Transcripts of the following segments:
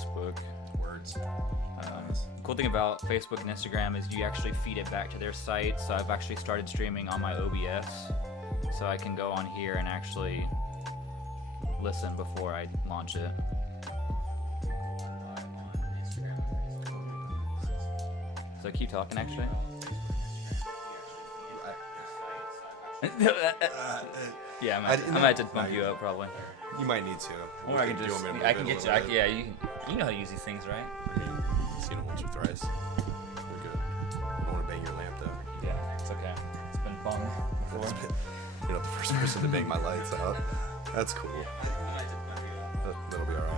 Facebook. Words. Cool thing about Facebook and Instagram is you actually feed it back to their site. So I've actually started streaming on my OBS, so I can go on here and actually listen before I launch it. So keep talking, actually. Yeah, I might have to bump you up probably. You might need to. Or I can just, I can get you. Yeah, you know how to use these things, right? I mean, seen it once or thrice. We're good. I don't want to bang your lamp though. Yeah, it's okay. It's been bung before. You're not the first person to bang my lights out. That's cool. That'll be all right.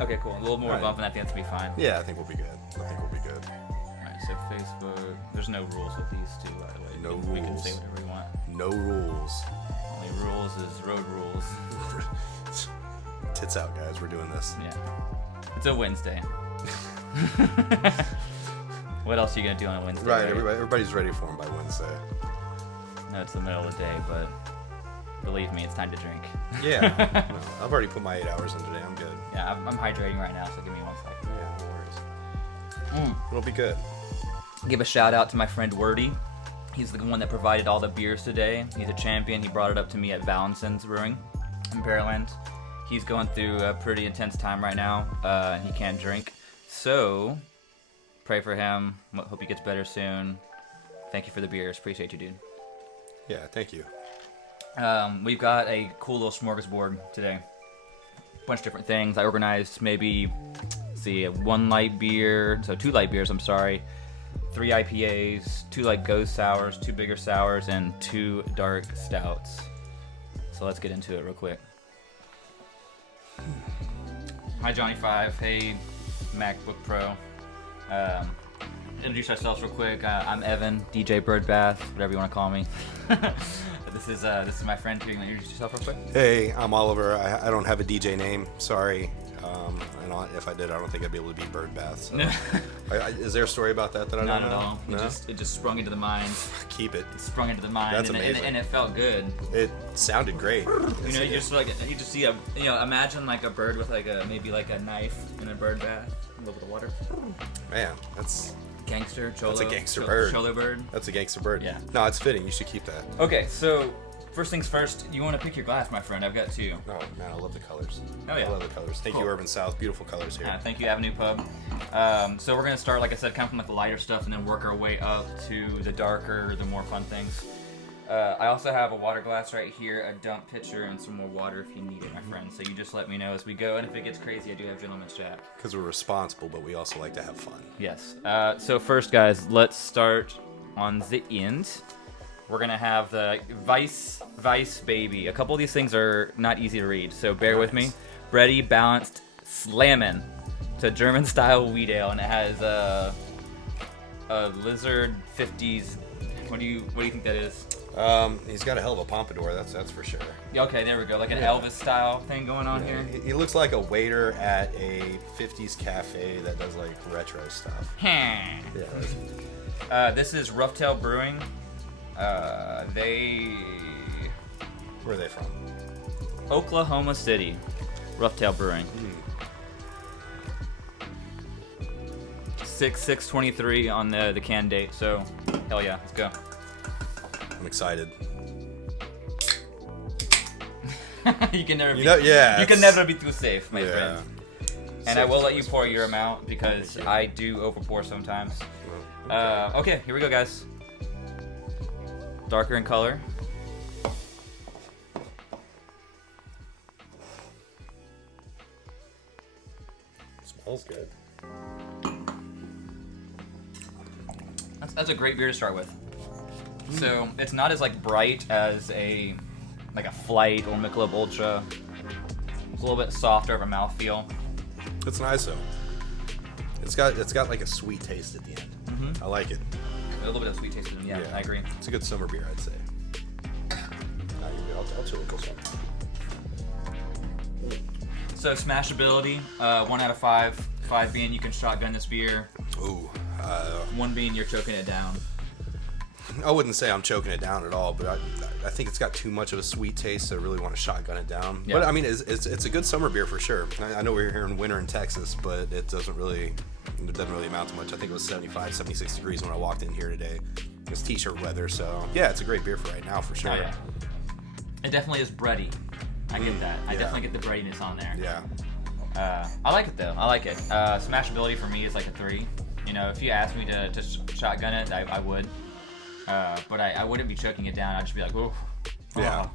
Okay, cool. A little more bump and I think that's gonna be fine. Yeah, I think we'll be good. Alright, so Facebook. There's no rules with these two, by the way. No We can rules. say whatever we want. No rules. Only rules is road rules. Tits out, guys. We're doing this. Yeah. It's a Wednesday. What else are you gonna do on a Wednesday? Right. Everybody's ready for him by Wednesday. No, it's the middle of the day, but believe me, it's time to drink. Yeah. No, I've already put my 8 hours in today. I'm good. Yeah, I'm hydrating right now, so give me 1 second. Yeah, no worries. It'll be good. Give a shout out to my friend Wordy. He's the one that provided all the beers today. He's a champion. He brought it up to me at Valencin's Brewing in Pearland. He's going through a pretty intense time right now, and he can't drink. So, pray for him. Hope he gets better soon. Thank you for the beers. Appreciate you, dude. Yeah, thank you. We've got a cool little smorgasbord today. Bunch of different things. I organized maybe, let's see, 1 light beer, so 2 light beers, I'm sorry, 3 IPAs, 2 like ghost sours, 2 bigger sours, and 2 dark stouts. So let's get into it real quick. Hi Johnny 5, hey MacBook Pro. Introduce ourselves real quick. I'm Evan, DJ Birdbath, whatever you want to call me. This is my friend here. You want to introduce yourself real quick? Hey, I'm Oliver. I don't have a DJ name. Sorry. And if I did, I don't think I'd be able to beat Birdbath. So. Is there a story about that I don't know? Not at all. No? It just sprung into the mind. Keep it. It sprung into the mind. That's and, amazing. And it felt good. It sounded great. You know, you just see a, imagine like a bird with maybe a knife in a bird bath, a little bit of water. Man, that's Gangster, cholo. That's a gangster bird. Cholo bird. That's a gangster bird. Yeah. No, it's fitting. You should keep that. Okay, so first things first, you want to pick your glass, my friend. I've got 2. Oh man, I love the colors. Oh yeah. I love the colors. Thank you, Urban South. Beautiful colors here. Thank you, Avenue Pub. So we're gonna start, like I said, kind of from the lighter stuff, and then work our way up to the darker, the more fun things. I also have a water glass right here, a dump pitcher, and some more water if you need it, my friend. So you just let me know as we go, and if it gets crazy, I do have gentleman's chat. Because we're responsible, but we also like to have fun. Yes. So first, guys, let's start on the end. We're gonna have the Weiss Baby. A couple of these things are not easy to read, so bear with me. Bready Balanced Slammin'. It's a German-style wheat ale, and it has a Lizard 50s. What do you think that is? He's got a hell of a pompadour. That's for sure. Okay, there we go. Like an Elvis-style thing going on here. He looks like a waiter at a 50s cafe that does like retro stuff. Yeah. This is Roughtail Brewing. Where are they from? Oklahoma City. Roughtail Brewing. 6/6/23 on the can date. So, hell yeah, let's go. I'm excited. You can never. You can never be too safe, my friend. And I Safe will is let you always pour first. your amount because Thank you. I do over pour sometimes. Well, Okay, here we go, guys. Darker in color. Smells good. That's a great beer to start with. So it's not as bright as a Flight or Michelob Ultra. It's a little bit softer of a mouthfeel. It's nice though. It's got like a sweet taste at the end. I like it. A little bit of sweet taste to them. Yeah, I agree. It's a good summer beer, I'd say. I'll chill it some. So smashability, 1 out of 5. 5 being you can shotgun this beer. Ooh. 1 being you're choking it down. I wouldn't say I'm choking it down at all, but I think it's got too much of a sweet taste to really want to shotgun it down. Yeah. But I mean, it's a good summer beer for sure. I know we're here in winter in Texas, but it doesn't really amount to much. I think it was 75, 76 degrees when I walked in here today. It's t-shirt weather, so yeah, it's a great beer for right now for sure. Oh, yeah. It definitely is bready. I get that. I yeah. definitely get the breadiness on there. Yeah. I like it though. I like it. Smashability for me is like a 3. You know, if you asked me to shotgun it, I would. But I wouldn't be choking it down. I'd just be like, ooh. Yeah.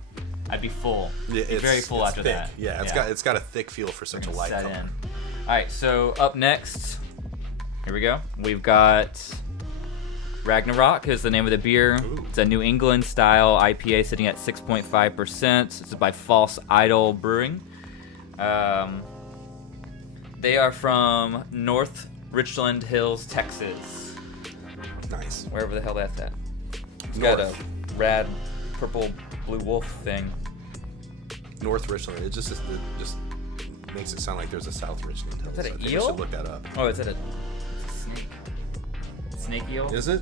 I'd be full. Yeah, Be very full it's after thick. that. Yeah, it's got a thick feel for such a light Set color. in. All right, so up next, here we go. We've got Ragnarok is the name of the beer. Ooh. It's a New England style IPA sitting at 6.5%. This is by False Idol Brewing. They are from North Richland Hills, Texas. Nice. Wherever the hell that's at. It's got a rad purple blue wolf thing. North Richland. It just makes it sound like there's a South Richland Hills. Is that I an think we eel? should look that up. Oh, it's a snake. Snake eel? Is it?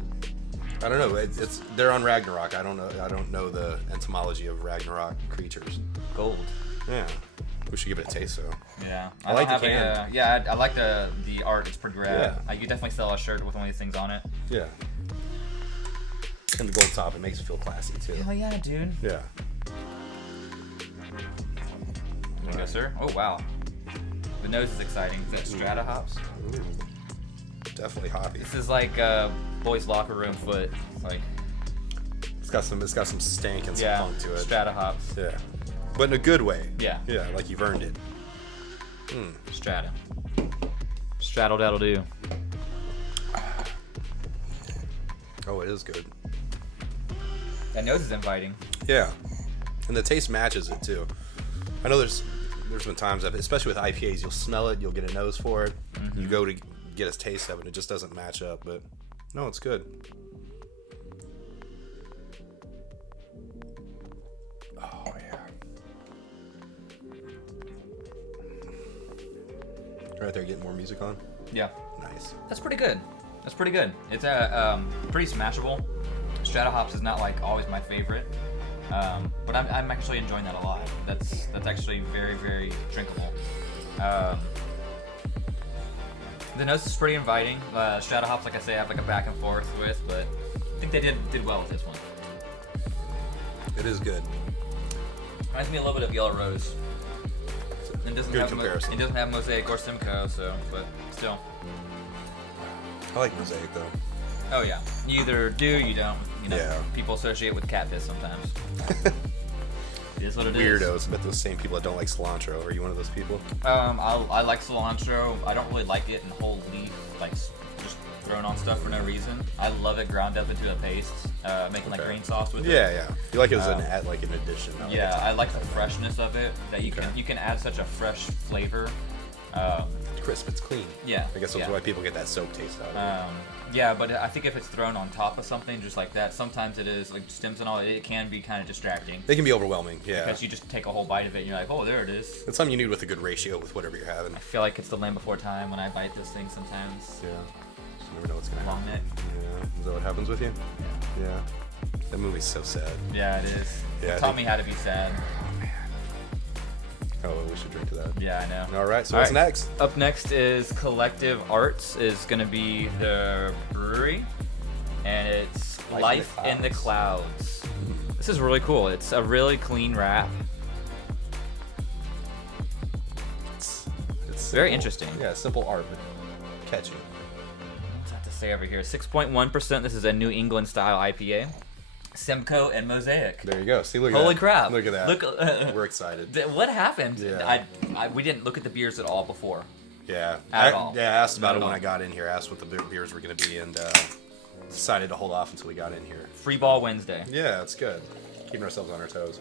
I don't know. It's they're on Ragnarok. I don't know the etymology of Ragnarok creatures. Gold. Yeah. We should give it a taste though. Yeah, I like don't the have can. I like the art. It's pretty rad. Yeah. You could definitely sell a shirt with one of these things on it. Yeah. And the gold top, it makes it feel classy too. Hell yeah, dude. Yeah. There you go, sir. Oh wow. The nose is exciting. Is that Strata hops? Ooh. Definitely hoppy. This is like boys' locker room foot. It's like It's got some stank and some yeah, funk to it. Strata hops. Yeah. But in a good way. Yeah. Yeah, like you've earned it. Strata. Straddle that'll do. Oh, it is good. That nose is inviting. Yeah. And the taste matches it too. I know there's been times, especially with IPAs, you'll smell it, you'll get a nose for it. Mm-hmm. You go to get a taste of it, it just doesn't match up. But no, it's good. Oh yeah. Right there, getting more music on. Yeah. Nice. That's pretty good. That's pretty good. It's a pretty smashable. Strata hops is not like always my favorite, but I'm actually enjoying that a lot. That's actually very, very drinkable. The nose is pretty inviting. Strata hops, like I say, I have like a back and forth with, but I think they did well with this one. It is good. Reminds me a little bit of Yellow Rose. It doesn't Good have comparison. It doesn't have Mosaic or Simcoe, so but still. I like Mosaic though. Oh yeah, you either do, you don't. You know, Yeah. people associate with cat piss sometimes. It is what it is. Weirdos. I bet those same people that don't like cilantro. Are you one of those people? I like cilantro. I don't really like it in whole leaf, like just thrown on stuff for no reason. I love it ground up into a paste, making like Okay. green sauce with it. Yeah, yeah. You like it as an addition. not like Yeah, a I like the freshness of it. That you Okay. can add such a fresh flavor. It's crisp. It's clean. Yeah. I guess that's yeah. why people get that soap taste out of it. Yeah, but I think if it's thrown on top of something just like that, sometimes it is like stems and all. It can be kind of distracting They can be overwhelming. Yeah. because you just take a whole bite of it and you're like, oh, there it is. It's something you need with a good ratio with whatever you're having. I feel like it's the land before time when I bite this thing sometimes. Yeah. Just never know what's gonna Long happen. neck. Yeah. Is that what happens with you? Yeah. Yeah. That movie's so sad. Yeah, it is. Yeah, I It taught think- me how to be sad. Oh, we should drink to that. Yeah, I know. All right. So All what's right. next? Up next is Collective Arts is going to be the brewery, and it's Life in the Clouds. This is really cool. It's a really clean wrap. It's Very simple. interesting. Yeah, simple art, but catchy. What's that to say over here? 6.1%. This is a New England style IPA. Simcoe and Mosaic. There you go. See, look at Holy that. crap! Look at that. Look, We're excited. what happened? Yeah. We didn't look at the beers at all before. Yeah. At all. Yeah, I asked about Not it at when all. I got in here. Asked what the beers were going to be, and decided to hold off until we got in here. Free Ball Wednesday. Yeah, it's good. Keeping ourselves on our toes.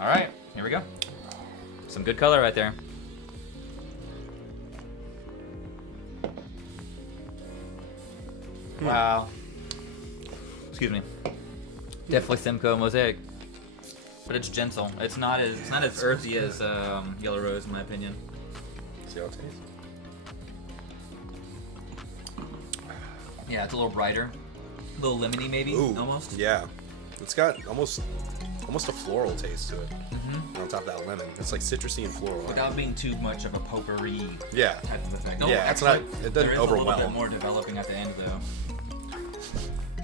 All right, here we go. Some good color right there. Wow. Excuse me. Definitely Simcoe Mosaic, but it's gentle. It's not as earthy as Yellow Rose, in my opinion. See how it tastes? Yeah, it's a little brighter. A little lemony maybe, Ooh, almost. Yeah. It's got almost a floral taste to it. On top of that lemon. It's like citrusy and floral. Without being too much of a potpourri Yeah. type of effect. No, Yeah, it's actually, not- it doesn't there is a little overwhelm. bit more developing at the end though.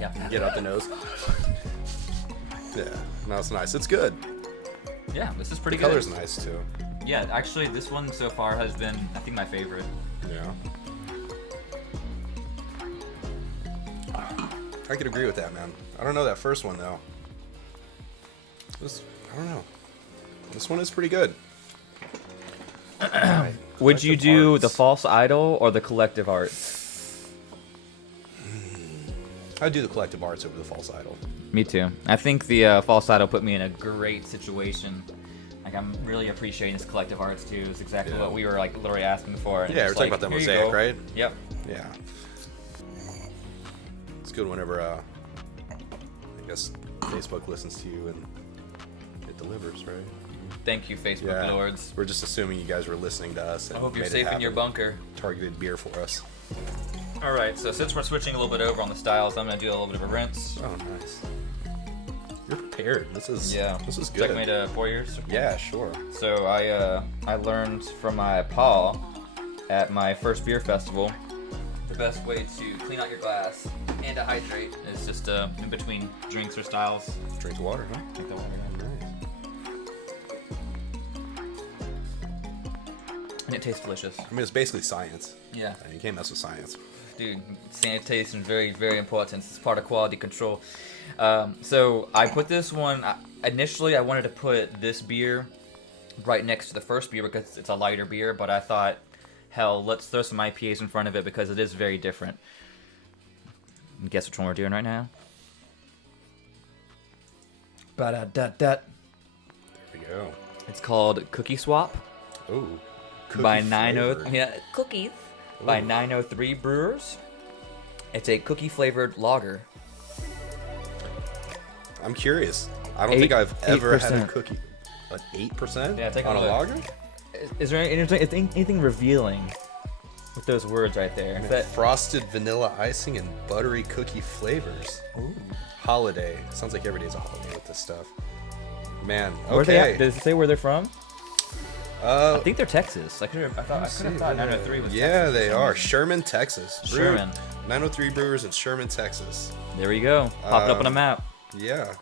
Yeah. Get up the nose. Yeah. No, it's nice. It's good. Yeah, this is pretty The good. color's nice too. Yeah, actually, this one so far has been, I think, my favorite. Yeah. I could agree with that, man. I don't know that first one though. I don't know. This one is pretty good. Would you Collective do arts. the false idol or the collective arts? I'd do the collective arts over the false idol. Me too. I think the false idol put me in a great situation. Like, I'm really appreciating this collective arts too. It's exactly Yeah. what we were like literally asking for. And Yeah, we're just talking like, about that here you mosaic, go. right? Yep. Yeah. It's good whenever I guess Facebook listens to you and it delivers, right? Thank you, Facebook Yeah. lords. We're just assuming you guys were listening to us. And I hope you're made it safe in your happen. bunker. Targeted beer for us. All right, so since we're switching a little bit over on the styles, I'm gonna do a little bit of a rinse. Oh, nice. You're prepared. This is This is Check good. made 4 years. Yeah, sure. So I learned from my pa at my first beer festival. The best way to clean out your glass and to hydrate is just in between drinks or styles. Drink the water, huh? Drink the water. And it tastes delicious. I mean, it's basically science. Yeah. You can't mess with science. Dude, sanitation is very, very important. It's part of quality control. So I put this one, initially I wanted to put this beer right next to the first beer because it's a lighter beer, but I thought, hell, let's throw some IPAs in front of it because it is very different. And guess which one we're doing right now? Ba-da-da-da. There we go. It's called Cookie Swap Ooh. by Cookie 90 flavored. yeah, cookies by Ooh. 903 Brewers. It's a cookie flavored lager. I'm curious. I don't think I've ever had a 8%. cookie. An 8%? Yeah, take a on a look. lager? Is there anything revealing with those words right there? Is that Frosted vanilla icing and buttery cookie flavors. Ooh. Holiday. Sounds like every day's a holiday with this stuff. Man, Where they at? okay. Does it say where they're from? I Uh, think they're Texas. I could have thought 903 was yeah, Texas for they some are. reason. Sherman, Texas. Sherman. 903 Brewers in Sherman, Texas. There we go. Pop it up on a map. Yeah.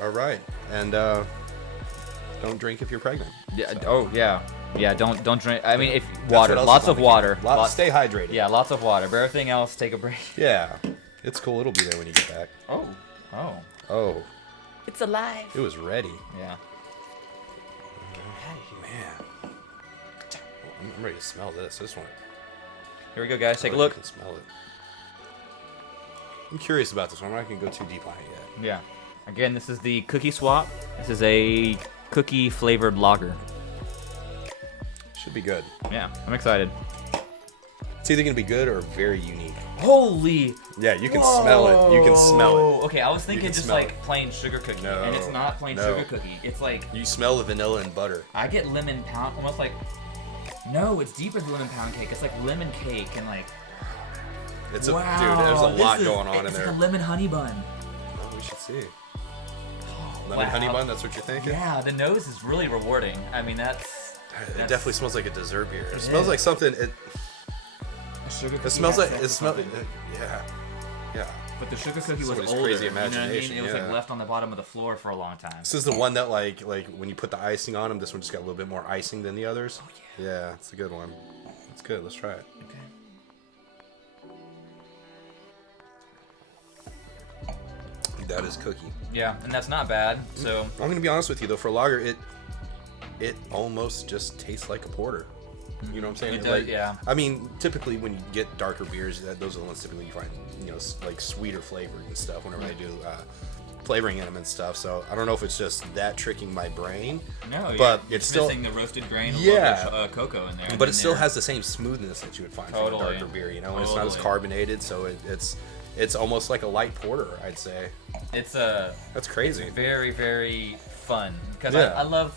All right. And don't drink if you're pregnant. Yeah. So- Oh yeah. Yeah. Don't drink. I mean, if That's water, what else lots is on of the water. can. Stay hydrated. Yeah, lots of water. But everything else, take a break. Yeah. It's cool. It'll be there when you get back. Oh. Oh. Oh, It's alive. it was ready. Yeah. Man. I'm ready to smell this. This one. Here we go, guys. Take a I look. can smell it. I'm curious about this one. I'm not going to go too deep on it yet. Yeah. Again, this is the Cookie Swap. This is a cookie flavored lager. Should be good. Yeah, I'm excited. It's either going to be good or very unique. Holy! Yeah, you can smell it. You can smell it. Okay, I was thinking can just smell like it. plain sugar cookie, No, and it's not plain no. sugar cookie. It's like You smell the vanilla and butter. I get lemon pound, almost like. No, it's deeper than lemon pound cake. It's like lemon cake and like. It's Wow, dude, there's a this lot is- going on in it's there. like a lemon honey bun. Oh, we should see. Lemon Wow. honey bun, that's what you're thinking? Yeah, the nose is really rewarding. I mean, that's. It That's- definitely smells like a dessert beer. It It smells is. like something. A sugar cookie It smells like accent it or smells. something. Yeah, yeah. But the sugar cookie was Somebody's older. crazy You know what I mean? imagination, It was like yeah. left on the bottom of the floor for a long time. This is the one that like when you put the icing on them. This one just got a little bit more icing than the others. Oh yeah. Yeah, it's a good one. It's good. Let's try it. Okay. That is cookie. Yeah, and that's not bad. So I'm gonna be honest with you though. For a lager, it almost just tastes like a porter. You know what I'm saying? It does, yeah. I mean, typically when you get darker beers, those are the ones typically you find, like sweeter flavored and stuff. Whenever they do flavoring in them and stuff. So I don't know if it's just that tricking my brain. no, but you're it's still. missing the roasted grain. A Yeah. little bit of, cocoa in there. and But then it still there- has the same smoothness that you would find from a Totally. darker beer. And it's not as Totally. carbonated, so it's almost like a light porter, I'd say. It's That's crazy. It's very, very fun because Yeah. I love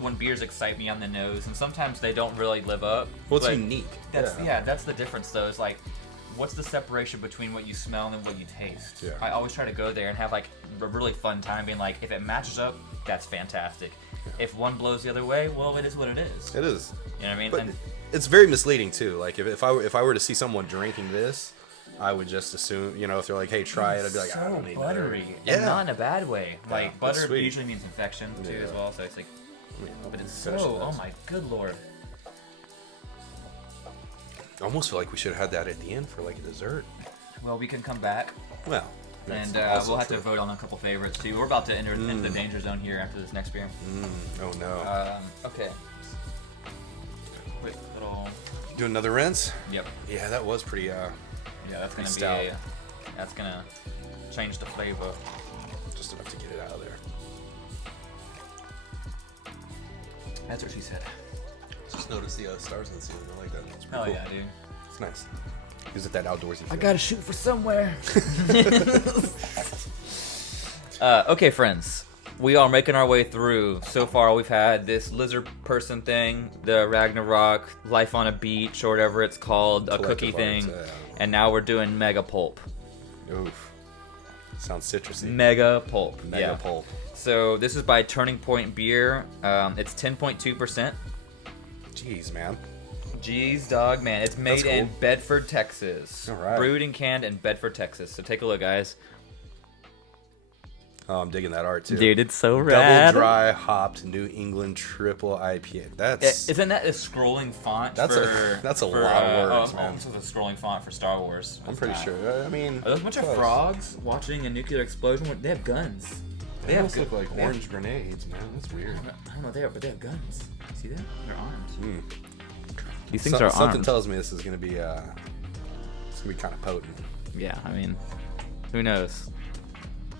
when beers excite me on the nose, and sometimes they don't really live up. Well, it's but unique. That's that's the difference though. Is like what's the separation between what you smell and what you taste? Yeah. I always try to go there and have like a really fun time being like, if it matches up, that's fantastic. If one blows the other way, well, it is what it is. It is. You know what I mean? But And it's very misleading too. Like if I were to see someone drinking this, I would just assume, you know, if they're like, "Hey, try it," I'd be like, "I don't need buttery. that." And not in a bad way. Like it's butter sweet. usually means infection too as Yeah. well. So it's like, but it's Finish so. this. Oh my good lord. I almost feel like we should have had that at the end for like a dessert. Well, we can come back Well, that's and also we'll have true. to vote on a couple favorites too. We're about to enter into the danger zone here after this next beer. Oh no. Okay. Quick little. Do another rinse? Yep. Yeah, that was pretty. Yeah, that's gonna be stout. that's gonna change the flavor. Just enough to get it out of there. That's what she said. Just notice the stars in the ceiling. I like that. It's pretty Oh cool. yeah, dude. It's nice. Gives it that outdoorsy feel. I gotta shoot for somewhere. Okay, friends. We are making our way through. So far, we've had this lizard person thing, the Ragnarok, Life on a Beach, or whatever it's called, a cookie Collective thing, arts, and now we're doing Mega Pulp. Oof. Sounds citrusy. Mega Pulp. Mega yeah. pulp. So this is by Turning Point Beer. It's 10.2%. Jeez, man. Jeez, dog, man. It's made That's cool. in Bedford, Texas. All right. Brewed and canned in Bedford, Texas. So take a look, guys. Oh, I'm digging that art too. Dude, it's so Double rad. dry hopped New England triple IPA. That's Isn't that a scrolling font? That's a- for, that's a for, lot of words, oh, man. this is a scrolling font for Star Wars. I'm It's pretty not. sure. I mean, Are those a bunch of close. frogs watching a nuclear explosion? They have guns. They almost look gu- like they have- orange grenades, man. That's weird. I don't know there, but they have guns. See that? They're armed. Mm. These things are Something armed. tells me this is gonna be it's gonna be kind of potent. Yeah, I mean, who knows?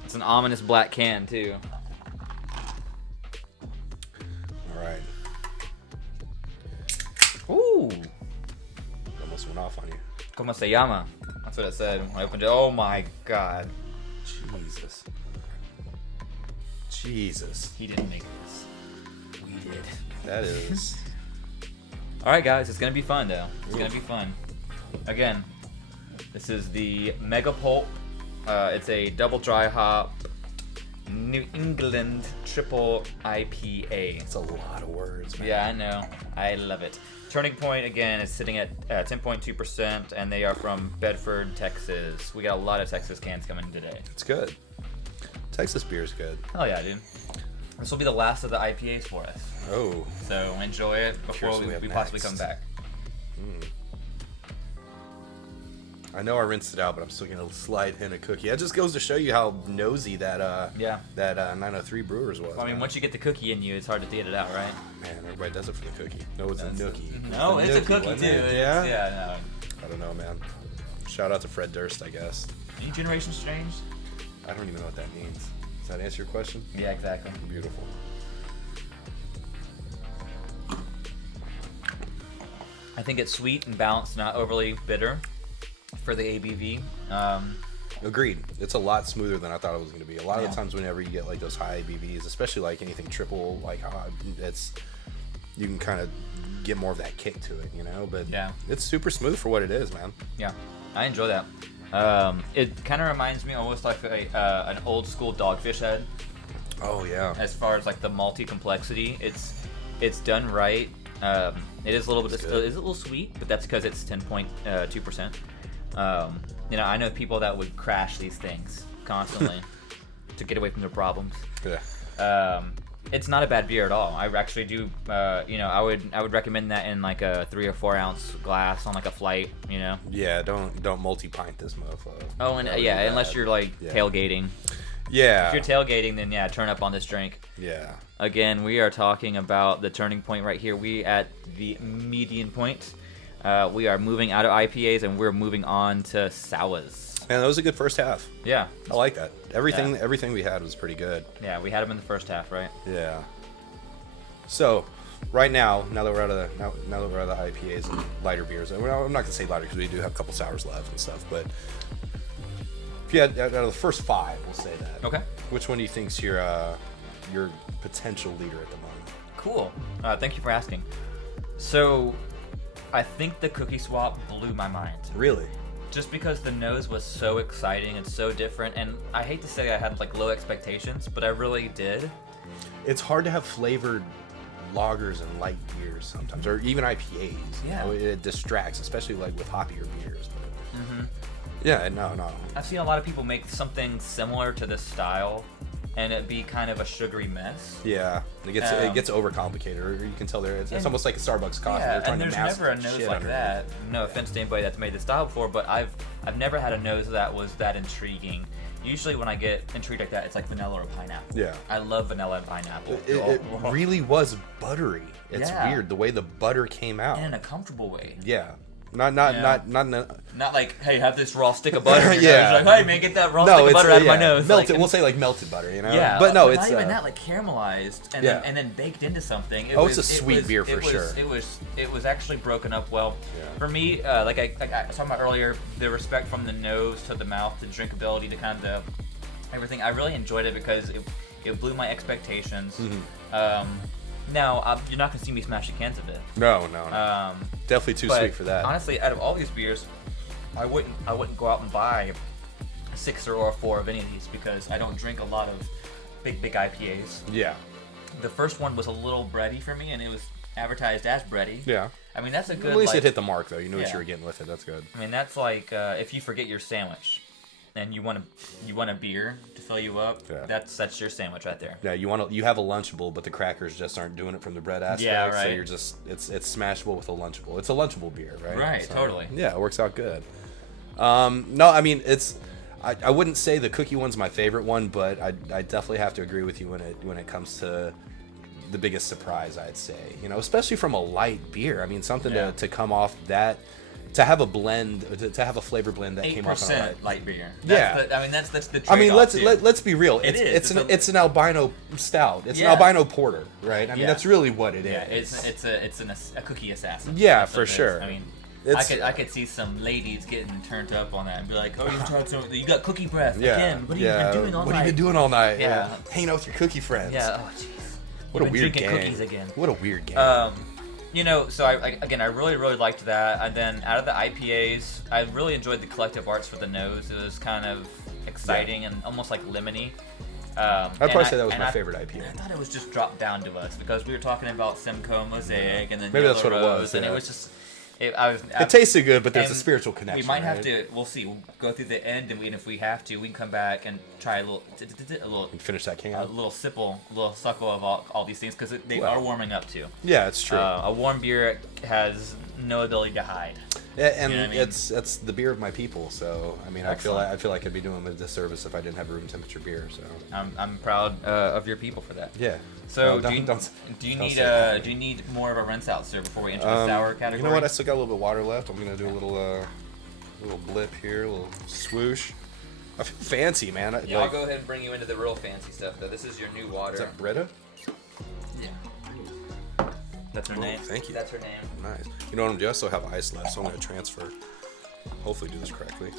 It's an ominous black can too. All right, Ooh. almost went off on you. ¿Cómo se llama? That's what it said when I opened it. Oh my god. Jesus. Jesus. He didn't make this. We did. That is. Alright guys, it's gonna be fun though. It's gonna be fun. Again, this is the Mega Pulp. It's a double dry hop New England triple IPA. It's a lot of words, man. Yeah, I know. I love it. Turning Point again is sitting at 10.2%, and they are from Bedford, Texas. We got a lot of Texas cans coming today. It's good. Texas beer's good. Hell yeah, dude. This will be the last of the IPAs for us. Oh. So enjoy it before Curious what we have we possibly next. come back. I know I rinsed it out, but I'm still gonna slide in a cookie. That just goes to show you how nosy that Yeah. that 903 Brewers was. I mean, man. once you get the cookie in you, it's hard to get it out, right? Man, everybody does it for the cookie. No, it's a nookie. No, it's a cookie wasn't too. it? It's- Yeah? Yeah, I don't know, man. Shout out to Fred Durst, I guess. no. Any Generation Strange? I don't even know what that means. Does that answer your question? Yeah, exactly. Beautiful. I think it's sweet and balanced, not overly bitter for the ABV. Agreed. It's a lot smoother than I thought it was going to be. A lot of Yeah. the times whenever you get like those high ABVs, especially like anything triple, like it's you can kind of get more of that kick to it, you know. But Yeah. it's super smooth for what it is, man. Yeah, I enjoy that. It kind of reminds me almost like an old school Dogfish Head. Oh yeah. As far as like the malty complexity, it's done right. It is a little bit, It's it good. is a little sweet, but that's because it's 10.2%. You know, I know people that would crash these things constantly to get away from their problems. Yeah. It's not a bad beer at all. I actually do. You know, I would recommend that in like a 3 or 4 ounce glass on like a flight. You know. Yeah. Don't multi-pint this mofo. Oh, and That would yeah, be unless bad. you're like Yeah. tailgating. Yeah. If you're tailgating, then yeah, turn up on this drink. Yeah. Again, we are talking about the turning point right here. We at the median point. We are moving out of IPAs and we're moving on to sours. Man, that was a good first half. Yeah, I like that. Everything Yeah. everything we had was pretty good. yeah, we had them in the first half, right? Yeah. So, right now that we're out of the IPAs and lighter beers, and I'm not gonna say lighter because we do have a couple sours left and stuff. But if you had out of the first 5, we'll say that. Okay. Which one do you think's your potential leader at the moment? Cool. Thank you for asking. So, I think the cookie swap blew my mind. Really? just because the nose was so exciting and so different, and I hate to say I had like low expectations, but I really did. It's hard to have flavored lagers and light beers sometimes, or even IPAs. Yeah. You know, it distracts, especially like with hoppier beers. But yeah, no. I've seen a lot of people make something similar to this style, and it be kind of a sugary mess. Yeah, it gets overcomplicated, or you can tell it's almost like a Starbucks coffee. Yeah, They're trying and to there's mask never a nose shit like underneath. that. No offense to anybody that's made this style before, but I've never had a nose that was that intriguing. Usually when I get intrigued like that, it's like vanilla or pineapple. Yeah. I love vanilla and pineapple. It really was buttery. It's Yeah. weird the way the butter came out. And in a comfortable way. Yeah, Yeah. not like, hey, have this raw stick of butter. In your Yeah. nose. Like, hey, man, get that raw stick of butter out of my nose. Melted. Like, We'll say like melted butter, you know. yeah, but no, not it's even that, like caramelized and yeah. then baked into something. It's a sweet beer for sure. It was actually broken up well. Yeah. For me, like I was talking about earlier, the respect from the nose to the mouth, the drinkability to kind of everything. I really enjoyed it because it blew my expectations. Now you're not gonna see me smashing cans of it. No. Definitely too But sweet for that. honestly, out of all these beers, I wouldn't go out and buy a 6 or a 4 of any of these because I don't drink a lot of big IPAs. Yeah. The first one was a little bready for me, and it was advertised as bready. Yeah. I mean, that's a good. At least like, it hit the mark, though. You knew what Yeah. you were getting with it. That's good. I mean, that's like if you forget your sandwich, and you want a beer to fill you up. Yeah. That's your sandwich right there. Yeah, you have a Lunchable, but the crackers just aren't doing it from the bread aspect. Yeah, So right. you're just it's smashable with a Lunchable. It's a Lunchable beer, right? Right, So, totally. Yeah, it works out good. No, I mean I wouldn't say the cookie one's my favorite one, but I definitely have to agree with you when it comes to the biggest surprise, I'd say. You know, especially from a light beer. I mean, something Yeah. to come off that, to have a blend, to have a flavor blend that came off on a 8% light beer. Yeah. That's the trade-off I mean, let's too. let's be real. It It's is. it's an albino stout. It's Yeah. an albino porter, right? I mean, Yeah. that's really what it is. Yeah, it's a cookie assassin. Yeah, That's for what it is. sure. I mean, It's- I could see some ladies getting turned up on that and be like, oh, you got cookie breath Yeah. again. What have yeah. you been doing all What night? have you been doing all night? Yeah. Hanging out with your cookie friends. Yeah. Oh, jeez. What a You've been weird drinking game. cookies again. What a weird game. You know, so I really liked that. And then out of the IPAs, I really enjoyed the collective arts for the nose. It was kind of exciting and almost like lemony. I'd probably say that was and my favorite IPA. I thought it was just dropped down to us because we were talking about Simcoe Mosaic and then Maybe that's Yellow what it was, Rose, and yeah. it was just. It tasted good, but there's a and spiritual connection. We might have right? to. We'll see. We'll go through the end, and if we have to, we can come back and try a little And finish that can. a little suckle of all these things because they Well. are warming up too. Yeah, it's true. A warm beer has no ability to hide. And you know what I mean? it's the beer of my people. So I mean, Excellent. I feel like I'd be doing them a disservice if I didn't have room temperature beer. So I'm proud of your people for that. yeah. So No, do you don't need say that. do you need more of a rinse out, sir, before we enter the sour category? You know what? I still got a little bit of water left. I'm gonna do a little blip here, a little swoosh. I feel fancy, man. Yeah, I'll go ahead and bring you into the real fancy stuff. Though this is your new water. Is that Brita? Yeah. That's her Oh, name. thank you. That's her name. Nice. You know what I'm gonna do? I still have ice left, so I'm gonna transfer. Hopefully, do this correctly.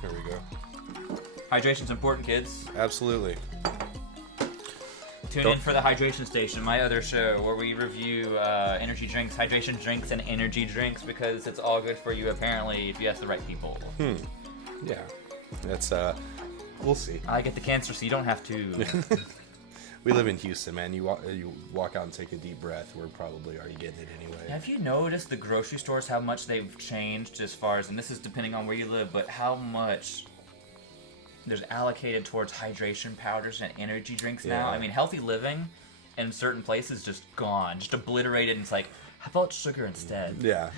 There we go. Hydration's important, kids. Absolutely. Tune in for the Hydration Station, my other show, where we review energy drinks, hydration drinks, and energy drinks because it's all good for you, apparently, if you ask the right people. Yeah. That's we'll see. I get the cancer, so you don't have to. We live in Houston, man. You walk out and take a deep breath. We're probably already getting it anyway. Have you noticed the grocery stores, how much they've changed as far as, and this is depending on where you live, but how much there's allocated towards hydration powders and energy drinks now? Yeah. I mean, healthy living in certain places just gone, just obliterated, and it's like, how about sugar instead? Yeah.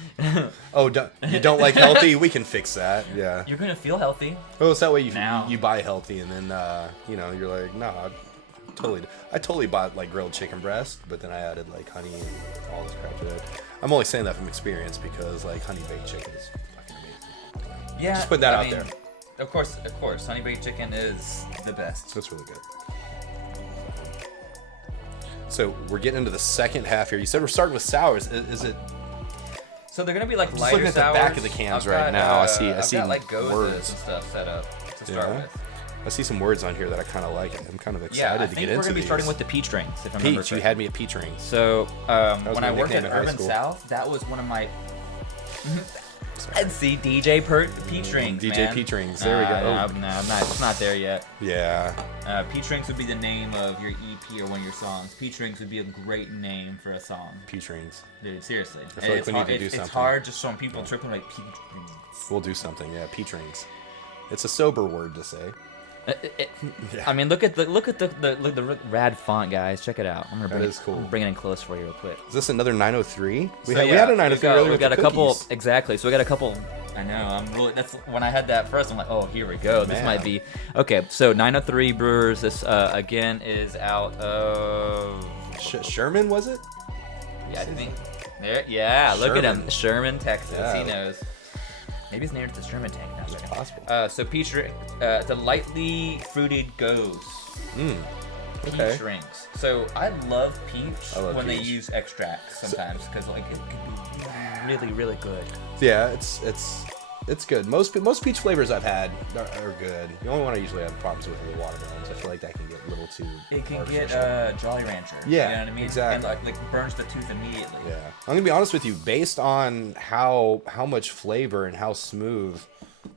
Oh, you don't like healthy? We can fix that. Yeah. You're gonna feel healthy. Oh, it's that way Now. you buy healthy, and then you're like, no, I totally bought like grilled chicken breast, but then I added like honey and all this crap to it. I'm only saying that from experience because like honey baked chicken is fucking amazing. Yeah. Just put that I out mean, there. Of course. Honey baked chicken is the best. That's really good. So we're getting into the second half here. You said we're starting with sours. Is it? So they're gonna be like Just lighter looking at the sours. back of the cans I've right got, now. I see I've got like words. Gozas and stuff set up to start Yeah? with. I see some words on here that I kind of like. I'm kind of excited Yeah, I to think get we're into gonna be these. starting with the peach rings. If I remember peach. You correctly. had me at peach rings. So was when my I worked at nickname in high Urban school. South, that was one of my. Sorry. And see, Peach Rings, DJ man. Peach Rings. There we go. No, I'm not. It's not there yet. Yeah. Peach Rings would be the name of your EP or one of your songs. Peach Rings would be a great name for a song. Peach Rings. Dude, seriously. I feel like we need to do something. It's hard just showing people tripping like Peach Rings. We'll do something. Yeah, Peach Rings. It's a sober word to say. I mean, look at the rad font, guys. Check it out. I'm gonna That is cool. bring it in close for you real quick. Is this another 903? We So, had a 903 earlier. We got a with the couple cookies. exactly. So we got a couple. I know. That's when I had that first. I'm like, oh, here we go. This Man. might be okay. So 903 Brewers. This again is out of Sherman, was it? yeah, I think there. Yeah, look at him, Sherman. Sherman, Texas. Yeah. He knows. Maybe it's named the Sherman tank. Now, It's possible. So the lightly fruited goes. Okay. Peach rings. So I love peach I love when they peach. use extracts sometimes because like it can be really really good. Yeah, it's good. Most peach flavors I've had are good. The only one I usually have problems with are the watermelons. I feel like that can get a little too. It can artificial. get Jolly Rancher. Yeah, you know what I mean. exactly. And like burns the tooth immediately. Yeah, I'm gonna be honest with you. Based on how much flavor and how smooth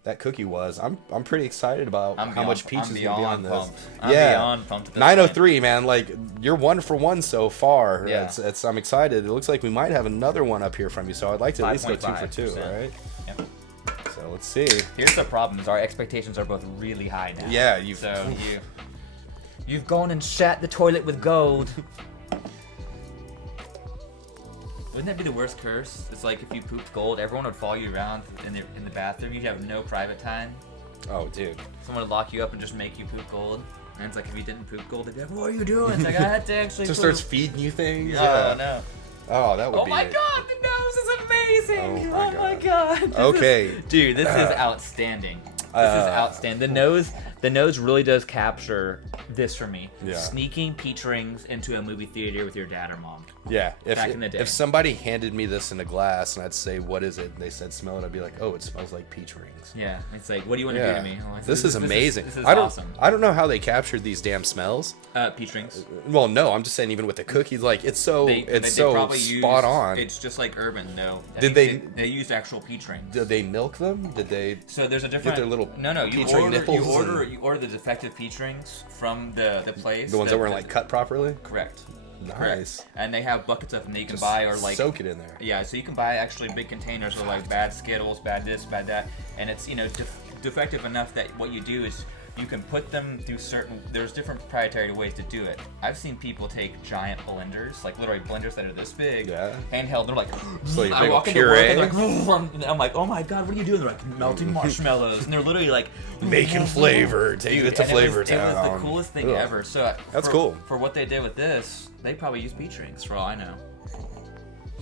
that cookie was, I'm pretty excited about how much peach is gonna be on this. Pumped. I'm yeah, beyond pumped at this 903, man. Like you're 1 for 1 so far. Yeah. I'm excited. It looks like we might have another one up here from you, so I'd like to at least go 2 for 2. 5.5%. All right. Yep. So let's see. Here's the problem: is our expectations are both really high now. Yeah, you've gone and shat the toilet with gold. Wouldn't that be the worst curse? It's like if you pooped gold, everyone would follow you around in the bathroom. You'd have no private time. Oh, dude. Someone would lock you up and just make you poop gold. And it's like if you didn't poop gold, they'd be like, "What are you doing?" It's like I had to actually. Just poop. starts feeding you things. Oh no. Oh, that would Oh be. my god, the nose is amazing! Oh my god. Okay. Dude, this is outstanding. This is outstanding. The nose really does capture this for me. Yeah. Sneaking peach rings into a movie theater with your dad or mom. Yeah, Back in the day. if somebody handed me this in a glass and I'd say, "What is it?" and they said, "Smell it," I'd be like, "Oh, it smells like peach rings." Yeah, it's like, what do you want to do to me? Oh, This is amazing. This is I don't, awesome. I don't know how they captured these damn smells. Peach rings. Well, no, I'm just saying, even with the cookies, like it's so probably spot on. It's just like urban, though. I Did think they used actual peach rings? Did they milk them? Did they? So there's a different. their little no. You peach ring order. nipples You order the defective peach rings from the place. The ones that weren't like cut properly. Correct. Nice. Correct. And they have buckets of them that you can Just buy, or like soak it in there. Yeah, so you can buy actually big containers of like bad Skittles, bad this, bad that, and it's defective enough that what you do is you can put them through there's different proprietary ways to do it. I've seen people take giant blenders, like literally blenders that are this big, Yeah. handheld. They're like, So you I bring a walk into work puree? and they're like, and I'm like, oh my god, what are you doing? They're like melting marshmallows, and they're literally like Making flavor, taking it to and Flavor It was Town. the coolest thing Ugh. ever. So That's for, cool. For what they did with this, they probably use peach rings for all I know.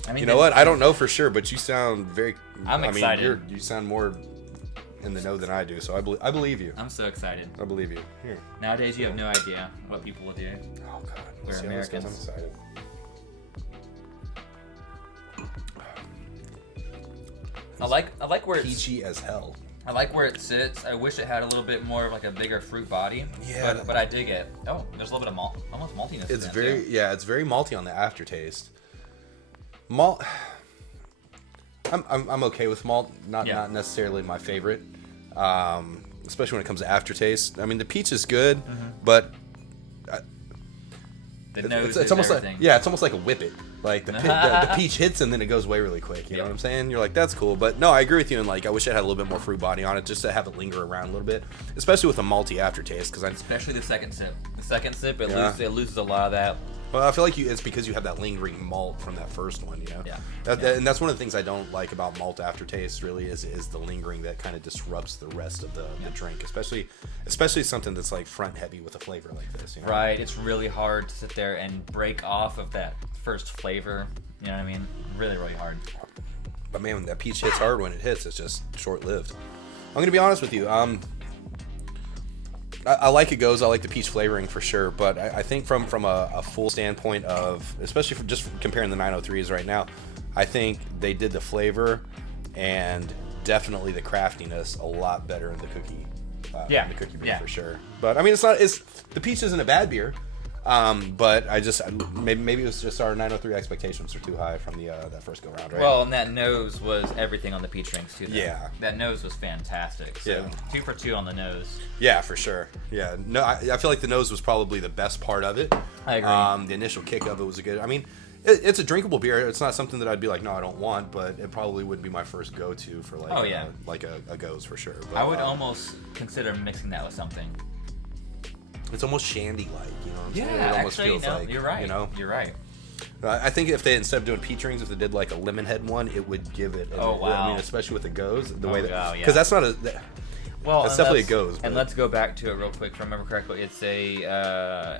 I mean, You know what? I don't know for sure, but you sound very. I'm excited. You sound more in the know than I do, so I believe you. I'm so excited. I believe you. Here. Nowadays, you have no idea what people will do. Oh God. We're Let's see how this goes. I'm Americans. excited. I like where it's, Peachy as hell. I like where it sits. I wish it had a little bit more of like a bigger fruit body. Yeah. But I dig it. Oh, there's a little bit of almost maltiness. It's in very Too. it's very malty on the aftertaste. Malt. I'm okay with malt. Not necessarily my favorite. Especially when it comes to aftertaste. I mean, the peach is good, but The nose it's is almost everything. like it's almost like a whippet. Like the peach hits and then it goes away really quick. You know what I'm saying? You're like, that's cool, but no, I agree with you. And like, I wish it had a little bit more fruit body on it, just to have it linger around a little bit, especially with a malty aftertaste. Because Especially the second sip. The second sip, it Yeah. loses a lot of that. I feel like it's because you have that lingering malt from that first one. You know? Yeah. And that's one of the things I don't like about malt aftertaste. Really, is the lingering that kind of disrupts the rest of the drink, especially something that's like front heavy with a flavor like this. You know? Right. It's really hard to sit there and break off of that first flavor. You know what I mean? Really, really hard. But man, when that peach hits hard, when it hits, it's just short-lived. I'm gonna be honest with you. I like it goes. I like the peach flavoring for sure. But I think from a full standpoint of, especially from just comparing the 903s right now, I think they did the flavor and definitely the craftiness a lot better in the cookie. In the cookie beer for sure. But I mean, it's the peach isn't a bad beer. But maybe it was just our 903 expectations were too high from the that first go round, right? Well, and that nose was everything on the peach rings too. Though. Yeah. That nose was fantastic. So Yeah. 2 for 2 on the nose. Yeah, for sure. Yeah, no, I feel like the nose was probably the best part of it. I agree. The initial kick of it was a good. I mean, it's a drinkable beer. It's not something that I'd be like, no, I don't want, but it probably would be my first go-to for like, like a goes for sure. But, I would almost consider mixing that with something. It's almost shandy-like, you know what I'm saying? Yeah, It almost actually, feels no, like, you're right. you know? You're right. I think if they, instead of doing peach rings, if they did like a lemon head one, it would give it. Oh, wow. I mean, especially with the goes, the way that, wow, yeah. because that's not a. Well, That's and definitely let's- a goes, And but- let's go back to it real quick. If I remember correctly, it's a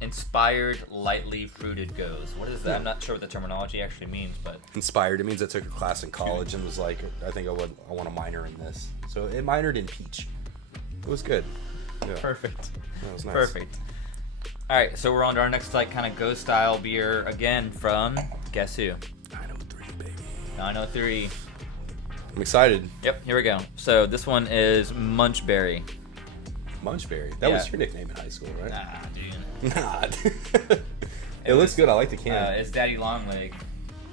inspired, lightly fruited goes. What is that? I'm not sure what the terminology actually means, but Inspired. It means I took a class in college and was like, I think I want to minor in this. So it minored in peach. It was good. Yeah. perfect. That was nice. Perfect. All right, so we're on to our next like kind of ghost style beer again from guess who? 903, baby. 903. I'm excited. Yep, here we go. So this one is Munchberry. Munchberry. That was your nickname in high school, right? Nah, dude. Nah. It looks good. I like the can. It's Daddy Longleg.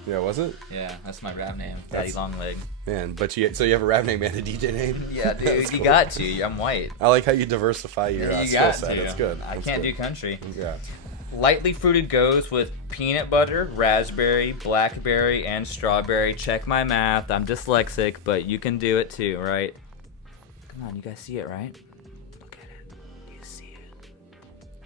Yeah, was it? Yeah, that's my rap name. Daddy That's- Longleg. Man, but so you have a rap name and a DJ name? Yeah, dude, That's you cool. got to. I'm white. I like how you diversify your You skill got set. to. That's good. I That's can't good. do country. Yeah. Lightly fruited goes with peanut butter, raspberry, blackberry, and strawberry. Check my math. I'm dyslexic, but you can do it too, right? Come on, you guys see it, right? Look at it. You see it.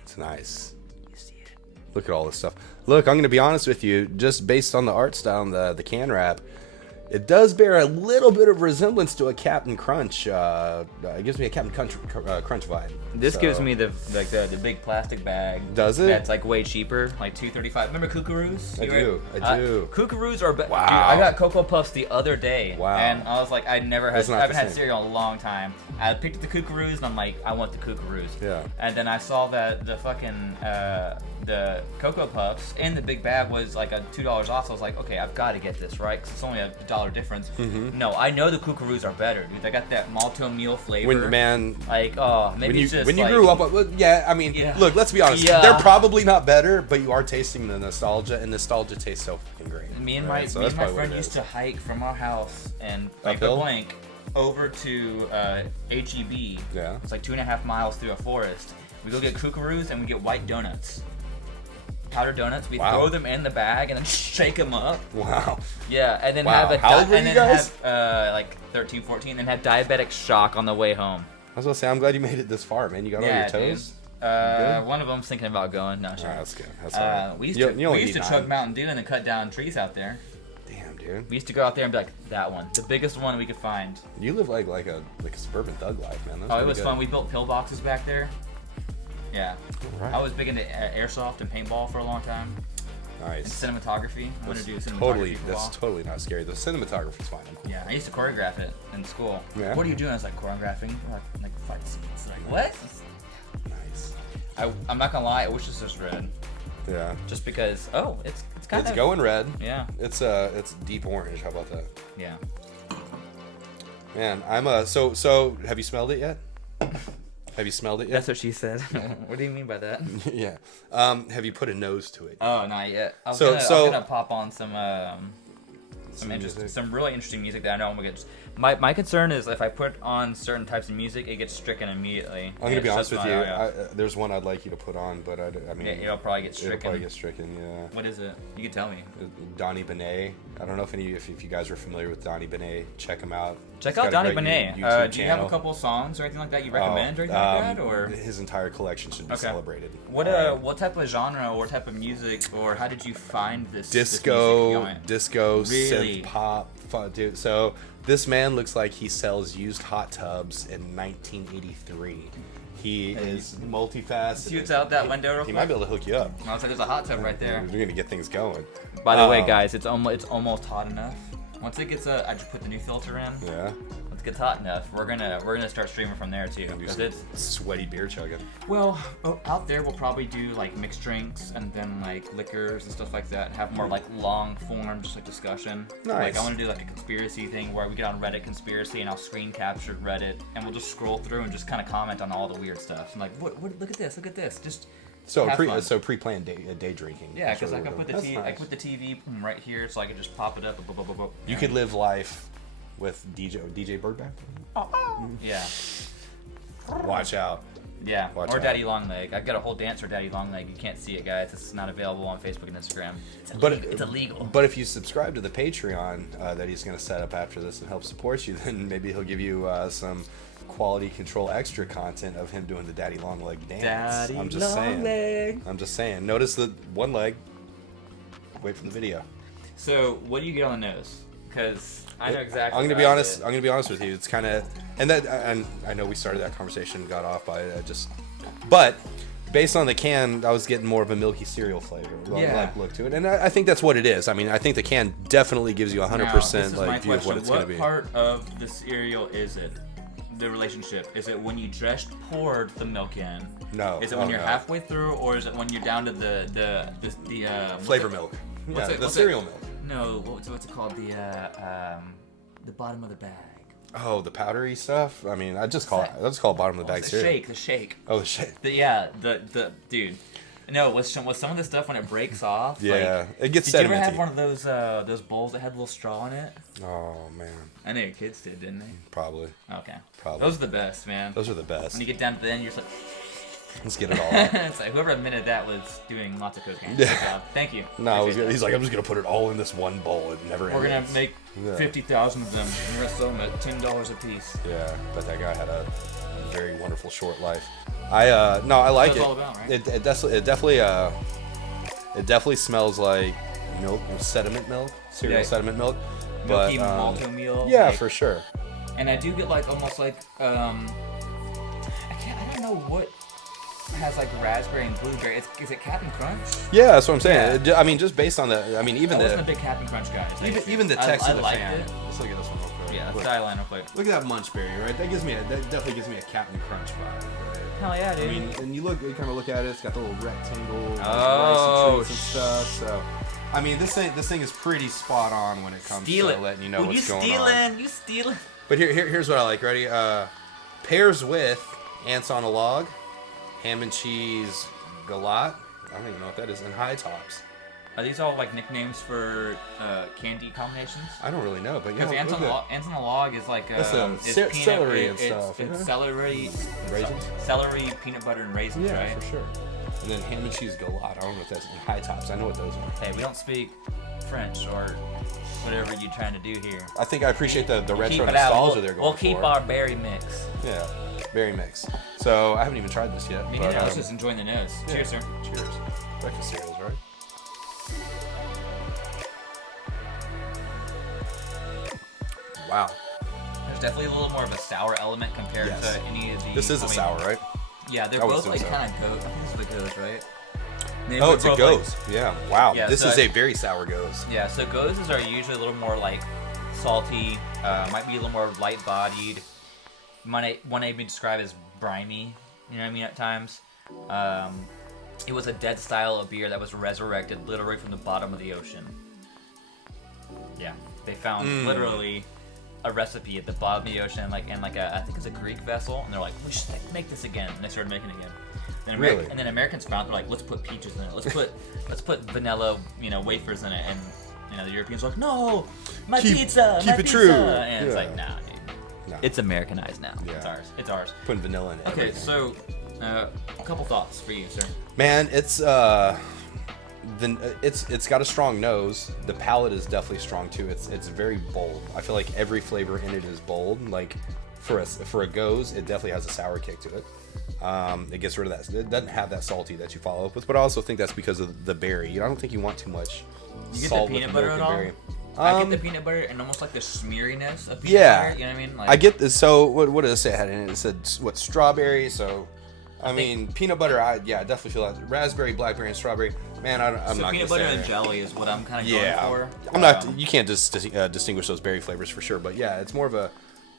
It's nice. You see it. Look at all this stuff. Look, I'm going to be honest with you. Just based on the art style and the can wrap, it does bear a little bit of resemblance to a Captain Crunch. It gives me a Captain Crunch vibe. This So- gives me the big plastic bag. Does it? That's like way cheaper, like $2.35. Remember Kookaroos? I do. Kookaroos are better. Wow. Dude, I got Cocoa Puffs the other day. Wow. And I was like, I That's not haven't the had same. cereal in a long time. I picked up the Kookaroos and I'm like, I want the Kookaroos. Yeah. And then I saw that the fucking the Cocoa Puffs in the big bag was like a $2 off. So I was like, okay, I've got to get this, right? Because it's only a $1 difference. Mm-hmm. No, I know the Kookaroos are better, dude. They got that malto meal flavor. When man, Like, oh, maybe it's just when you like, grew up, well, yeah. I mean, Yeah. look. Let's be honest. Yeah. They're probably not better, but you are tasting the nostalgia, and nostalgia tastes so fucking great. Me and right? my So me that's and my probably what friend it used is. to hike from our house and like Uphill? blank over to HEB. Yeah. It's like 2.5 miles through a forest. We go get Kookaroos and we get white donuts. Powdered donuts. We Wow. throw them in the bag and then shake them up. Wow. Yeah, and then Wow. have a How old were and you then guys? have like 13, 14, and have diabetic shock on the way home. I was gonna say, I'm glad you made it this far, man. You got all your toes. Dude. One of them's thinking about going. No, sure. That's good. That's all right. We used You- to, you only we used to need chug 9. Mountain Dew and then cut down trees out there. Damn, dude. We used to go out there and be like, that one, the biggest one we could find. You live like a suburban thug life, man. That's Oh, it pretty was good. fun. We built pillboxes back there. Yeah. Alright. I was big into airsoft and paintball for a long time. And Nice. cinematography. I want to do cinematography Totally. for a That's while. totally not scary. The cinematography's fine. I'm cool. Yeah, I used to choreograph it in school. Yeah? What are you doing? I was like, choreographing like fight scenes. Like, what? Nice. I'm not gonna lie, I wish this was red. Yeah. Just because, oh, it's kind It's of... going red. Yeah, It's deep orange. How about that? yeah. Man, I'm so have you smelled it yet? Have you smelled it yet? That's what she said. What do you mean by that? Yeah. Have you put a nose to it? Oh, not yet. I was So- gonna pop on some music? some really interesting music that I know I'm gonna get. My concern is if I put on certain types of music, it gets stricken immediately. I'm gonna be honest with you. Yeah, There's one I'd like you to put on, but I mean, it'll probably get it'll stricken. probably get stricken. Yeah. What is it? You can tell me. Donnie Benet. I don't know if if you guys are familiar with Donnie Benet. Check him out. Check He's out got a Donnie great Benet. YouTube Do you have a channel. couple songs or anything like that you recommend or anything like that? Or his entire collection should be Okay. celebrated. what type of genre or type of music or how did you find this Disco, this music going? disco, Really? synth pop, dude. So this man looks like he sells used hot tubs in 1983. He is multifaceted. Shoots out that window real He quick. might be able to hook you up. I was like, there's a hot tub right there. We're gonna get things going. By the way, Um, guys, it's almost hot enough. Once it gets I just put the new filter in. Yeah. Once it gets hot enough, we're gonna start streaming from there too. Do 'Cause some it's sweaty beer chugging. well out there we'll probably do like mixed drinks and then like liquors and stuff like that. Have more like long form just like discussion. Like Nice. I want to do like a conspiracy thing where we get on Reddit conspiracy and I'll screen capture Reddit and we'll just scroll through and just kind of comment on all the weird stuff. And like what look at this. Just So have fun. pre-planned day drinking. Yeah, because I That's could what put we're the doing. I could put the TV right here, so I could just pop it up. You could live life with DJ Birdback. Yeah. Watch out. Yeah, Watch or out. Daddy Longleg. I've got a whole dance for Daddy Longleg. You can't see it, guys. It's not available on Facebook and Instagram. It's illegal. But if you subscribe to the Patreon that he's going to set up after this and help support you, then maybe he'll give you some quality control extra content of him doing the Daddy Longleg dance. Daddy I'm just saying. Longleg. I'm just saying. Notice the one leg. Wait for the video. So, what do you get on the nose? Because I know exactly. I'm gonna what be I honest. did. I'm gonna be honest with you. It's kind of, and I know we started that conversation, and got off by it. But based on the can, I was getting more of a milky cereal flavor, like look to it, and I think that's what it is. I mean, I think the can definitely gives you 100% like view of what it's gonna be. What part of the cereal is it? The relationship? Is it when you just poured the milk in? No. Is it when you're halfway through, or is it when you're down to the Flavor milk. What's Yeah, it- the what's cereal it- milk. No, what's it called? The bottom of the bag. Oh, the powdery stuff. I mean, I just call it bottom of the bag The cereal. shake, the shake. Oh, the shake. The dude. No, with some of the stuff when it breaks off. Yeah, like, it gets Did you ever have sedimenty. one of those bowls that had a little straw in it? Oh man, I know your kids did, didn't they? probably. Okay. Probably. Those are the best, man. Those are the best. When you get down to the end, you're just like, Let's get it all out. it's like whoever admitted that was doing lots of cocaine. Yeah. Good job. Thank you. No, Appreciate that. he's like, I'm just gonna put it all in this one bowl. It never We're gonna ends. make Yeah. 50,000 of them. And we're gonna sell them at $10 a piece. Yeah, but that guy had a very wonderful short life. I like That's it. all about, right? It definitely smells like milk, cereal Yeah. sediment milk. But Milky malto meal. yeah, like- for sure. And I do get like almost like I don't know what has like raspberry and blueberry. Is it Captain Crunch? Yeah, that's what I'm saying. Yeah. I mean, just based on the, I mean, even I wasn't a the big Captain Crunch guy. even the text I of the liked fan. it. Let's look at this one real quick. Yeah, Look. let's dial in real quick. Look at that Munchberry, right? That definitely gives me a Captain Crunch vibe, right? Hell yeah, I dude. mean, and you kind of look at it. It's got the little rectangle, like, Oh, rice and treats and stuff. So, I mean, this thing is pretty spot on when it comes Steal to it. letting you know Well, what's you going stealing? on. You stealing? But here's what I like. Ready? Pairs with ants on a log, ham and cheese galat. I don't even know what that is. And high tops. Are these all like nicknames for candy combinations? I don't really know, but yeah. Because ants on a log is like That's is celery and it's, stuff, It's isn't it? celery, Raisins? celery, peanut butter, and raisins, Yeah, right? for sure. And then ham and cheese galat. I don't know what that's. And high tops. I know what those are. Hey, we don't speak French or whatever you're trying to do here. I think I appreciate the retro Keep it out. nostalgia they're going We'll for. keep our berry mix. Yeah, berry mix. So I haven't even tried this yet. Me but, neither. I was just enjoying the nose. yeah. Cheers, sir. Cheers. Breakfast cereals, right? Wow. There's definitely a little more of a sour element compared Yes. to any of the. This is a sour, right? Yeah, they're I would both assume like so. kind of goat. I think this is the goes, right? Oh, it's a both, goes. Yeah. Wow. Yeah, this so is I- a very sour goes. Yeah, so gozes are usually a little more like salty, might be a little more light-bodied. One may be described as briny, you know what I mean, at times. It was a dead style of beer that was resurrected literally from the bottom of the ocean. Yeah, they found literally a recipe at the bottom of the ocean, I think it's a Greek vessel, and they're like, we should make this again, and they started making it again. Then Really? And then Americans found, they're like, let's put peaches in it, let's put vanilla, wafers in it, and the Europeans were like, no, my Keep pizza, it pizza. true. And it's Yeah. like, nah, dude, No. it's Americanized now. Yeah. It's ours. Putting vanilla in it. Okay, so a couple thoughts for you, sir. Man, it's got a strong nose. The palate is definitely strong too. It's very bold. I feel like every flavor in it is bold. Like for a goes, it definitely has a sour kick to it. It gets rid of that. It doesn't have that salty that you follow up with. But I also think that's because of the berry. I don't think you want too much You get salt the with peanut butter milk at and all? berry. I get the peanut butter and almost like the smeariness of peanut Yeah. butter. You know what I mean? Like, I get this. So what did it say it had in it? It said what, strawberry. So I mean peanut butter. I definitely feel like raspberry, blackberry, and strawberry. Man, I'm so not peanut gonna butter say and it. jelly is what I'm kind of Yeah, going for. I'm not. You can't just distinguish those berry flavors for sure. But yeah, it's more of a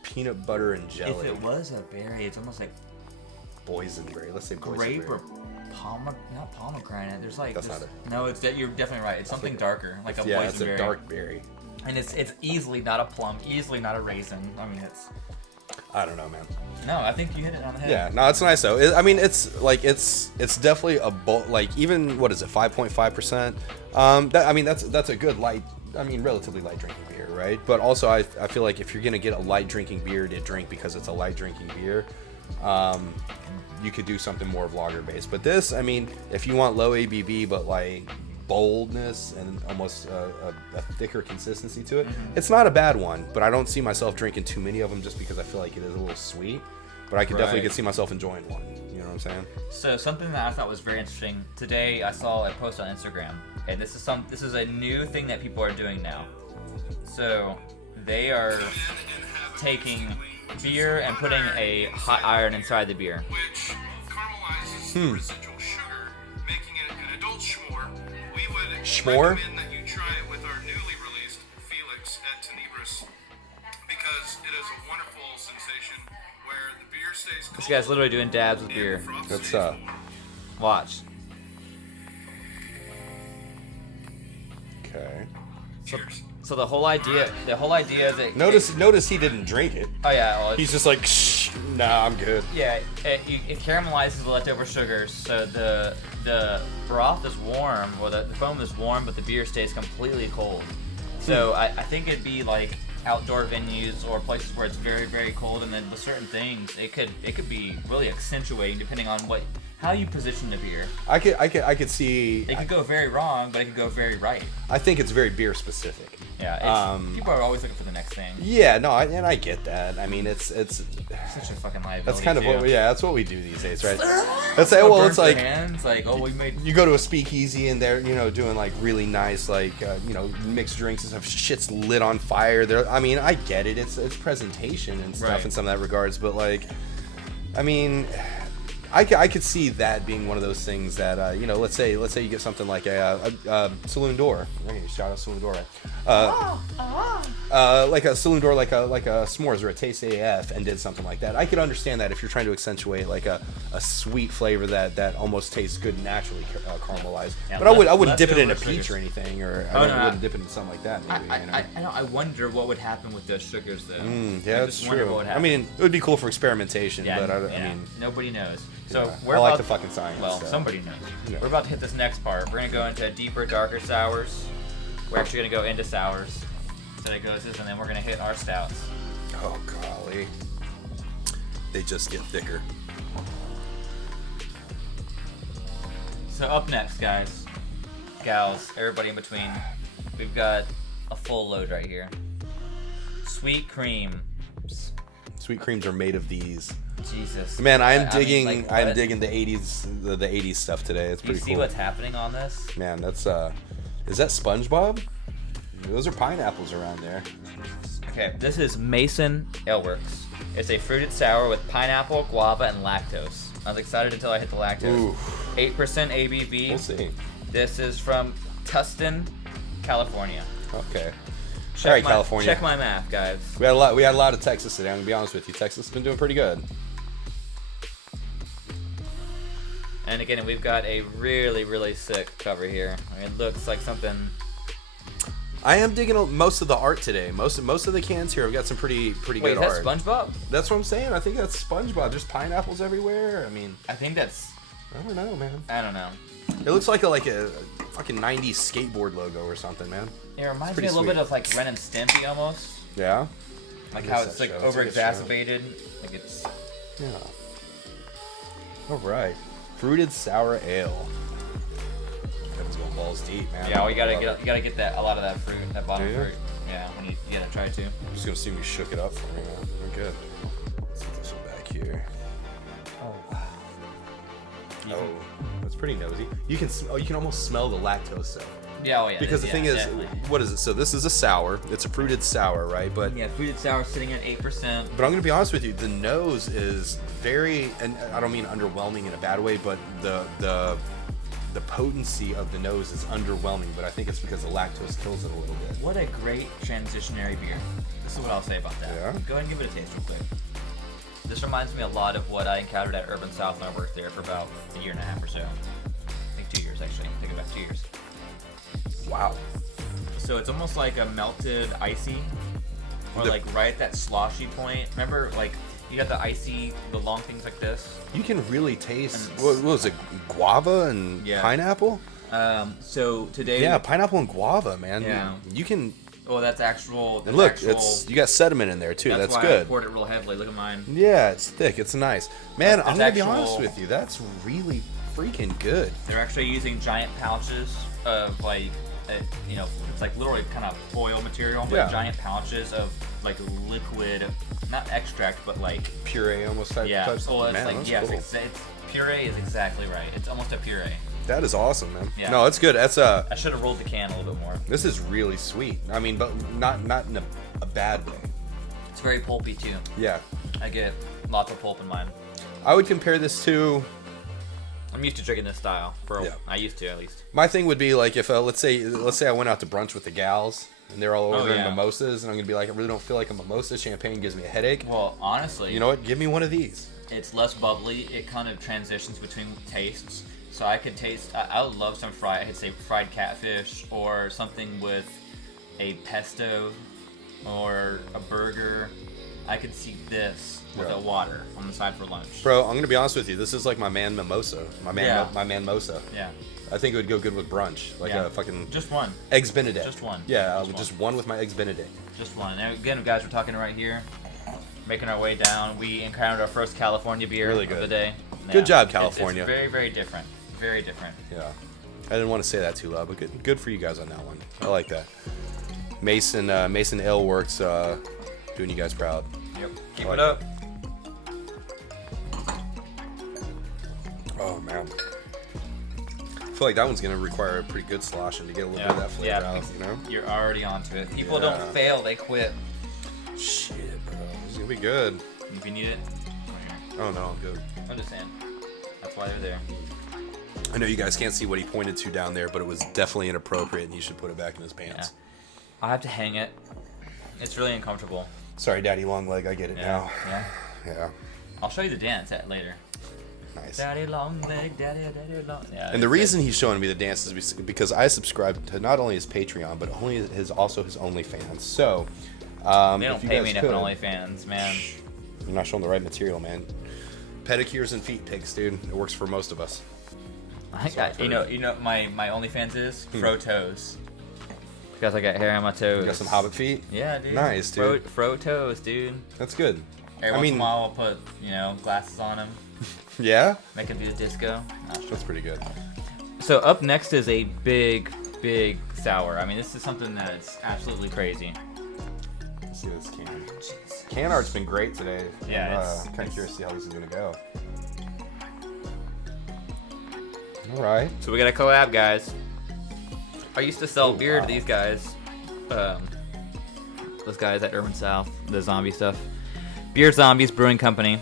peanut butter and If jelly. it was a berry, it's almost like Boysenberry. Let's say grape boysenberry. or not pomegranate. There's like That's this- not it. No, you're definitely right. It's something darker, like a Yeah, it's a boysenberry. dark berry. And it's easily not a plum, easily not a raisin. I mean, it's I don't know, man. No, I think you hit it on the head. Yeah, no, it's nice though. I mean, it's definitely a like even what is it, 5.5%? That's a good light. I mean, relatively light drinking beer, right? But also, I feel like if you're gonna get a light drinking beer to drink because it's a light drinking beer, you could do something more of lager based. But this, I mean, if you want low ABV but like boldness and almost a thicker consistency to it, it's not a bad one. But I don't see myself drinking too many of them just because I feel like it is a little sweet. But I definitely could see myself enjoying one. You know what I'm saying? So something that I thought was very interesting today, I saw a post on Instagram, and this is a new thing that people are doing now. So they are taking beer and putting a hot iron inside the beer. Which caramelizes the residual sugar, making it an adult s'more. We would S'more? recommend that you try it with our newly released Felix at Tenebris because it is a wonderful sensation where the beer stays cold. This guy's literally doing dabs with beer. That's Watch. okay. Cheers. So the whole idea is that Notice he didn't drink it. Oh yeah, well, He's just like, shh, nah, I'm good. yeah, it caramelizes the leftover sugars, so the broth is warm, or the foam is warm, but the beer stays completely cold. So I think it'd be like outdoor venues or places where it's very, very cold, and then with certain things, it could be really accentuating depending on how you position the beer. I could see. It could go very wrong, but it could go very right. I think it's very beer specific. Yeah, people are always looking for the next thing. Yeah, no, and I get that. I mean, it's Such a fucking liability. that's kind of too. that's what we do these days, right? That's Someone well, burns it's their like hands, like, oh, we made. you go to a speakeasy and they're doing like really nice mixed drinks and stuff. Shit's lit on fire. I mean, I get it. It's presentation and stuff Right. in some of that regards, but like, I mean. I could see that being one of those things that let's say you get something like a Saloon Door. Shout out Saloon Door, right? Like a Saloon Door, like a S'mores or a Taste AF, and did something like that. I could understand that if you're trying to accentuate like a sweet flavor that almost tastes good naturally caramelized. Yeah, but I wouldn't dip it in a leftover peach sugars. or anything, or Oh, I no, wouldn't dip it in something like that. Maybe, I wonder what would happen with those sugars, though. Yeah, I that's just wonder true. what would I happen. mean, it would be cool for experimentation, Yeah, but I yeah, mean, nobody knows. So yeah. we're I like about the fucking science. Well, so. somebody knows. Yeah. We're about to hit this next part. We're gonna go into deeper, darker sours. We're actually gonna go into sours. So that goes this, and then we're gonna hit our stouts. Oh golly, they just get thicker. So up next, guys, gals, everybody in between, we've got a full load right here. Sweet cream. Sweet creams are made of these. Jesus. Man, I am mean, digging. like, I'm what? digging the '80s, the '80s stuff today. It's Do you pretty see cool. what's happening on this? Man, that's is that SpongeBob? Those are pineapples around there. Okay, this is Mason Aleworks. It's a fruited sour with pineapple, guava, and lactose. I was excited until I hit the lactose. Ooh. 8% ABV. We'll see. This is from Tustin, California. Okay. Check All right, my, California. Check my math, guys. We had a lot of Texas today. I'm gonna be honest with you. Texas has been doing pretty good. And again, we've got a really, really sick cover here. I mean, it looks like something. I am digging most of the art today. Most of the cans here have got some pretty Wait, good is that art. SpongeBob? That's what I'm saying. I think that's SpongeBob. There's pineapples everywhere. I mean, I think that's. I don't know, man. I don't know. It looks like a fucking '90s skateboard logo or something, man. It reminds me pretty a little sweet. bit of like Ren and Stimpy almost. Yeah. Like What how is it's that like show? It's a over good show. exacerbated. Like it's. Yeah. All right. Fruited sour ale. Kevin's going balls deep, man. Yeah, well, you Love it. gotta get that a lot of that fruit, that bottom Do you? fruit. Yeah, when you gotta try to. I'm just gonna assume you shook it up for me, man. We're good. Let's get this one back here. Oh, that's pretty nosy. You can almost smell the lactose though. Yeah, oh yeah. Because the yeah, thing is, definitely. what is it? So this is a sour. It's a fruited sour, right? But Yeah, fruited sour sitting at 8%. But I'm gonna be honest with you, the nose is very, and I don't mean underwhelming in a bad way, but the potency of the nose is underwhelming. But I think it's because the lactose kills it a little bit. What a great transitionary beer. This is what I'll say about that. Yeah? Go ahead and give it a taste real quick. This reminds me a lot of what I encountered at Urban South when I worked there for about a year and a half or so. I think 2 years actually. Take it back 2 years. Wow. So it's almost like a melted icy, or The- like right at that sloshy point. Remember, like You got the icy, the long things like this. You can really taste, what was it, guava and Yeah. pineapple? So today. Yeah, pineapple and guava, man. Yeah. You can, Oh, that's actual. and look, actual, you got sediment in there too. That's why good. I poured it real heavily. Look at mine. Yeah, it's thick. It's nice. Man, I'm That's gonna be honest actual- with you. That's really freaking good. They're actually using giant pouches of like, it's like literally kind of foil material, but Yeah. giant pouches of like liquid, not extract, but like Puree almost type. yeah. type Oh, it's man, like that's yeah, cool. it's puree is exactly right. It's almost a puree. That is awesome, man. Yeah. No, it's good. That's I should have rolled the can a little bit more. This is really sweet. I mean, but not in a bad way. It's very pulpy too. Yeah. I get lots of pulp in mine. I would compare this to. I'm used to drinking this style. Yeah. I used to at least. My thing would be like if let's say I went out to brunch with the gals and they're all ordering yeah. mimosas and I'm gonna be like, I really don't feel like a mimosa. Champagne gives me a headache. Well, honestly, You know what? Give me one of these. it's less bubbly. It kind of transitions between tastes. So I could taste. I would love some fried. I could say fried catfish or something with a pesto or a burger. I could see this with Yeah. a water on the side for lunch. Bro, I'm gonna be honest with you. This is like my man mimosa. My man, Yeah. my man mosa. Yeah, I think it would go good with brunch, like Yeah. a fucking just one. eggs Benedict. Just one. Yeah, Just just one. one with my eggs Benedict. Just one. And again, guys, we're talking right here, making our way down. We encountered our first California beer Really of the good. day. Good job, It's California. very, very different. Very different. Yeah, I didn't want to say that too loud, but good for you guys on that one. I like that. Mason Ale Works doing you guys proud. Yep. Keep I like it up. Oh man, I feel like that one's gonna require a pretty good sloshing to get a little bit of that flavor out. You know? You're already onto it. People Yeah. don't fail; they quit. Shit, bro, this is gonna be good. If you need it, right here. Oh no, I'm good. I'm just saying. That's why they're there. I know you guys can't see what he pointed to down there, but it was definitely inappropriate, and he should put it back in his pants. I have to hang it. It's really uncomfortable. Sorry, Daddy Longleg, I get it now. Yeah. Yeah, I'll show you the dance later. nice. Daddy long leg, daddy long. Yeah. And the it's reason he's showing me the dances is because I subscribe to not only his Patreon, but only also his OnlyFans. So, They don't if you pay guys me enough could- on OnlyFans, man. You're not showing the right material, man. Pedicures and feet pics, dude. It works for most of us. I think I've you know my OnlyFans is fro toes. Because I got hair on my toes. You got some Hobbit feet? Yeah, dude. Nice, dude. Fro toes, dude. That's good. Every once in a while, I'll put glasses on them, yeah, make them do the disco. that's pretty good. So up next is a big sour. I mean, this is something that's absolutely crazy. Let's see this can. Can art's been great today. Yeah, I'm kind of curious to see how this is gonna go. All right. So we got a collab, guys. I used to sell Oh, beer wow. to these guys. Those guys at Urban South, the zombie stuff. Beer Zombies Brewing Company.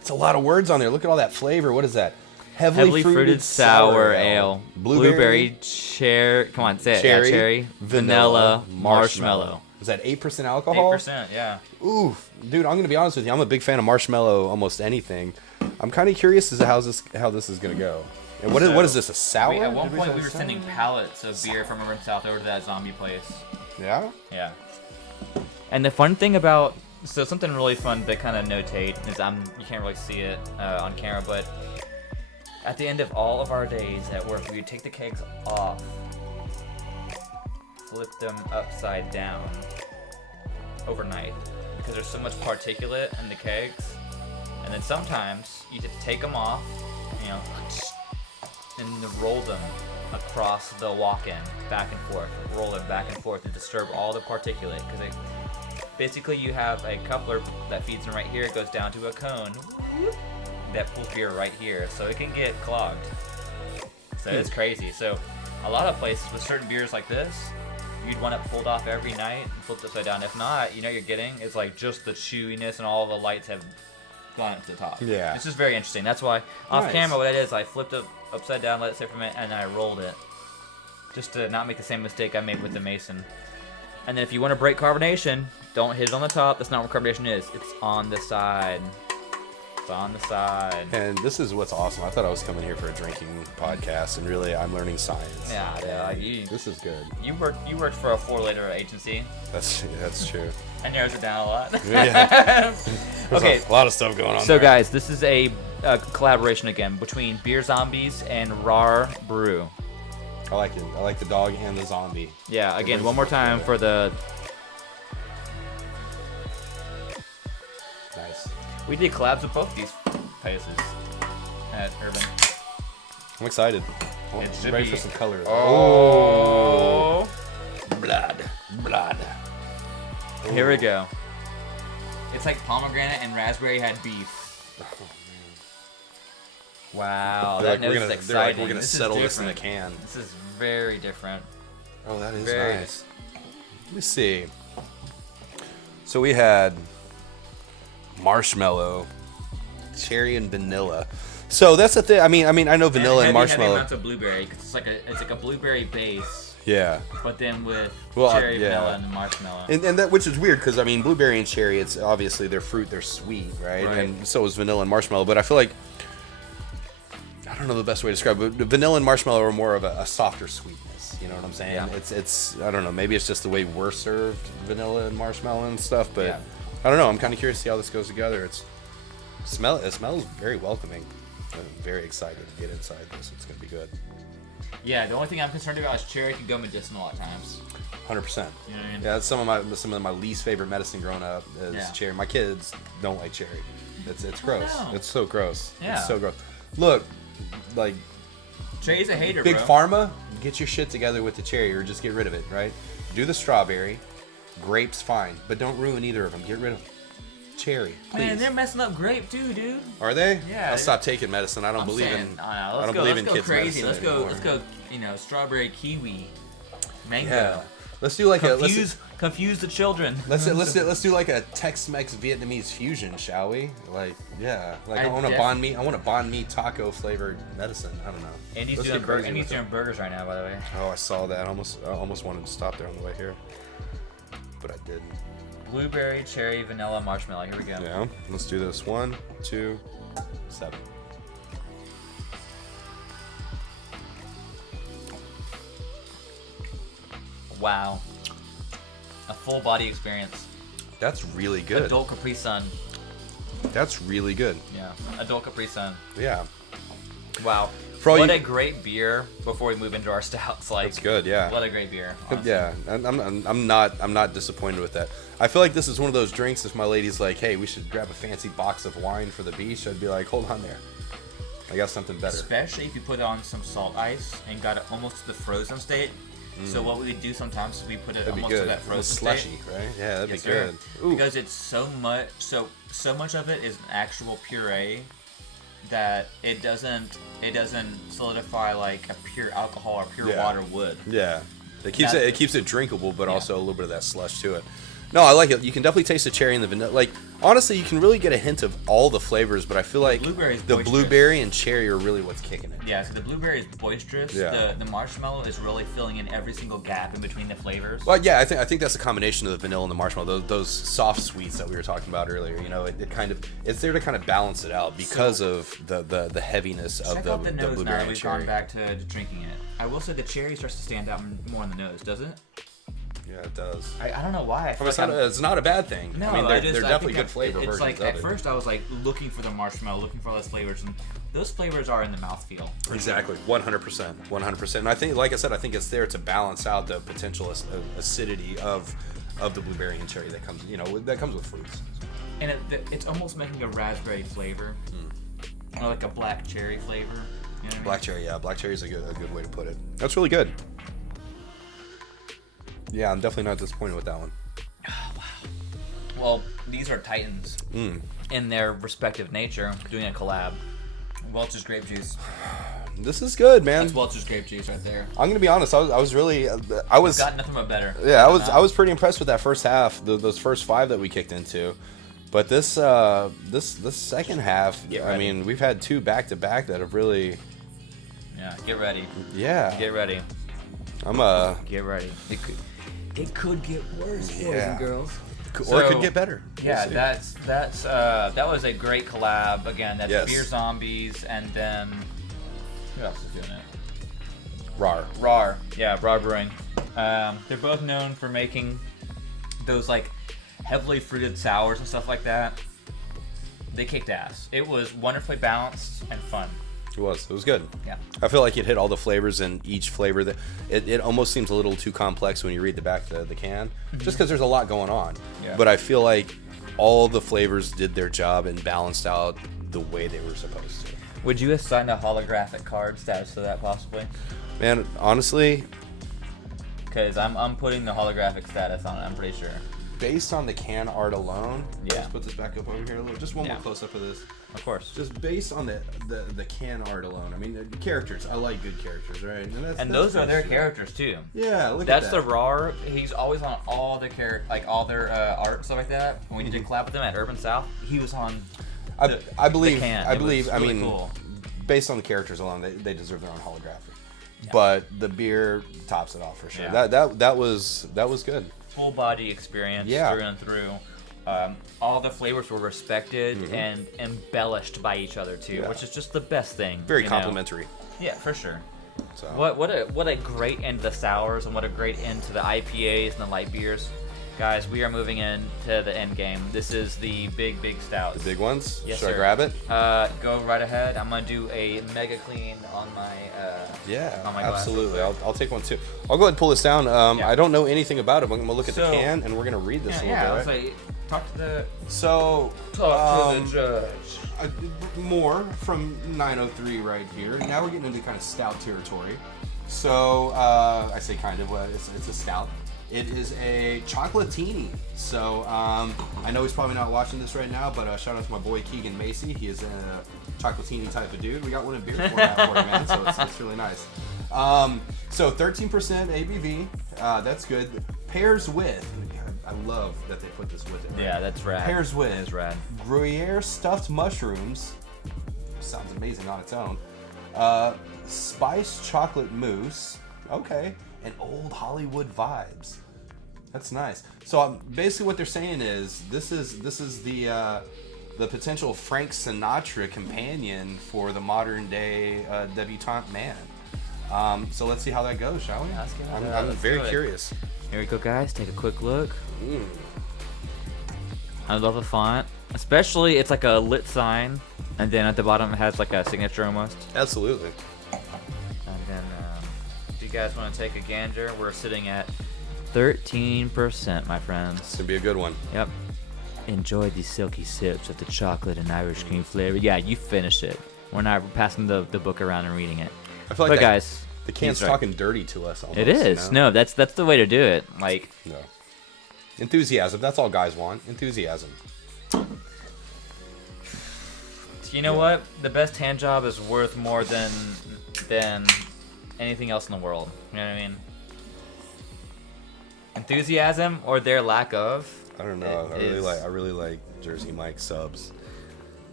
It's a lot of words on there. Look at all that flavor. What is that? Heavily fruited sour ale. Blueberry, cherry. Come on, say it. cherry, Yeah, cherry. Vanilla. Marshmallow. Is that 8% alcohol? 8%, yeah. Oof, dude. I'm gonna be honest with you. I'm a big fan of marshmallow. Almost anything. I'm kind of curious as to how this is gonna go. And what is this? A sour? At one Did point, say we were sour? sending pallets of beer from Urban South over to that zombie place. Yeah. Yeah. And the fun thing about something really fun to kind of notate is you can't really see it on camera, but at the end of all of our days at work, we would take the kegs off, flip them upside down overnight because there's so much particulate in the kegs, and then sometimes you just take them off, and roll them across the walk-in, back and forth, roll them back and forth, and disturb all the particulate. Because basically, you have a coupler that feeds them right here, it goes down to a cone that pulls beer right here, so it can get clogged. So it's crazy. So a lot of places with certain beers like this, you'd want it pulled off every night and flipped upside down. If not, you're getting is like just the chewiness and all the lights have gone up to the top. Yeah. It's just very interesting. That's why off Nice. camera, what it is, I flipped it upside down, let it sit for a minute, and I rolled it. Just to not make the same mistake I made with the Mason. And then if you want to break carbonation, don't hit it on the top. That's not where carbonation is. It's on the side. It's on the side. And this is what's awesome. I thought I was coming here for a drinking podcast, and really, I'm learning science. Yeah, And you this is good. worked for a 4-letter agency. That's true. That narrows it down a lot. Yeah. Okay. There's a lot of stuff going on So there. guys, this is a collaboration again between Beer Zombies and Rar Brew. I like it. I like the dog and the zombie. Yeah, again, brings one more it time together. for the... Nice. We did collabs with both these places at Urban. I'm excited. It I'm should ready be- for some color. Oh. Blood. Blood. Here we go. It's like pomegranate and raspberry had beef. Wow, They're that like, nose we're is gonna, exciting. they're like, we're gonna This is settle this in the different. can. This is very different. Oh, that is Very nice. Let me see. So we had marshmallow, cherry, and vanilla. So that's the thing. I mean, I know vanilla and heavy marshmallow. amounts of blueberry, 'cause it's like a blueberry base, Yeah. but then with Well, cherry, yeah. vanilla, and marshmallow. And that, which is weird because I mean, blueberry and cherry, it's obviously they're fruit, they're sweet, right? Right. And so is vanilla and marshmallow. But I feel like I don't know the best way to describe it. But vanilla and marshmallow are more of a softer sweetness. You know what I'm saying? Yeah. It's I don't know. Maybe it's just the way we're served vanilla and marshmallow and stuff. But Yeah. I don't know. I'm kind of curious to see how this goes together. It smells very welcoming. I'm very excited to get inside this. It's gonna be good. Yeah, the only thing I'm concerned about is cherry can go medicinal at times. 100%. You know what I mean? Yeah, that's some of my least favorite medicine growing up is Yeah. cherry. My kids don't like cherry. It's gross. no. It's so gross. Yeah. It's so gross. Look, like Cherry's a hater, Big bro. Pharma, get your shit together with the cherry or just get rid of it, right? Do the strawberry. Grapes fine, but don't ruin either of them. Get rid of cherry, please. Man, they're messing up grape too, dude. Are they? Yeah. I'll stop taking medicine. I don't I'm believe saying, in I I don't don't know, believe let's in go kids crazy. medicine Let's go, anymore. strawberry, kiwi, mango. Yeah. Let's do like Confuse the children. Let's do like a Tex-Mex Vietnamese fusion, shall we? Like, yeah, like I want a banh mi taco flavored medicine. I don't know. Andy's Let's doing get crazy Andy's with it. doing burgers right now, by the way. Oh, I saw that. I almost wanted to stop there on the way here, but I didn't. Blueberry, cherry, vanilla, marshmallow. Here we go. Yeah, let's do this. 1, 2, 7. Wow. A full body experience. That's really good. Adult Capri Sun. That's really good. Yeah. Adult Capri Sun. Yeah, Wow. For all What you- a great beer before we move into our stouts. Like, that's good. Yeah. What a great beer. honestly. Yeah, I'm not disappointed with that. I feel like this is one of those drinks. If my lady's like, "Hey, we should grab a fancy box of wine for the beach," I'd be like, "Hold on there, I got something better." Especially if you put on some salt ice and got it almost to the frozen state. So what we would do sometimes is we put it That'd be almost to good. that A frozen slushy, state. right? Yeah, that'd Yes, be sir. good. Ooh. Because it's so much of it is an actual puree that it doesn't solidify like a pure alcohol or pure Yeah. water would. Yeah, it keeps That's- it keeps it drinkable, but Yeah. also a little bit of that slush to it. No, I like it. You can definitely taste the cherry and the vanilla. Like honestly, you can really get a hint of all the flavors, but I feel like blueberry is the boisterous. blueberry and cherry are really what's kicking it. Yeah, so the blueberry is boisterous. Yeah. The marshmallow is really filling in every single gap in between the flavors. Well, yeah, I think that's a combination of the vanilla and the marshmallow. Those soft sweets that we were talking about earlier. You know, it's there to kind of balance it out because of the heaviness of Check the out the nose now blueberry that and we've cherry. gone back to drinking it. I will say the cherry starts to stand out more on the nose, does it? Yeah, it does. I don't know why. I feel It's like not, it's not a bad thing. No, I mean, I they're think definitely good that flavor it's versions like of at it. first I was like looking for the marshmallow, looking for all those flavors, and those flavors are in the mouthfeel. Exactly, 100%, 100%. And I think, like I said, I think it's there to balance out the potential acidity of the blueberry and cherry that comes with fruits. And it's almost making a raspberry flavor, or like a black cherry flavor. You know what I mean? Black cherry, yeah, black cherry is a good way to put it. That's really good. Yeah, I'm definitely not disappointed with that one. Well, these are titans in their respective nature, doing a collab. Welch's grape juice. This is good, man. That's Welch's grape juice right there. I'm gonna be honest. I was really, Got nothing but better. yeah, I was pretty impressed with that first half, those first 5 that we kicked into. But this second half, Get I ready. mean, we've had 2 back to back that have really, Yeah, get ready. yeah. Get ready. I'm Get ready. It could get worse, boys Yeah. and girls. or it could So, get better. Yeah, We'll see. that was a great collab. Again, that's Yes. Beer Zombies, and then who else is doing it? Rar. Rar. Yeah, Rar Brewing. They're both known for making those like heavily fruited sours and stuff like that. They kicked ass. It was wonderfully balanced and fun. It was good. Yeah. I feel like it hit all the flavors, and each flavor that it almost seems a little too complex when you read the back of the can, just because there's a lot going on. Yeah. But I feel like all the flavors did their job and balanced out the way they were supposed to. Would you assign a holographic card status to that possibly? Man, honestly, Because I'm putting the holographic status on it, I'm pretty sure. based on the can art alone, Yeah. let's put this back up over here a little. Just one Yeah. more close up of this. Of course. Just based on the can art alone. I mean, the characters. I like good characters, right? And that's those are their true. characters too. Yeah, look That's at the that. RAR. He's always on all their all their art and stuff like that. When we did collab with them at Urban South, he was on. I believe. the can. I It believe. was I really mean, cool. based on the characters alone, they deserve their own holographic. But the beer tops it off for sure. Yeah. That was good. Full body experience Yeah. through and through. All the flavors were respected and embellished by each other too, Yeah. which is just the best thing. Very you know? complimentary. Yeah, for sure. So What a great end to the sours, and what a great end to the IPAs and the light beers. Guys, we are moving into the end game. This is the big stout. the big ones. Yes, Should sir. I grab it? Go right ahead. I'm gonna do a mega clean on my. Yeah, on my glass absolutely. real quick. I'll take one too. I'll go ahead and pull this down. Yeah. I don't know anything about it. I'm gonna look at the So- can and we're gonna read this a little Yeah, bit. let's say, talk to the So judge. more from 903 right here. Now we're getting into kind of stout territory. So I say kind of. It's a stout. It is a chocolatini. So I know he's probably not watching this right now, but shout out to my boy Keegan Macy. He is a chocolatini type of dude. We got one in beer format for him, man. So it's really nice. So 13% ABV. That's good. Pairs with. I love that they put this with it. Right? Yeah, that's rad. Pairs with That is rad. Gruyere stuffed mushrooms. Sounds amazing on its own. Spiced chocolate mousse. Okay. And old Hollywood vibes. That's nice. So basically, what they're saying is this is the potential Frank Sinatra companion for the modern day debutante man. So let's see how that goes, shall we? Let's get it. I'm Let's very do it. curious. Here we go, guys. Take a quick look. I love the font, especially it's like a lit sign, and then at the bottom it has like a signature almost. Absolutely. And then, if you guys want to take a gander, we're sitting at 13%, my friends. It's gonna be a good one. Yep. Enjoy these silky sips of the chocolate and Irish cream flavor. Yeah, you finish it. We're passing the book around and reading it. I feel like But that- guys, the can's he's right. talking dirty to us. Almost, It is. You know? No, that's the way to do it. Like, No. Enthusiasm. That's all guys want. Enthusiasm. you know what? The best hand job is worth more than anything else in the world. You know what I mean? Enthusiasm or their lack of. I don't know. It I really like Jersey Mike subs.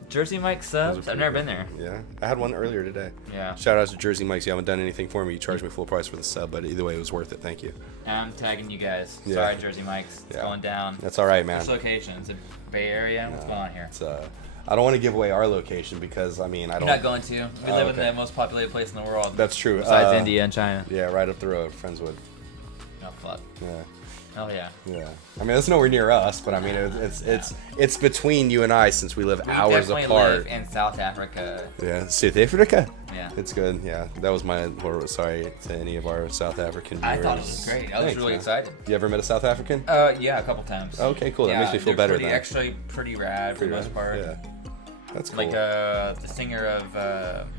Jersey Mike Those subs. are I've pretty never good. been there. Yeah, I had one earlier today. Yeah. Shout out to Jersey Mike's. You haven't done anything for me. You charged me full price for the sub, but either way, it was worth it. Thank you. I'm tagging you guys. Yeah. Sorry, Jersey Mike's. It's Yeah. going down. That's all right, man. Which location? Is it Bay Area? What's going on here? It's I don't want to give away our location because I mean I You're don't. not going to. We live okay. in the most populated place in the world. That's true. Besides India and China. Yeah, right up the road, Friendswood. Oh fuck. Yeah. Oh yeah. Yeah, I mean it's nowhere near us, but I mean it's between you and I since we live We hours definitely apart. live in South Africa. Yeah, South Africa. Yeah. It's good. Yeah, that was my sorry to any of our South African viewers. I thought it was great. I was Thanks, really man. excited. You ever met a South African? Yeah, a couple times. Okay, cool. That makes me feel they're better Pretty, then. actually, pretty rad for the most part. Yeah, that's cool. Like the singer of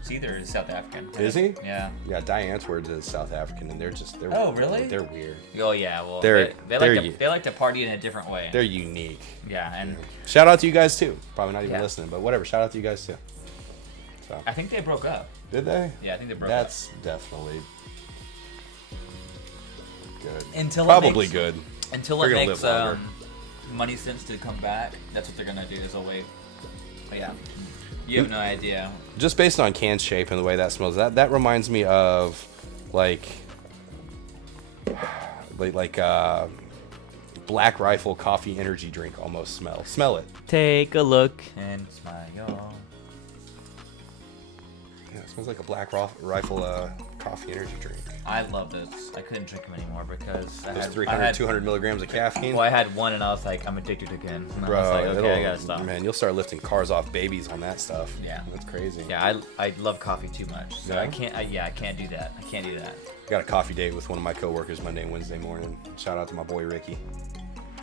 Seether is South African. Is he? Yeah. Yeah, Diane Antwoord is South African, and they're Oh, really? They're weird. Oh yeah. Well, They're- they like to party in a different way. They're unique. Yeah, and Shout out to you guys too. Probably not even Yeah. listening, but whatever. Shout out to you guys too. So I think they broke up. did they? Yeah, I think they broke That's definitely good. Until it Probably makes- good. up. Until They're it gonna makes live longer. money sense to come back. That's what they're gonna do. Is they'll wait. But yeah, you have no idea. Just based on can shape and the way that smells, that reminds me of like Black Rifle coffee energy drink almost smell. Smell it. Take a look and smile. Yeah, it smells like a Black Rifle coffee energy drink. I love those. I couldn't drink them anymore because I There's had 300, 200 milligrams of caffeine. Well, I had one and I was like, I'm addicted again. And Bro, I was like, okay, I it'll- gotta stop. man, you'll start lifting cars off babies on that stuff. Yeah. That's crazy. Yeah, I love coffee too much, so Yeah? I can't. I can't do that. I can't do that. Got a coffee date with one of my coworkers Monday and Wednesday morning. Shout out to my boy Ricky.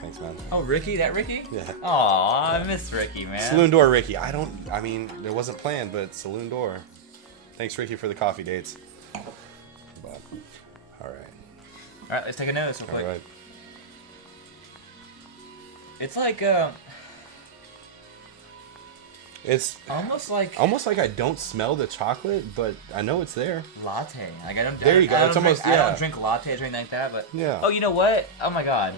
Thanks, man. Oh, Ricky, that Ricky? Yeah. Aw, I miss Ricky, man. Saloon door, Ricky. I mean, it wasn't planned, but saloon door. Thanks, Ricky, for the coffee dates. But, all right. All right, let's take a notice real All quick. right. It's like It's almost like almost like I don't smell the chocolate, but I know it's there. latte. Like I don't. There you go. I don't It's almost- drink, I yeah. don't drink lattes or anything like that, but Yeah. Oh, you know what? Oh my God,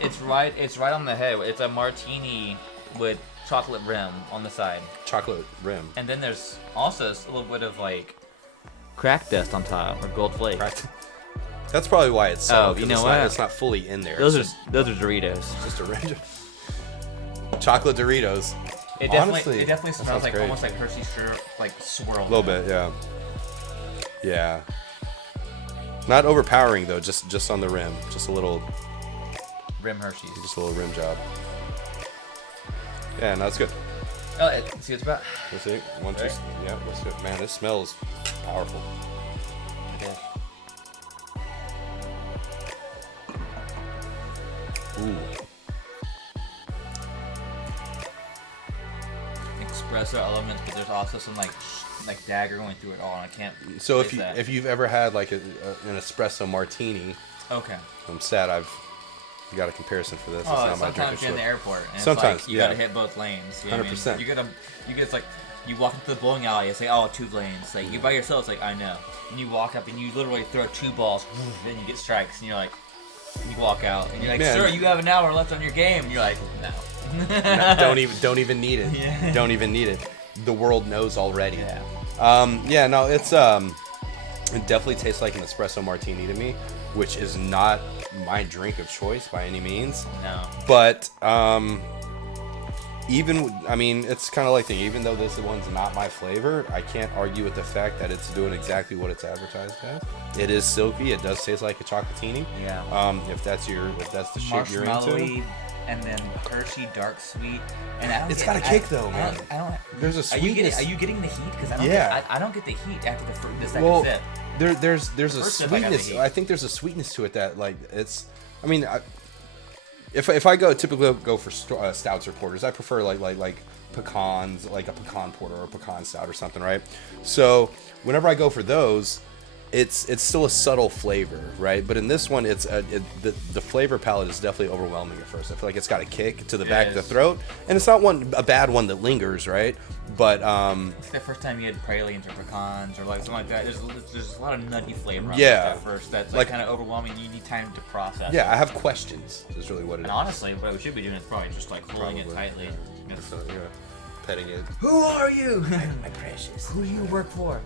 it's right. It's right on the head. It's a martini with chocolate rim on the side, Chocolate rim. and then there's also a little bit of like crack dust on top or gold flakes. Right. That's probably why it's so. Oh, 'cause you know it's what? Not, it's not fully in there. Those It's are Doritos. just a range. Chocolate Doritos. It Honestly, definitely that smells sounds like great. almost like Hershey syrup, like swirl. A little bit, yeah. Yeah. Not overpowering though, just on the rim. Just a little Rim Hershey's. rim job. Yeah, no, that's good. Oh, see what it's about. Let's see. One, two. Right. Yeah, let's see. Man, this smells powerful. Okay. Ooh. Espresso elements, but there's also some like dagger going through it all, and I can't. So taste that. if you've ever had like an espresso martini, Okay. I'm sad I've got a comparison for this. It's Oh, not my drink sometimes of you're in the choice. airport. And Sometimes, it's like, you yeah. gotta hit both lanes. You know what I mean? 100%. You get it's like you walk into the bowling alley and say, oh, 2 lanes. Like you by yourself, it's like I know. And you walk up and you literally throw 2 balls, then you get strikes, and you're like, you walk out and you're like, Man. sir, you have an hour left on your game. And you're like, no. don't even need it. Yeah. Don't even need it. The world knows already. Yeah. Yeah, no, it's it definitely tastes like an espresso martini to me, which is not my drink of choice by any means. No. But it's kind of like even though this one's not my flavor, I can't argue with the fact that it's doing exactly what it's advertised as. It is silky. It does taste like a chocolatini. Yeah. If that's the shape you're into. Marshmallowy, and then Hershey dark sweet, and I don't It's get- got a kick, though, I man. don't. There's a Are you getting? sweetness. Are you getting the heat? Because I don't. Yeah. I don't get the heat after the second Well, sip. there's a First sip, I got the sweetness. heat. I think there's a sweetness to it that like it's. I mean, if I typically go for stouts or porters, I prefer like pecans, like a pecan porter or a pecan stout or something, right? So whenever I go for those, it's still a subtle flavor, right? But in this one, the flavor palette is definitely overwhelming at first. I feel like it's got a kick to the back of the is. throat, and it's not a bad one that lingers, right? But It's the first time you had pralines or pecans or like something like that. There's a lot of nutty flavor on Yeah. at first. That's Like- kind of overwhelming. You need time to process. yeah, it. I have questions. Is really what it And is. honestly, what we should be doing is probably just like holding it Probably, tightly. yeah. Yes. So, yeah, petting it. Who are you? My precious. Who do you work for?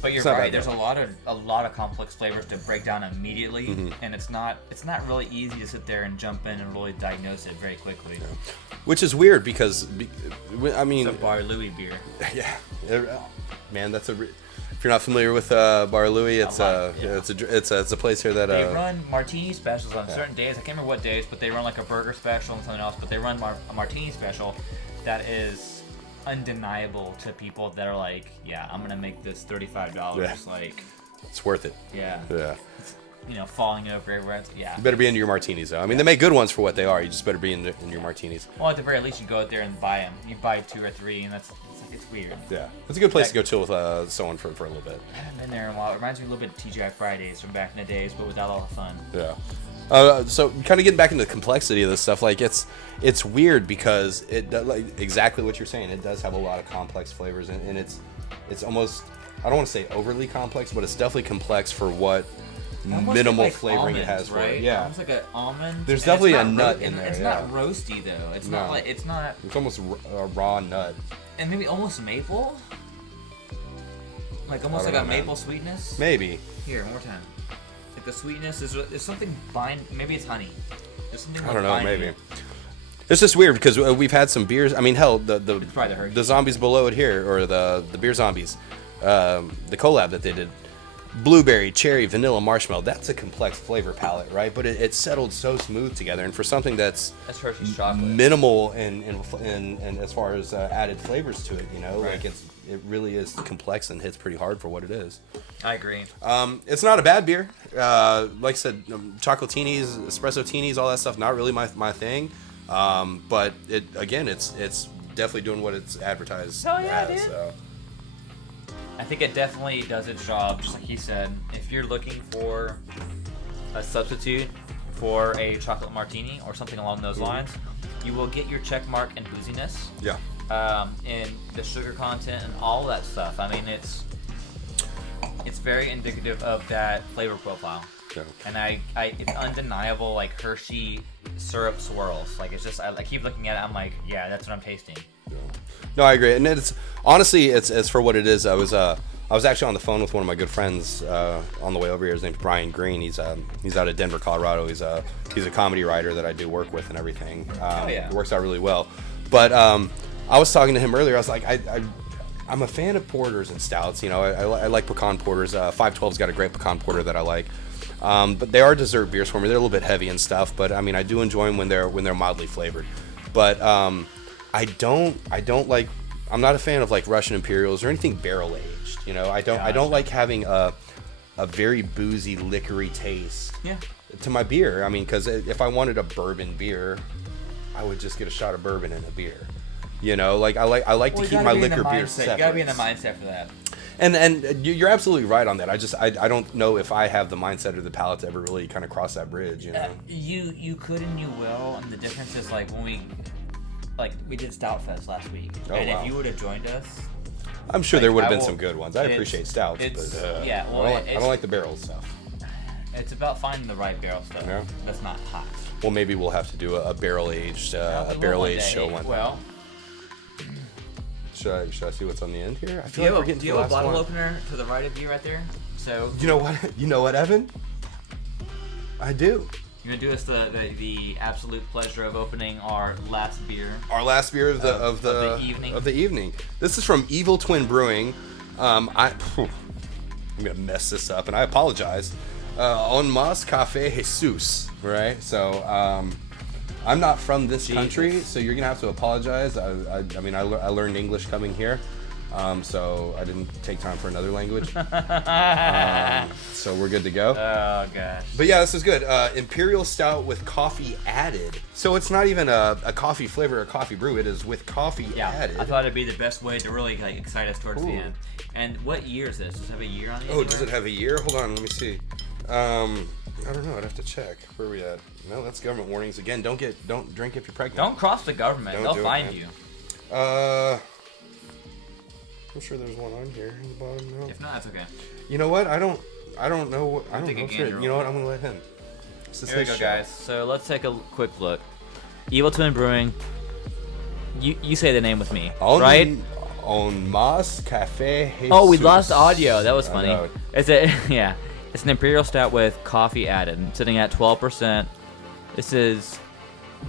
But you're It's not right. bad, There's though. a lot of complex flavors to break down immediately, Mm-hmm. and it's not really easy to sit there and jump in and really diagnose it very quickly. Which is weird because, I mean, It's a Bar Louis beer. yeah, man, if you're not familiar with Bar Louis, it's Yeah. it's a place here that They run martini specials on certain days. I can't remember what days, but they run like a burger special and something else. But they run a martini special that is undeniable to people that are like, yeah, I'm gonna make this $35. Yeah. Like, it's worth it. yeah, Yeah, falling over everywhere. Yeah. you better be into your martinis though. I mean, they make good ones for what they are. You just better be in your martinis. Well, at the very least, you go out there and buy them. You buy 2 or 3, and it's weird. Yeah, it's a good place to go chill with someone for a little bit. I haven't been there in a while. It reminds me a little bit of TGI Fridays from back in the days, but without all the fun. Yeah. So kind of getting back into the complexity of this stuff, like it's weird because it does, like exactly what you're saying. It does have a lot of complex flavors, and it's almost, I don't want to say overly complex, but it's definitely complex for what Almost minimal like flavoring it almonds, has for right? it. Yeah, Almost like an almond. There's and it's definitely a not nut in there, It's yeah. not roasty though. It's not No. like it's not, it's almost a raw nut. and maybe almost maple. Like almost I like don't a know, man. maple sweetness. Maybe. Here, one more time. Like the sweetness is something maybe it's honey. There's something I don't know. binding. Maybe. It's just weird because we've had some beers. I mean, hell, It's probably the Hershey. the zombies below it here, or the beer zombies. the collab that they did. Blueberry, cherry, vanilla, marshmallow. That's a complex flavor palette, right? But it settled so smooth together. And for something that's Hershey's chocolate. minimal and as far as added flavors to it, you know, Right. like it really is complex and hits pretty hard for what it is. I agree. It's not a bad beer. Like I said, chocolatinis, espresso tinis, all that stuff, not really my thing. But it's definitely doing what it's advertised Hell yeah, as. dude. So. I think it definitely does its job, just like he said. If you're looking for a substitute for a chocolate martini or something along those lines, you will get your check mark in booziness, Yeah. in the sugar content and all that stuff. I mean, it's very indicative of that flavor profile. Yeah. And it's undeniable, like Hershey syrup swirls. Like it's just, I keep looking at it. I'm like, yeah, that's what I'm tasting. No, I agree, and it's honestly, it's for what it is. I was actually on the phone with one of my good friends on the way over here. His name's Brian Green. He's out of Denver, Colorado. He's a comedy writer that I do work with and everything. Yeah. It works out really well. But I was talking to him earlier. I was like, I'm a fan of porters and stouts. You know, I like pecan porters. 512's got a great pecan porter that I like. But they are dessert beers for me. They're a little bit heavy and stuff, but I mean, I do enjoy them when they're mildly flavored. But I don't like. I'm not a fan of like Russian Imperials or anything barrel aged. You know, I don't like having a very boozy, liquory taste to my beer. I mean, because if I wanted a bourbon beer, I would just get a shot of bourbon in a beer. You know, like I like to keep my liquor beers separate. You gotta be in the mindset for that. And you're absolutely right on that. I don't know if I have the mindset or the palate to ever really kind of cross that bridge. You know, You could and you will, and the difference is like when we did Stout Fest last week, Oh, and wow. if you would have joined us, I'm sure like, there would have I been will- some good ones. I it's- appreciate stouts, it's- but yeah, well, I it's- don't like the barrel stuff. it's about finding the right barrel stuff. Yeah. That's not hot. Well, maybe we'll have to do a barrel aged We will barrel one aged day. show one. Well, Should I see what's on the end here? I do feel you like we're have, getting do to you the have a last bottle one. opener to the right of you right there? So You know what? You know what, Evan? I do. you're gonna do us the absolute pleasure of opening our last beer. Our last beer of the Of the evening. This is from Evil Twin Brewing. I'm gonna mess this up, and I apologize. On Mas Cafe Jesus, right? So I'm not from this country, so you're gonna have to apologize. I mean, I learned English coming here, so I didn't take time for another language. So we're good to go. Oh gosh. But yeah, this is good. Imperial Stout with coffee added. So it's not even a coffee flavor or coffee brew. It is with coffee Yeah, added. I thought it'd be the best way to really like excite us towards the Ooh. end. And what year is this? Does it have a year on the Oh, does it have a year? Hold on, let me see. I don't know. I'd have to check. Where are we at? No, that's government warnings again. Don't drink if you're pregnant. Don't cross the government. Don't They'll do it, find man. you. I'm sure there's one on here in the bottom. No. If not, it's okay. You know what? I don't know. What, I don't take a know. If gander you know what? I'm gonna let him. This is Here we his go, show. guys. So let's take a quick look. Evil Twin Brewing. You say the name with me, right? On Mas Cafe Jesus. Oh, we lost audio. That was I funny. know. It's a yeah. It's an imperial stout with coffee added, sitting at 12%. This is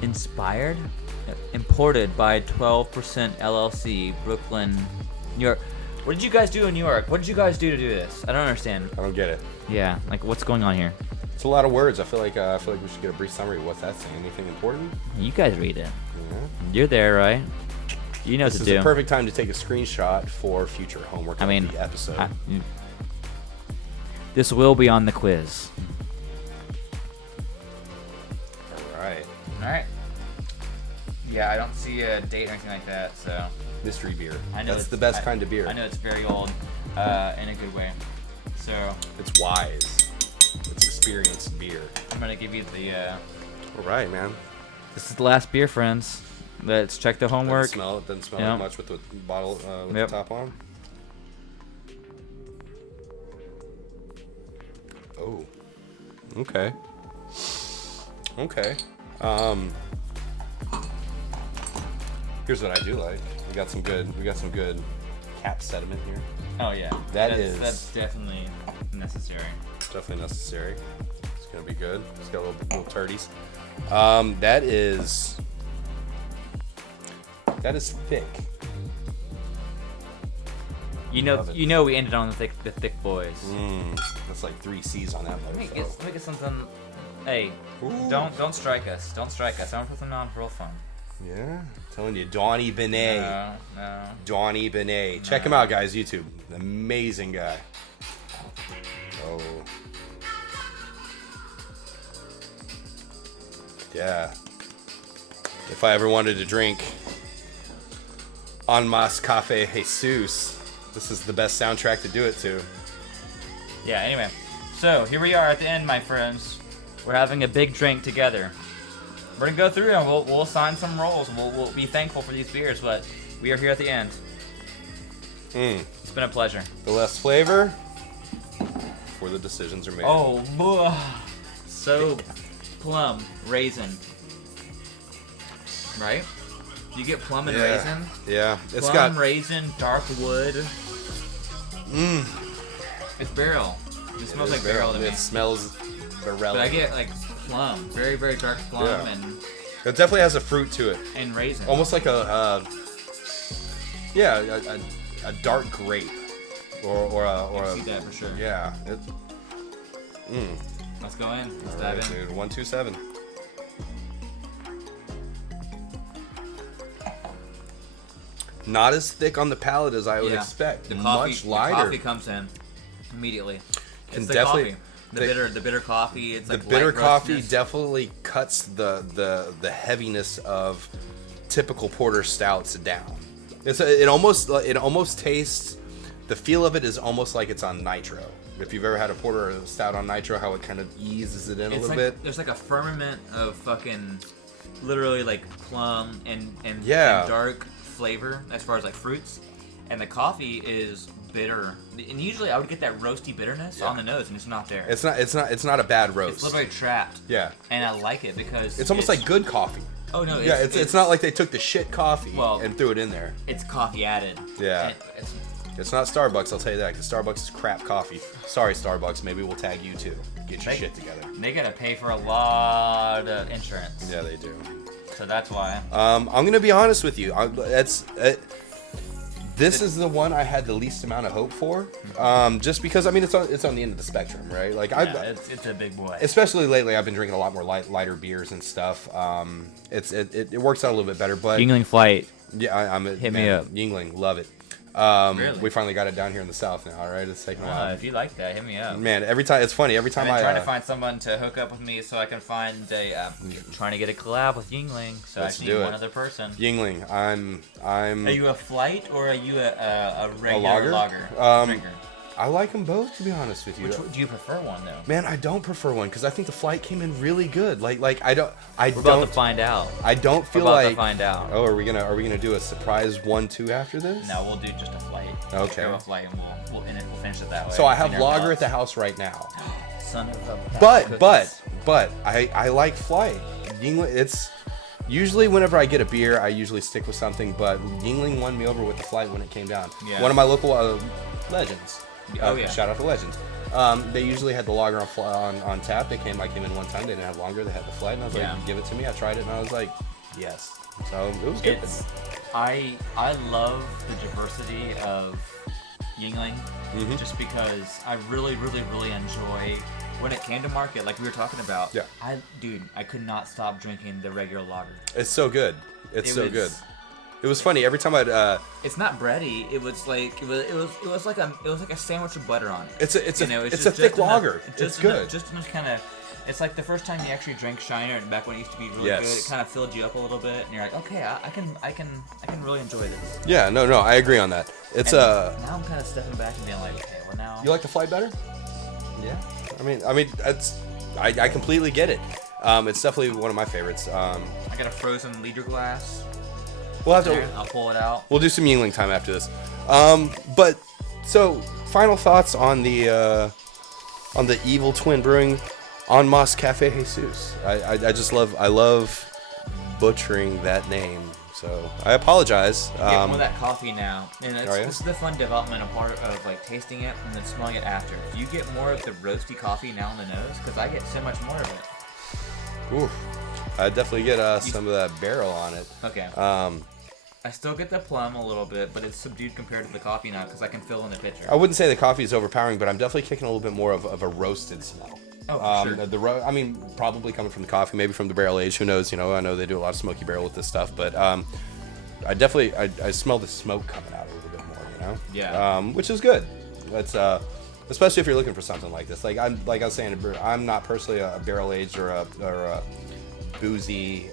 imported by 12% LLC, Brooklyn, New York. What did you guys do in New York? What did you guys do to do this? I don't understand. I don't get it. Yeah, like what's going on here? It's a lot of words. I feel like we should get a brief summary of what's that saying. Anything important? You guys read it. Yeah. You're there, right? You know what This to is do. a perfect time to take a screenshot for future homework. I mean, of the episode. this will be on the quiz. All right. All right. Yeah, I don't see a date or anything like that, so Mystery beer. I know That's it's- the best kind of beer. I know it's very old, in a good way. So It's wise. It's experienced beer. I'm gonna give you the. All right, man. This is the last beer, friends. Let's check the homework. Doesn't smell Yeah. like much with the bottle with Yep. the top on. Oh. Okay. Okay. Here's what I do like. We got some good cap sediment here. Oh yeah. That's definitely necessary. Definitely necessary. It's gonna be good. It's got little turdies. That is thick. Love it. You know, we ended on the thick boys. That's like 3 C's on that Let me motherfucker. get something. Hey, Ooh. don't strike us. Don't strike us. I'm gonna put something on for real fun. Yeah, I'm telling you, Donnie Benet. No. Donnie Benet. Check him out, guys. YouTube. Amazing guy. Oh. Yeah. If I ever wanted to drink En Mas Cafe Jesus, this is the best soundtrack to do it to. Yeah. Anyway, so here we are at the end, my friends. We're having a big drink together. We're gonna go through and we'll assign some roles. We'll be thankful for these beers, but we are here at the end. It's been a pleasure. The less flavor, before the decisions are made. Oh, boy. So plum raisin, right? You get plum and raisin. Yeah, it's Plum, got raisin, dark wood. It's barrel. It smells like barrel to me. It smells barrel. But I get like plum, very very dark plum Yeah. It definitely has a fruit to it, and raisin. almost like a dark grape, or I a see that for sure. yeah. Let's go in. Let's All dive right, in. dude. 127. Not as thick on the palate as I would expect. The coffee, Much lighter. The coffee comes in immediately. Can It's the definitely- coffee. The bitter coffee. It's The like bitter light coffee roastiness. definitely cuts the heaviness of typical porter stouts down. It almost tastes. The feel of it is almost like it's on nitro. If you've ever had a porter or stout on nitro, how it kind of eases it in a It's little like, bit. There's like a firmament of fucking, literally like plum and Yeah. dark flavor as far as like fruits, and the coffee is bitter. And usually I would get that roasty bitterness on the nose, and it's not there. It's not a bad roast. It's literally trapped. Yeah. And I like it because It's almost like good coffee. Oh no. Yeah, it's not like they took the shit coffee Well- and threw it in there. It's coffee added. Yeah. And it's, It's not Starbucks, I'll tell you that, because Starbucks is crap coffee. Sorry, Starbucks, maybe we'll tag you too. Get your shit together. they gotta pay for a lot of insurance. Yeah, they do. So that's why. I'm gonna be honest with you. This is the one I had the least amount of hope for, just because I mean it's on the end of the spectrum, right? Like Yeah, it's a big boy. especially lately, I've been drinking a lot more lighter beers and stuff. It works out a little bit better, but Yingling Flight. yeah, Hit me up. Yingling, love it. Really? We finally got it down here in the south now. All right, it's taking a while. If you like that, hit me up. Man, every time it's funny. Every I've time been I trying to find someone to hook up with me so I can find a. Trying to get a collab with Yingling, so Let's I do need it. one other person. Yingling, I'm Are you a flight or are you a regular lager? drinker? I like them both, to be honest with you. Do you prefer one though? Man, I don't prefer one because I think the flight came in really good. Like I We're about to find out. I don't feel We're about like. to find out. Oh, are we gonna do a surprise 1-2 after this? No, we'll do just a flight. Okay. Grab a flight and we'll finish it that way. So I have Between our lager at the mouths. house right now. Son of a. But I like flight. Yingling, it's usually whenever I get a beer, I usually stick with something. But Yingling won me over with the flight when it came down. Yeah. One of my local legends. Oh, yeah. Shout out to Legends. They usually had the lager on tap. I came in one time. They didn't have lager. They had the flight, and I was Yeah. like, "Give it to me." I tried it, and I was like, "Yes." So it was good. I love the diversity of Yingling, Mm-hmm. just because I really enjoy when it came to market, like we were talking about. Yeah. I could not stop drinking the regular lager. It's so good. It's It so was- good. It was funny every time I'd. It's not bready. It was like it was like a sandwich with butter on it. It's a You know, it's just- a thick just enough- lager. just It's enough- good. Just enough kind of. It's like the first time you actually drank Shiner back when it used to be really Yes. good. It kind of filled you up a little bit, and you're like, okay, I can really enjoy this. Yeah, no, I agree on that. It's And now I'm kind of stepping back and being like, okay, well now. You like the flight better? Yeah. I mean, I completely get it. It's definitely one of my favorites. I got a frozen liter glass. We'll have There, to. I'll pull it out. We'll do some Yingling time after this. But so final thoughts on the Evil Twin Brewing En Mas Cafe Jesus. I just love butchering that name. So I apologize. Get more of that coffee now, and Are ya? this is the fun development part of like tasting it and then smelling it after. You get more of the roasty coffee now in the nose because I get so much more of it. Oof. I definitely get some of that barrel on it. Okay. I still get the plum a little bit, but it's subdued compared to the coffee now because I can fill in the pitcher. I wouldn't say the coffee is overpowering, but I'm definitely kicking a little bit more of a roasted smell. Oh, for sure. I mean, probably coming from the coffee, maybe from the barrel age. Who knows? I know they do a lot of smoky barrel with this stuff, but I definitely I smell the smoke coming out a little bit more. Yeah. Which is good. That's especially if you're looking for something like this. Like I was saying, I'm not personally a barrel aged or a boozy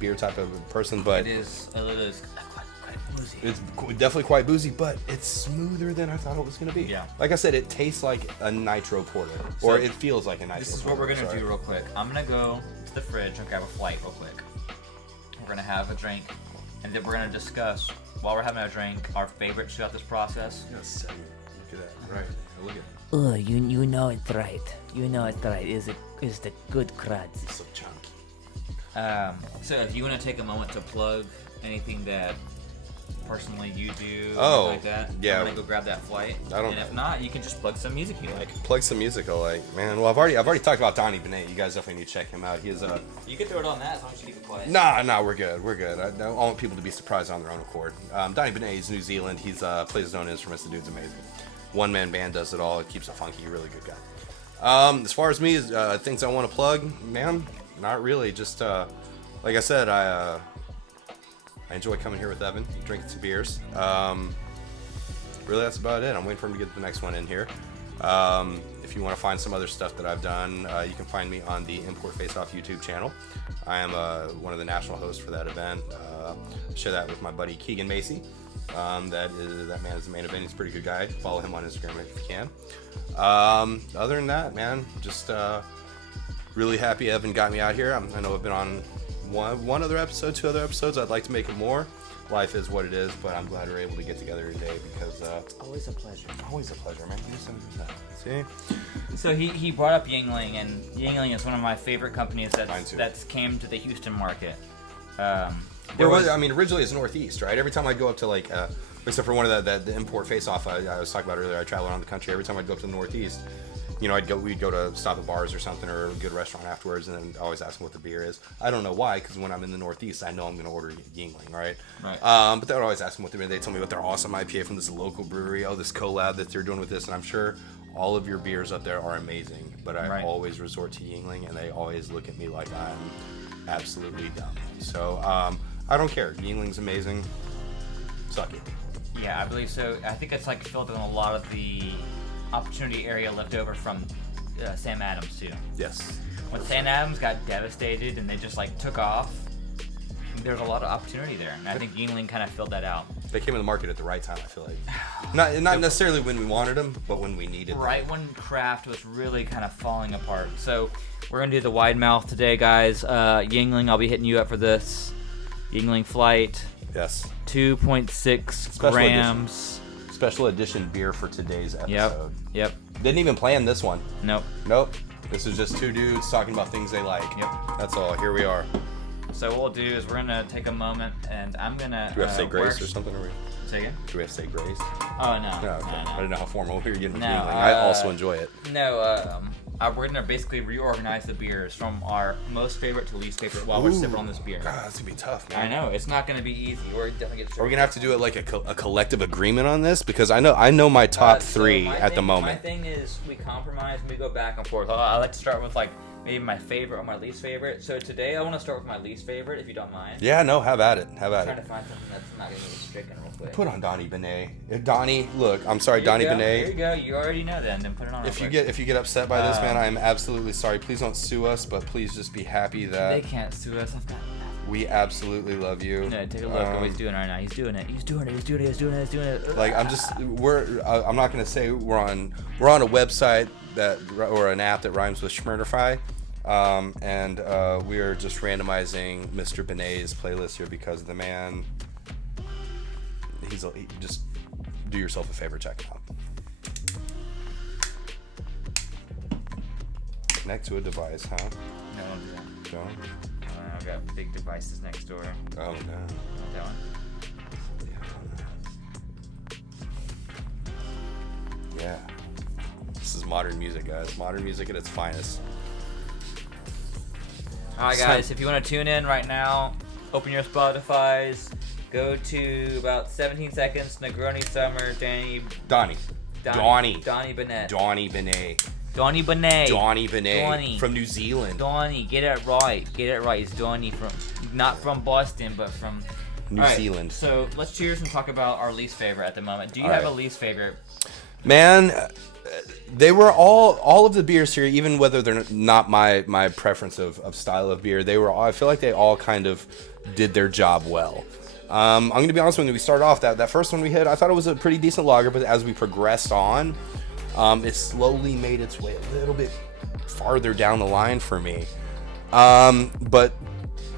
beer type of person, but it is quite boozy. it's definitely quite boozy, but it's smoother than I thought it was going to be. Yeah. Like I said, it tastes like a nitro porter, or it feels like a nitro porter. This is what we're going to do real quick. I'm going to go to the fridge and grab a flight real quick. We're going to have a drink, and then we're going to discuss, while we're having our drink, our favorites throughout this process. Yes. Look at that. Right. Look at it. Oh, you know it's right. You know it's right. Is the good crud. It's so chunky. So if you want to take a moment to plug anything that personally you do, Oh, like that, yeah. I'm gonna go grab that flight. I don't- And if not, you can just plug some music you like. Plug some music I like, man. Well, I've already talked about Donnie Benet. You guys definitely need to check him out. He is a You can throw it on that as long as you keep it quiet. Nah, we're good. I don't want people to be surprised on their own accord. Donnie Benet is New Zealand. He's plays his own instruments. The dude's amazing. One man band does it all. It keeps it funky. Really good guy. As far as me, things I want to plug, man, not really. Just like I said, I enjoy coming here with Evan, drinking some beers. Really, that's about it. I'm waiting for him to get the next one in here. If you want to find some other stuff that I've done, you can find me on the Import Face Off YouTube channel. I am one of the national hosts for that event. Share that with my buddy Keegan Macy. That man is the main event. He's a pretty good guy. Follow him on Instagram if you can. Other than that, man, just really happy Evan got me out here. I know I've been on one other episode, 2 other episodes. I'd like to make it more. Life is what it is, but I'm glad we're able to get together today because Always a pleasure. always a pleasure, man. See? So he brought up Yingling, and Yingling is one of my favorite companies Mine too. that's came to the Houston market. Originally it's Northeast, right? Every time I go up to except for one of the import face-off I was talking about earlier, I travel around the country. Every time I'd go up to the Northeast, we'd go to stop at bars or something or a good restaurant afterwards, and then always ask them what the beer is. I don't know why, because when I'm in the Northeast, I know I'm going to order Yingling, right? Right. But they would always ask them what the beer. They tell me about their awesome IPA from this local brewery. Oh, this collab that they're doing with this, and I'm sure all of your beers up there are amazing. But I always resort to Yingling, and they always look at me like I'm absolutely dumb. So I don't care. Yingling's amazing. Suck it. Yeah, I believe so. I think it's filled in a lot of the opportunity area left over from Sam Adams too. Yes. When Sam Adams got devastated and they just took off, there's a lot of opportunity there, and I think Yingling kind of filled that out. They came in the market at the right time, I feel like. Not necessarily when we wanted them, but when we needed them. Right when craft was really kind of falling apart. So we're gonna do the wide mouth today, guys. Yingling, I'll be hitting you up for this. Yingling Flight, Yes. 2.6 grams. Special edition beer for today's episode. Yep. Didn't even plan this one. Nope. This is just 2 dudes talking about things they like. Yep. That's all. Here we are. So what we'll do is we're gonna take a moment, and I'm gonna. Do we have to say grace or something? Say again? Do we have to say grace? Oh no. No, okay. I didn't know how formal we were getting with No, Yingling. I also enjoy it. No, we're gonna basically reorganize the beers from our most favorite to least favorite while we're sipping on this beer. God, that's gonna be tough, man. I know it's not gonna be easy. We're definitely gonna. Are we gonna have to do it like a collective agreement on this? Because I know my top 3 at the moment. My thing is we compromise and we go back and forth. I like to start with maybe my favorite or my least favorite. So today I want to start with my least favorite, if you don't mind. Yeah, no, have at it. I'm trying to find something that's not gonna be stricken real quick. Put on Donnie Benet. Donnie, look, I'm sorry, Donnie There Benet. you go. You already know that. And then put it on. If you get upset by this, man, I am absolutely sorry. Please don't sue us, but please just be happy They that can't sue us. I've got enough. we absolutely love you. No, take a look at what he's doing right now. He's doing it. He's doing it. Like I'm not gonna say we're on a website or an app that rhymes with Schmurderfy, and we are just randomizing Mr. Benet's playlist here because the man, just do yourself a favor, check him out. Connect to a device, huh? No, don't do that. Don't? I've got big devices next door. Oh no. Not that one. Yeah. This is modern music, guys. Modern music at its finest. Alright guys, if you want to tune in right now, open your Spotify's, Go to about 17 seconds. Negroni Summer, Donnie Bennett. Donnie Benet. Donnie Benet. Donnie Benet Donnie. from New Zealand. Donnie, get it right. Get it right. It's Donnie from, not from Boston, but from New All right, Zealand. So let's cheers and talk about our least favorite at the moment. Do you All have right. a least favorite? Man, they were all of the beers here, even whether they're not my preference of style of beer, they were all, I feel like they all kind of did their job well. I'm going to be honest with you, we started off, that first one we hit, I thought it was a pretty decent lager, but as we progressed on, it slowly made its way a little bit farther down the line for me. But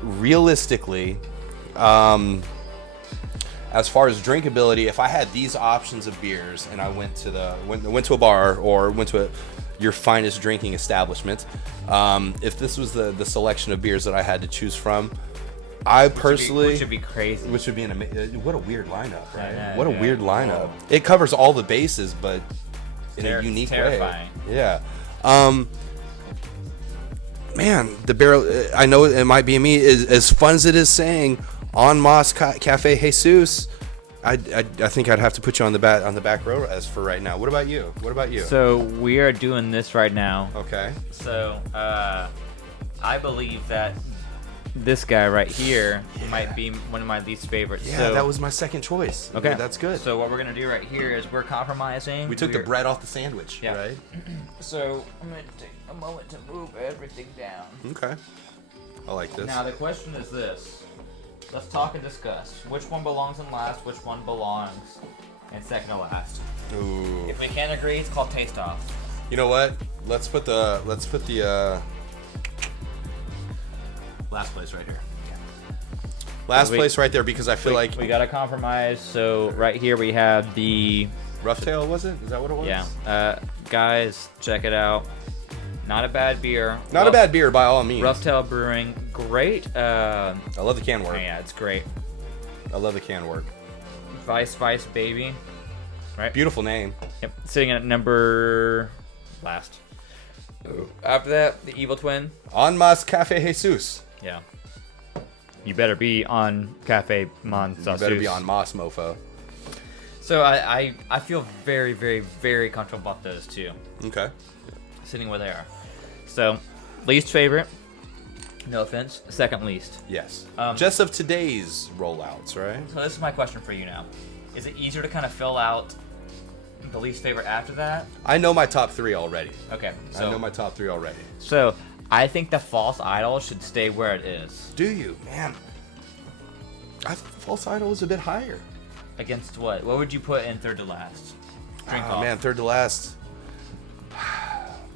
realistically, as far as drinkability, if I had these options of beers and I went to a bar or went to your finest drinking establishment, if this was the selection of beers that I had to choose from, I personally, Which would be crazy. which would be what a weird lineup, right? Yeah, what a yeah. weird lineup. It covers all the bases, but in a Ter- unique terrifying. way. Yeah. Man, the barrel. I know it might be me. As fun as it is saying on Mas Cafe Jesus, I think I'd have to put you on the back row as for right now. What about you? So we are doing this right now. Okay. So I believe that this guy right here might be one of my least favorites. Yeah, so, that was my second choice. okay. Yeah, that's good. So what we're gonna do right here is we're compromising. We took the bread off the sandwich, Yeah. right? So I'm gonna take a moment to move everything down. Okay. I like this. Now the question is this. Let's talk and discuss. Which one belongs in last? Which one belongs in second to last? Ooh. If we can't agree, it's called taste off. You know what? Let's put the last place right here. Last We- place right there because I feel like we gotta compromise. So right here we have the Rough Tail, was it? Is that what it was? yeah. Guys, check it out. Not a bad beer. Not a bad beer by all means. Rough Tail Brewing, great. I love the can work. Yeah, it's great. I love the can work. Vice Baby. Right. Beautiful name. Yep. Sitting at number last. After that, the Evil Twin. On Mas Cafe Jesus. Yeah. You better be on Cafe Mon You better be Sauceuse. on Mas, mofo. So I feel very, very, very comfortable about those two. Okay. Sitting where they are. So, least favorite. No offense. Second least. Yes. Um, Just of today's rollouts, right? So this is my question for you now. Is it easier to kind of fill out the least favorite after that? I know my top three already. Okay. I know my top three already. So I think the False Idol should stay where it is. Do you? Man. False Idol is a bit higher. Against what? What would you put in third to last? Drink off. Man, third to last.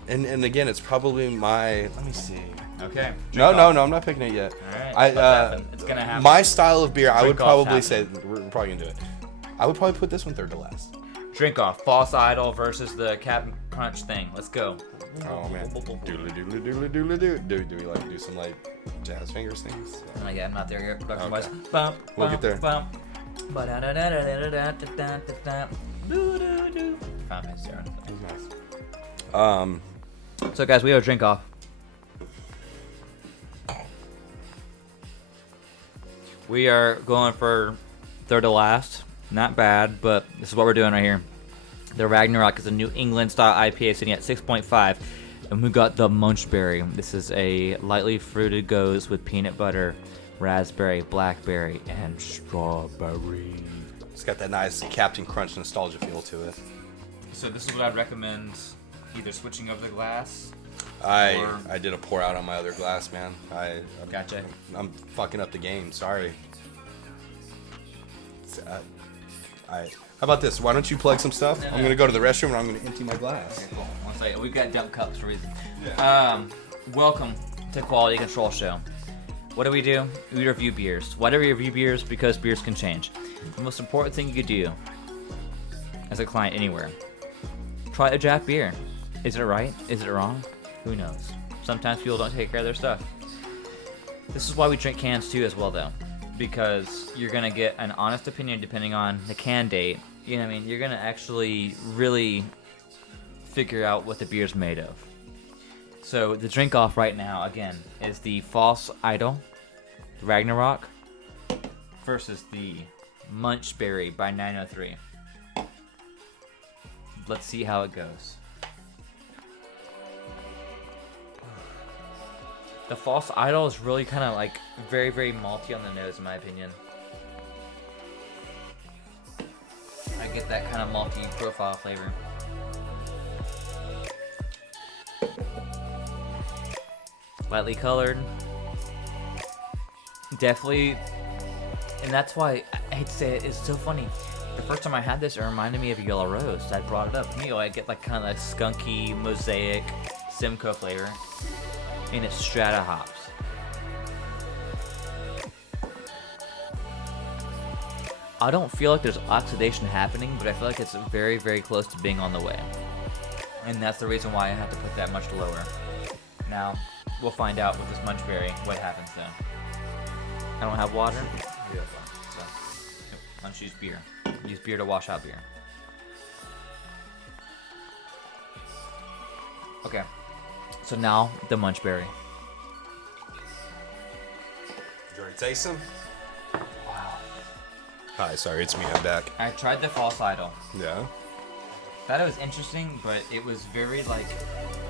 And again, it's probably my. Let me see. Okay. No, I'm not picking it yet. Alright, it's gonna happen. My style of beer, I would Drink off's probably say happening. we're probably gonna do it. I would probably put this one third to last. Drink off. False Idol versus the Captain Crunch thing. Let's go. Oh man. Doodly doodly doodly doodly doo. Do we like do some like jazz fingers things? Oh my god, I'm not there yet. Production Okay. wise. Bump, We'll bump, get there. Bump. Ba-da-da-da-da-da-da-da-da-da. Doo-doo-doo. Found my Sarah. So guys, we have a drink off. We are going for third to last. Not bad, but this is what we're doing right here. The Ragnarok is a New England style IPA sitting at 6.5. And we got the Munchberry. This is a lightly fruited goes with peanut butter, raspberry, blackberry, and strawberry. It's got that nice Captain Crunch nostalgia feel to it. So this is what I'd recommend, either switching over the glass. I did a pour out on my other glass, man. Gotcha. I'm fucking up the game. Sorry. How about this? Why don't you plug some stuff? I'm gonna go to the restroom and I'm gonna empty my glass. Okay, cool. One second. We've got dump cups for a reason. Welcome to Quality Control Show. What do? We review beers. Why do we review beers? Because beers can change. The most important thing you could do as a client anywhere, try a draft beer. Is it right? Is it wrong? Who knows? Sometimes people don't take care of their stuff. This is why we drink cans too as well though. Because you're going to get an honest opinion depending on the can date. You know what I mean? You're going to actually really figure out what the beer's made of. So the drink off right now, again, is the False Idol, the Ragnarok. versus the Munchberry by 903. Let's see how it goes. The False Idol is really kind of like very, very malty on the nose, in my opinion. I get that kind of malty profile flavor. Lightly colored. Definitely. And that's why I hate to say it, it's so funny. The first time I had this, it reminded me of Yellow Rose. I brought it up. I get like kind of a skunky, mosaic Simcoe flavor. And it's strata hops. I don't feel like there's oxidation happening, but I feel like it's very, very close to being on the way. And that's the reason why I have to put that much lower. Now, we'll find out with this Munchberry what happens then. I don't have water? Yeah. So, let's use beer. Use beer to wash out beer. Okay. So now, the Munchberry. Did you already taste them? Wow. Hi, sorry, it's me. I'm back. I tried the False Idol. Yeah. Thought it was interesting, but it was very like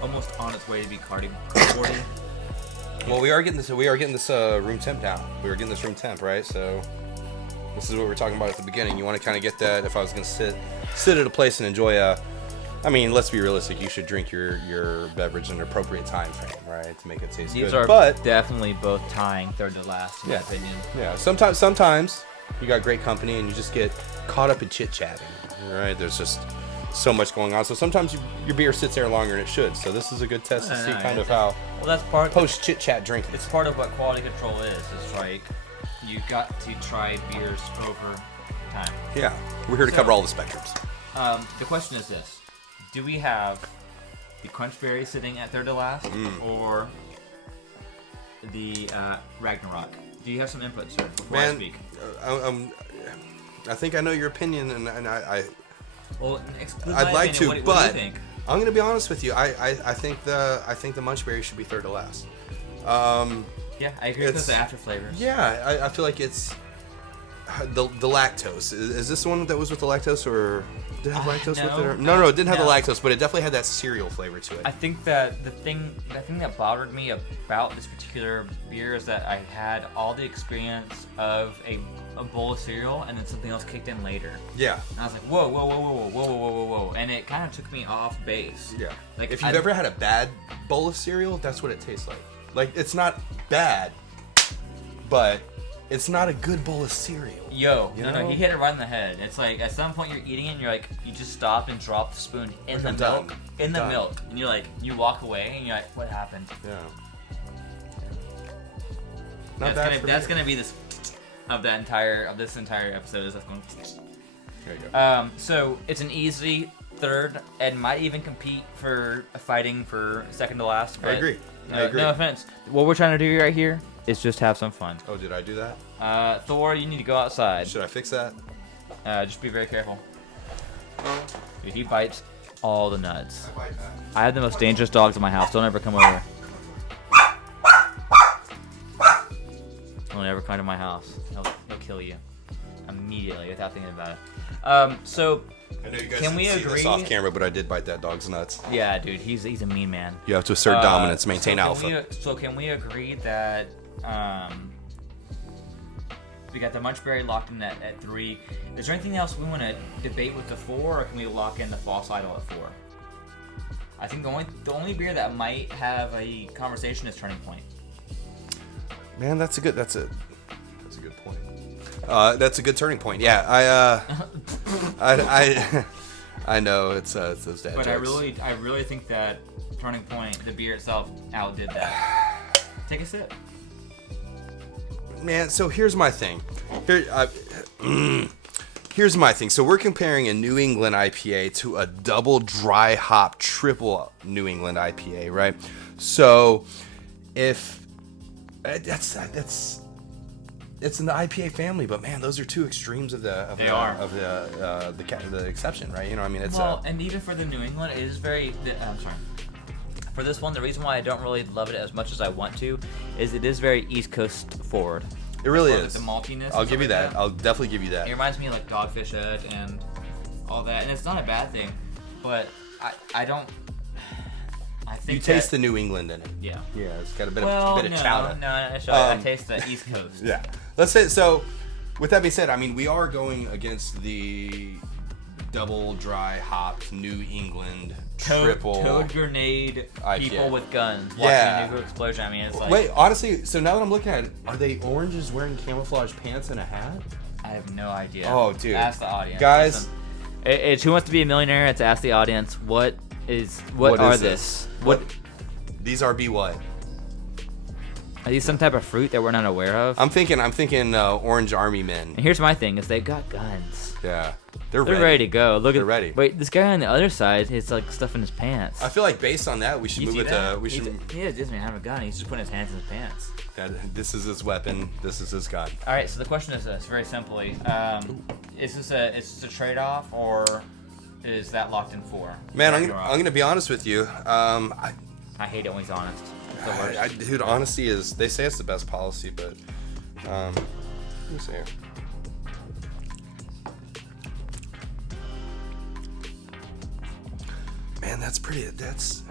almost on its way to be cardboardy. Well, we are getting this room temp down. We were getting this room temp, right? So this is what we were talking about at the beginning. You want to kind of get that. If I was gonna sit at a place and enjoy I mean, let's be realistic. You should drink your beverage in an appropriate time frame, right, to make it taste These good. are But definitely both tying third to last, in my opinion. yeah, sometimes you got great company and you just get caught up in chit chatting, right? There's just so much going on. So sometimes your beer sits there longer than it should. So this is a good test to see kind of how Well, that's part. post chit chat drinking. It's part of what quality control is. It's like you got to try beers over time. Yeah, we're here to So- cover all the spectrums. The question is this: do we have the Crunchberry sitting at third to last, or the Ragnarok? Do you have some input, sir? Before I Man, speak. I think I know your opinion, and Well, I'd like to, what do but you think? I'm gonna be honest with you. I think the Munchberry should be third to last. Yeah, I agree with it's- the after flavors. Yeah, I feel like it's the lactose. Is this the one that was with the lactose, or did it have lactose no, with it? No, it didn't have no. the lactose, but it definitely had that cereal flavor to it. I think that the thing that bothered me about this particular beer is that I had all the experience of a bowl of cereal and then something else kicked in later. Yeah. And I was like, whoa, and it kind of took me off base. Yeah. Like If you've ever had a bad bowl of cereal, that's what it tastes like. Like, it's not bad, but it's not a good bowl of cereal. Yo, You no, know? he hit it right in the head. It's like at some point you're eating it and you're like, you just stop and drop the spoon in Like, the I'm milk, done. in the Done. milk, and you're like, you walk away and you're like, what happened? Yeah. Not bad. That's gonna be this of this entire episode is going. There you go. So it's an easy third and might even compete for fighting for second to last. But, agree. I agree. No offense. What we're trying to do right here is just have some fun. Oh, did I do that? Thor, you need to go outside. Should I fix that? Just be very careful. Dude, he bites all the nuts. I like that. I have the most dangerous dogs in my house. Don't ever come over. Don't ever come to my house. He'll kill you immediately without thinking about it. So I know you guys Can didn't we see agree- this off camera, but I did bite that dog's nuts. yeah, dude, he's a mean man. You have to assert dominance, maintain so alpha. Can we agree that we got the Munchberry locked in at 3? Is there anything else we want to debate with the 4, or can we lock in the False Idol at 4? I think the only beer that might have a conversation is Turning Point. Man, that's a good point. That's a good turning point. Yeah, I know it's those dad But jokes. I really think that Turning Point, the beer itself, outdid that. Take a sip. Man, so here's my thing. Here's my thing. So we're comparing a New England IPA to a double dry hop triple New England IPA, right? So if it's in the IPA family, but man, those are two extremes of the exception, right? You know, I mean, it's And even for the New England, it is very. I'm sorry. For this one, the reason why I don't really love it as much as I want to is it is very East Coast forward. It really Or is. The maltiness. I'll and give you stuff like that. I'll definitely give you that. It reminds me of like Dogfish Head and all that, and it's not a bad thing, but I don't. I think You taste that, the New England in it. Yeah. Yeah, it's got a bit Well, of chowder. no, actually, I taste the East Coast. Yeah. Let's say so. With that being said, I mean we are going against the double dry hopped New England triple. Toad grenade IPA. people with guns. Yeah. Watching a nuclear explosion. I mean, it's like. Wait, honestly, so now that I'm looking at it, are they oranges wearing camouflage pants and a hat? I have no idea. Oh, dude. Ask the audience. Guys. Listen, it's Who Wants to Be a Millionaire? It's Ask the Audience. What are is this? What? These are what? Are these some type of fruit that we're not aware of? I'm thinking Orange Army men. And here's my thing: is they've got guns. Yeah. They're ready to go. Look They're at. ready. Wait, this guy on the other side has like stuff in his pants. I feel like based on that, we should You move see it that? to. We should. He doesn't even have a gun. He's just putting his hands in his pants. This is his weapon. This is his gun. All right. So the question is this: very simply, is this a trade-off, or is that locked in 4? Man, I'm Ragnarok. gonna be honest with you. I hate it when he's honest. It's the worst. Dude, honesty is. They say it's the best policy, but let me see here. Man, that's pretty. That's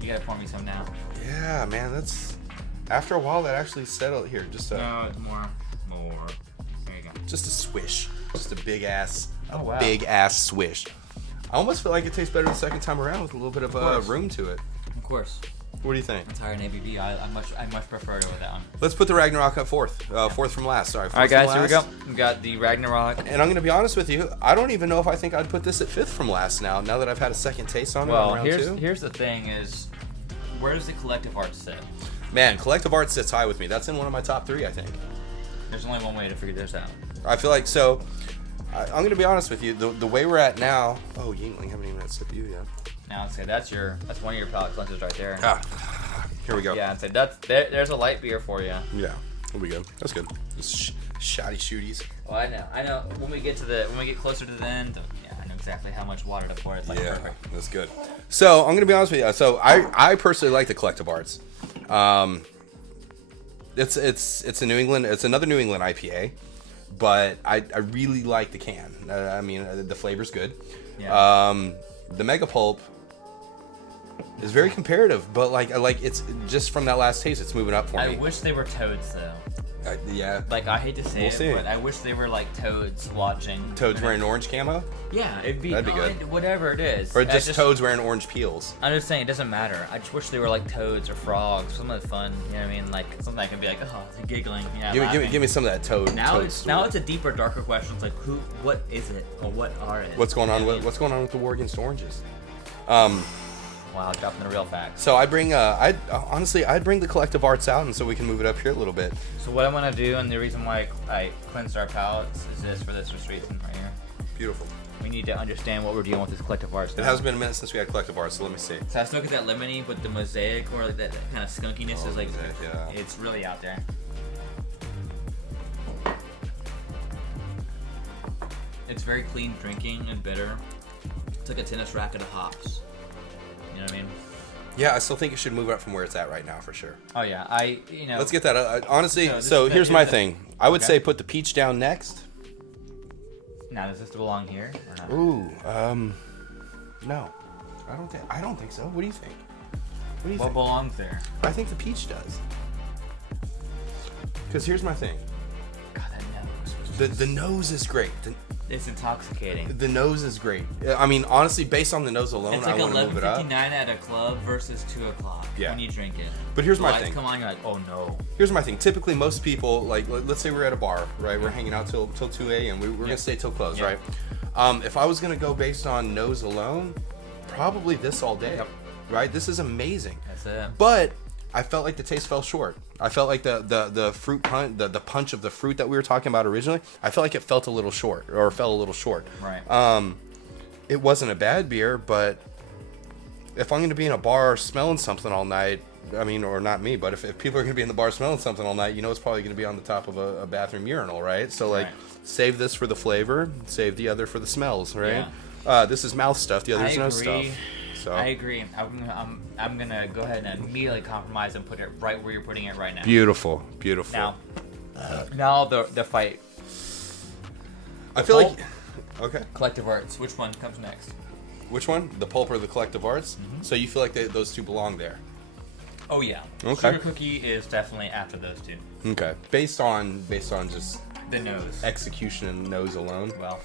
You gotta pour me some now. yeah, man. That's after a while that actually settled here. Just a No, it's more. There you go. just a swish, just a big ass, Oh, wow. big ass swish. I almost feel like it tastes better the second time around with a little bit of course. room to it. Of course. What do you think? It's higher in ABV. I much prefer it over that one. Let's put the Ragnarok up fourth. Fourth from last. Sorry. All right, fourth from guys, here we go. last. We got the Ragnarok. And I'm gonna be honest with you. I don't even know if I think I'd put this at fifth from last. Now that I've had a second taste on it on Well, round two. here's the thing: is where does the collective art sit? Man, Collective Art sits high with me. That's in one of my top 3, I think. There's only one way to figure this out. I feel like so. I'm gonna be honest with you. The way we're at now. Oh, Yingling, haven't even had a sip of you yet. Now, I'd say that's one of your palate cleansers right there. Here we go. Yeah, I'd say there's a light beer for you. Yeah. Here we go. That's good. Just shoddy shooties. Well, I know. When we get closer to the end, yeah, I know exactly how much water to pour. It's like Yeah, perfect. that's good. So I'm gonna be honest with you. So I personally like the Collective Arts. It's a New England. It's another New England IPA, but I really like the can. I mean, the flavor's good. Yeah. The Mega Pulp is very comparative, but like it's just from that last taste, it's moving up for I me. wish they were toads though. Yeah. Like I hate to say We'll it, see. but I wish they were like toads watching. Toads wearing orange camo, Yeah, that'd be good. Whatever it is. or I just toads wearing orange peels. I'm just saying it doesn't matter. I just wish they were like toads or frogs, something fun. You know what I mean? Like something I can be like, oh, giggling. Yeah. Give me some of that toad. Now toad it's sweet. a deeper, darker question. It's like what is it, or what are it? What's going on? You know what I mean? What's going on with the war against oranges? Wow, dropping the real facts. So I bring honestly I'd bring the Collective Arts out, and so we can move it up here a little bit. So what I'm gonna do, and the reason why I cleansed our palates, is this for this retreat right here. Beautiful. We need to understand what we're dealing with this collective arts. It has been a minute since we had Collective Arts, so let me see. So I still get that lemony, but the mosaic or like that kind of skunkiness is like, mosaic, yeah. it's really out there. It's very clean drinking and bitter. It's like a tennis racket of hops. You know what I mean? Yeah, I still think it should move up from where it's at right now for sure. Oh yeah, Let's get that. Honestly, So this so is here's the- my the- thing. I would Okay. say put the peach down next. Now, does this belong here or not? Ooh, no, I don't think so. What do you think? What do you What think? belongs there? I think the peach does. Because here's my thing. God, that nose. The nose is great. It's intoxicating. The nose is great. I mean, honestly, based on the nose alone, It's I like want to move it up. 11:59 at a club versus 2 o'clock Yeah. when you drink it. But here's The my lights thing. come on, you're like, oh no. Here's my thing. Typically, most people, like, let's say we're at a bar, right? We're hanging out till 2 a.m. We're gonna stay till close, Yeah. right? If I was gonna go based on nose alone, probably this all day, Yep. right? This is amazing. That's it. But I felt like the taste fell short. I felt like the fruit punch, the punch of the fruit that we were talking about originally, I felt like it felt a little short, or fell a little short. Right. It wasn't a bad beer, but if I'm going to be in a bar smelling something all night, I mean, or not me, but if people are going to be in the bar smelling something all night, you know it's probably going to be on the top of a bathroom urinal, right? So, like, Right. save this for the flavor, save the other for the smells, right? Yeah. This is mouth stuff, the other I is nose agree stuff. So I agree. I'm gonna go ahead and immediately compromise and put it right where you're putting it right now. beautiful. Now the fight. I feel like. Okay. Collective Arts. Which one comes next? Which one? The Pulp or the Collective Arts? So you feel like those two belong there? Oh yeah. Okay. Sugar Cookie is definitely after those two. Okay. Based on just The nose. execution and nose alone. Well,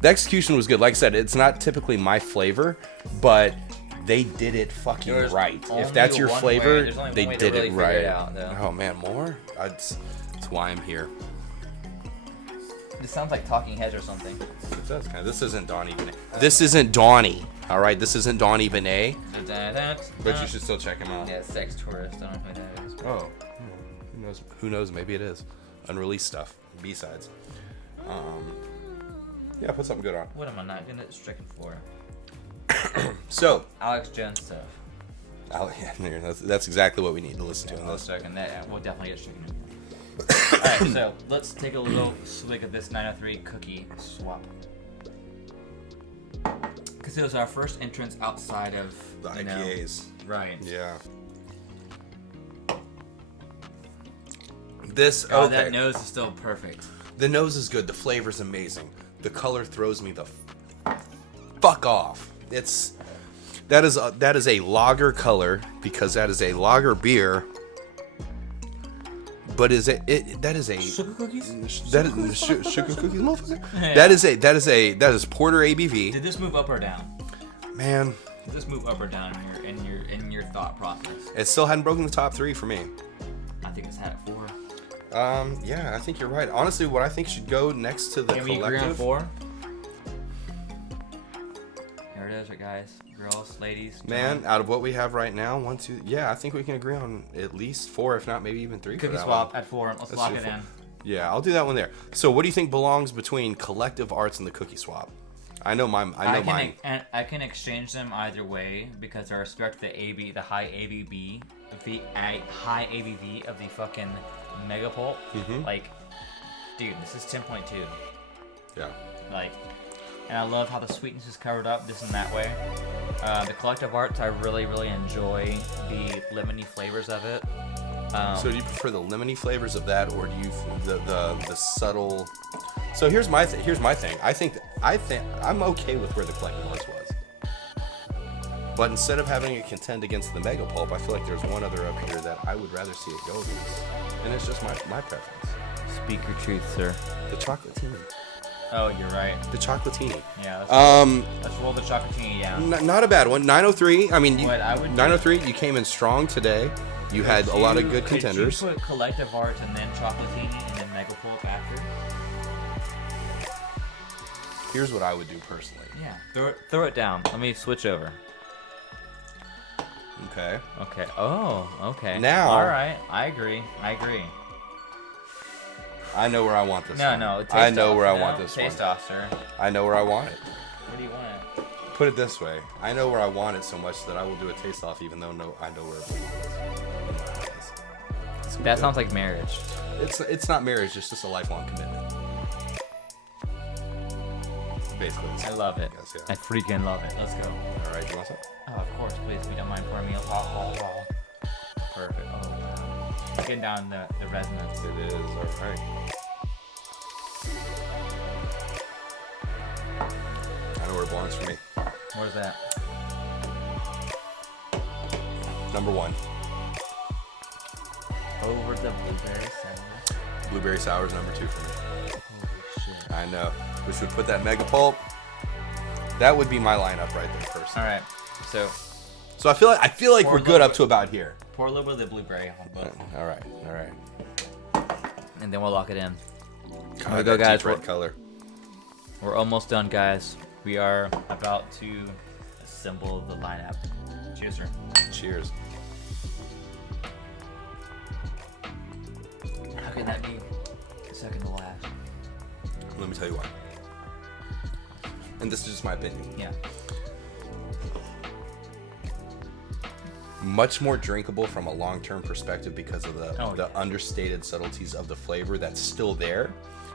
The execution was good. Like I said, it's not typically my flavor, but they did it fucking There's right. only If that's your one flavor, way- there's only they one way to did really it figure right. it out, though. Oh man, more? That's why I'm here. this sounds like Talking Heads or something. It does kind of. This isn't Donnie Benet. This isn't Donnie. All right, this isn't Donnie Benet. But you should still check him out. Yeah, Sex Tourist. I don't know who that is. Oh, who knows? Who knows? Maybe it is unreleased stuff, B-sides. Yeah, put something good on. What am I not gonna stricken for? So, Alex Jones stuff. that's exactly what we need to listen to. I'll stricken that. Yeah, we'll definitely get stricken. Alright, so let's take a little swig of this 903 cookie swap. Because it was our first entrance outside of The you know, IPAs. right. Yeah. This Oh, okay. that nose is still perfect. The nose is good. The flavor's amazing. The color throws me the fuck off. That is a lager color because that is a lager beer. But that is a Sugar cookies? that is sugar cookies, motherfucker. Yeah. That is porter ABV. Did this move up or down? Man, Did this move up or down in your thought process? it still hadn't broken the top 3 for me. I think it's had 4. Yeah, I think you're right. Honestly, what I think should go next to the Can we agree on collective. 4? Here it is, right, guys, girls, ladies. Man, out of what we have right now, 1, 2, yeah, I think we can agree on at least 4, if not maybe even 3. Cookie for that swap one. at 4. Let's Let's lock do it 4. in. Yeah, I'll do that one there. So, what do you think belongs between Collective Arts and the Cookie Swap? I know mine. I can exchange them either way because I respect the high ABV, high ABV of the fucking Mega Pulp. Mm-hmm. Like, dude, this is 10.2. Yeah. Like, and I love how the sweetness is covered up this and that way. The Collective Arts, I really, really enjoy the lemony flavors of it. So, do you prefer the lemony flavors of that, or do you the subtle? So here's my thing. I think I'm okay with where the Collective Arts was. But instead of having it contend against the Mega Pulp, I feel like there's one other up here that I would rather see it go against, and it's just my preference. Speak your truth, sir. The Chocolatini. Oh, you're right. The Chocolatini. Yeah. Um, Let's roll the chocolatini down. not a bad one. 903. I mean, What I would do- 903. You came in strong today. You had a lot of good contenders. Could you put Collective Arts and then chocolatini and then Mega Pulp after? Here's what I would do personally. Yeah. Throw it down. Let me switch over. Okay. Okay. Oh, okay. Now- All right. I agree. I know where I want this. No, one. no. Taste I know off, where I no, want this taste one. off, sir. I know where I want it. Where do you want it? Put it this way. I know where I want it so much that I will do a taste off, even though I know where it is. That sounds like marriage. It's not marriage. It's just a lifelong commitment. Basically. I love it. Yes, yeah. I freaking love it. Let's go. All right. You want some? Oh, of course, please. If you don't mind pouring me a wow. Perfect. Oh, wow. Getting down the resonance. It is. All right. I know where it belongs for me. Where's that? Number 1. Over the blueberry sour. Blueberry sour is number 2 for me. Holy shit. I know. Which would put that Mega Pulp. That would be my lineup right there first. All right. So So I feel like Pour we're a good little up to about here. pour a little bit of the blueberry on both, All right. and then we'll lock it in. God, we go, that guys. deep red color. We're almost done, guys. We are about to assemble the lineup. Cheers, sir. Cheers. How can that be second to last? Let me tell you why. And this is just my opinion. Yeah. Much more drinkable from a long-term perspective because of the Oh, yeah. understated subtleties of the flavor that's still there.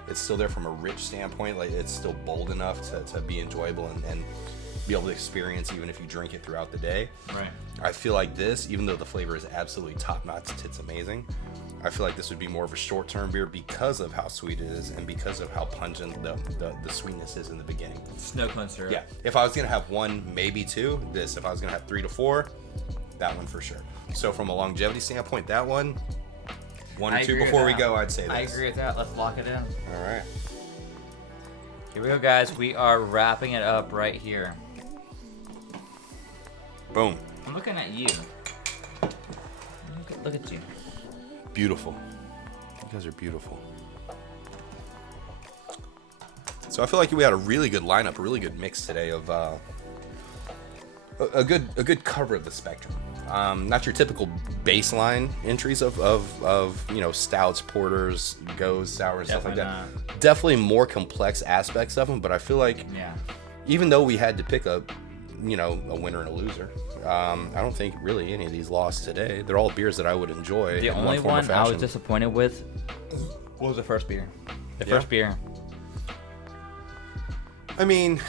It's still there from a rich standpoint. Like, it's still bold enough to be enjoyable and be able to experience even if you drink it throughout the day. Right. I feel like this, even though the flavor is absolutely top notch, it's amazing. I feel like this would be more of a short-term beer because of how sweet it is and because of how pungent the sweetness is in the beginning. Snow cone syrup. Yeah. If I was gonna have one, maybe two, this. If I was gonna have 3 to 4, that one for sure. So from a longevity standpoint, that one, 1 or 2 before we go, I'd say this. I agree with that. Let's lock it in. All right. Here we go, guys. We are wrapping it up right here. Boom. I'm looking at you. Look at you. Beautiful. You guys are beautiful. So I feel like we had a really good lineup, a really good mix today of a good cover of the spectrum. Not your typical baseline entries of stouts, porters, goes, sours, stuff like that. Definitely more complex aspects of them, but I feel like even though we had to pick a winner and a loser, I don't think really any of these lost today. They're all beers that I would enjoy. The only one I was disappointed with was the first beer. First beer. I mean,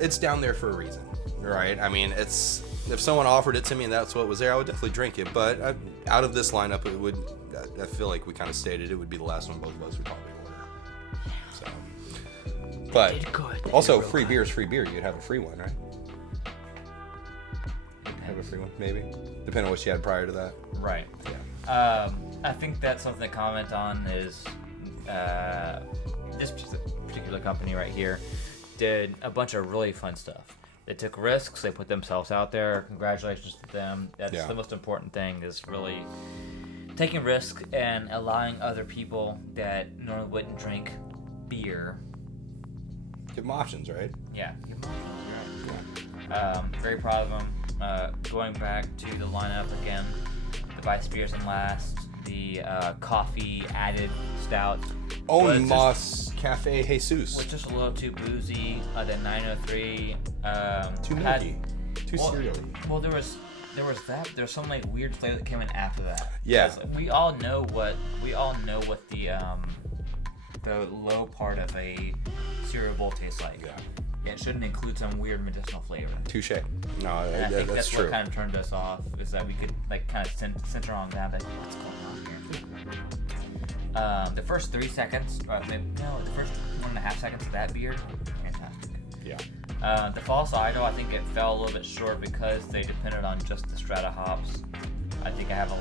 it's down there for a reason, right? I mean, it's if someone offered it to me and that's what was there, I would definitely drink it. But out of this lineup, it would. I feel like we kind of stated it would be the last one both of us would probably order. So, but also free beer is free beer. You'd have a free one, right? Have a free one, maybe, depending on what you had prior to that. Right. Yeah. I think that's something to comment on is this particular company right here did a bunch of really fun stuff. They took risks. They put themselves out there. Congratulations to them. That's the most important thing is really taking risks and allowing other people that normally wouldn't drink beer. Give them options, right? Yeah. Give them options, right. Very proud of them. Going back to the lineup again, the Vice beers in last, the coffee added stout. Moss Cafe Jesus. Was just a little too boozy. The 903. Too milky. Too cereal-y. Well, there was that. There's some like weird flavor that came in after that. Yeah. We all know what the low part of a cereal bowl tastes like. Yeah. It shouldn't include some weird medicinal flavor. Touche. No, And I think that's true. what kind of turned us off is that we could like kind of center on that. Like, what's going on here? The first 3 seconds, the first 1.5 seconds of that beer, fantastic. Yeah. The False Idol, I think it fell a little bit short because they depended on just the Strata hops. I think I have a.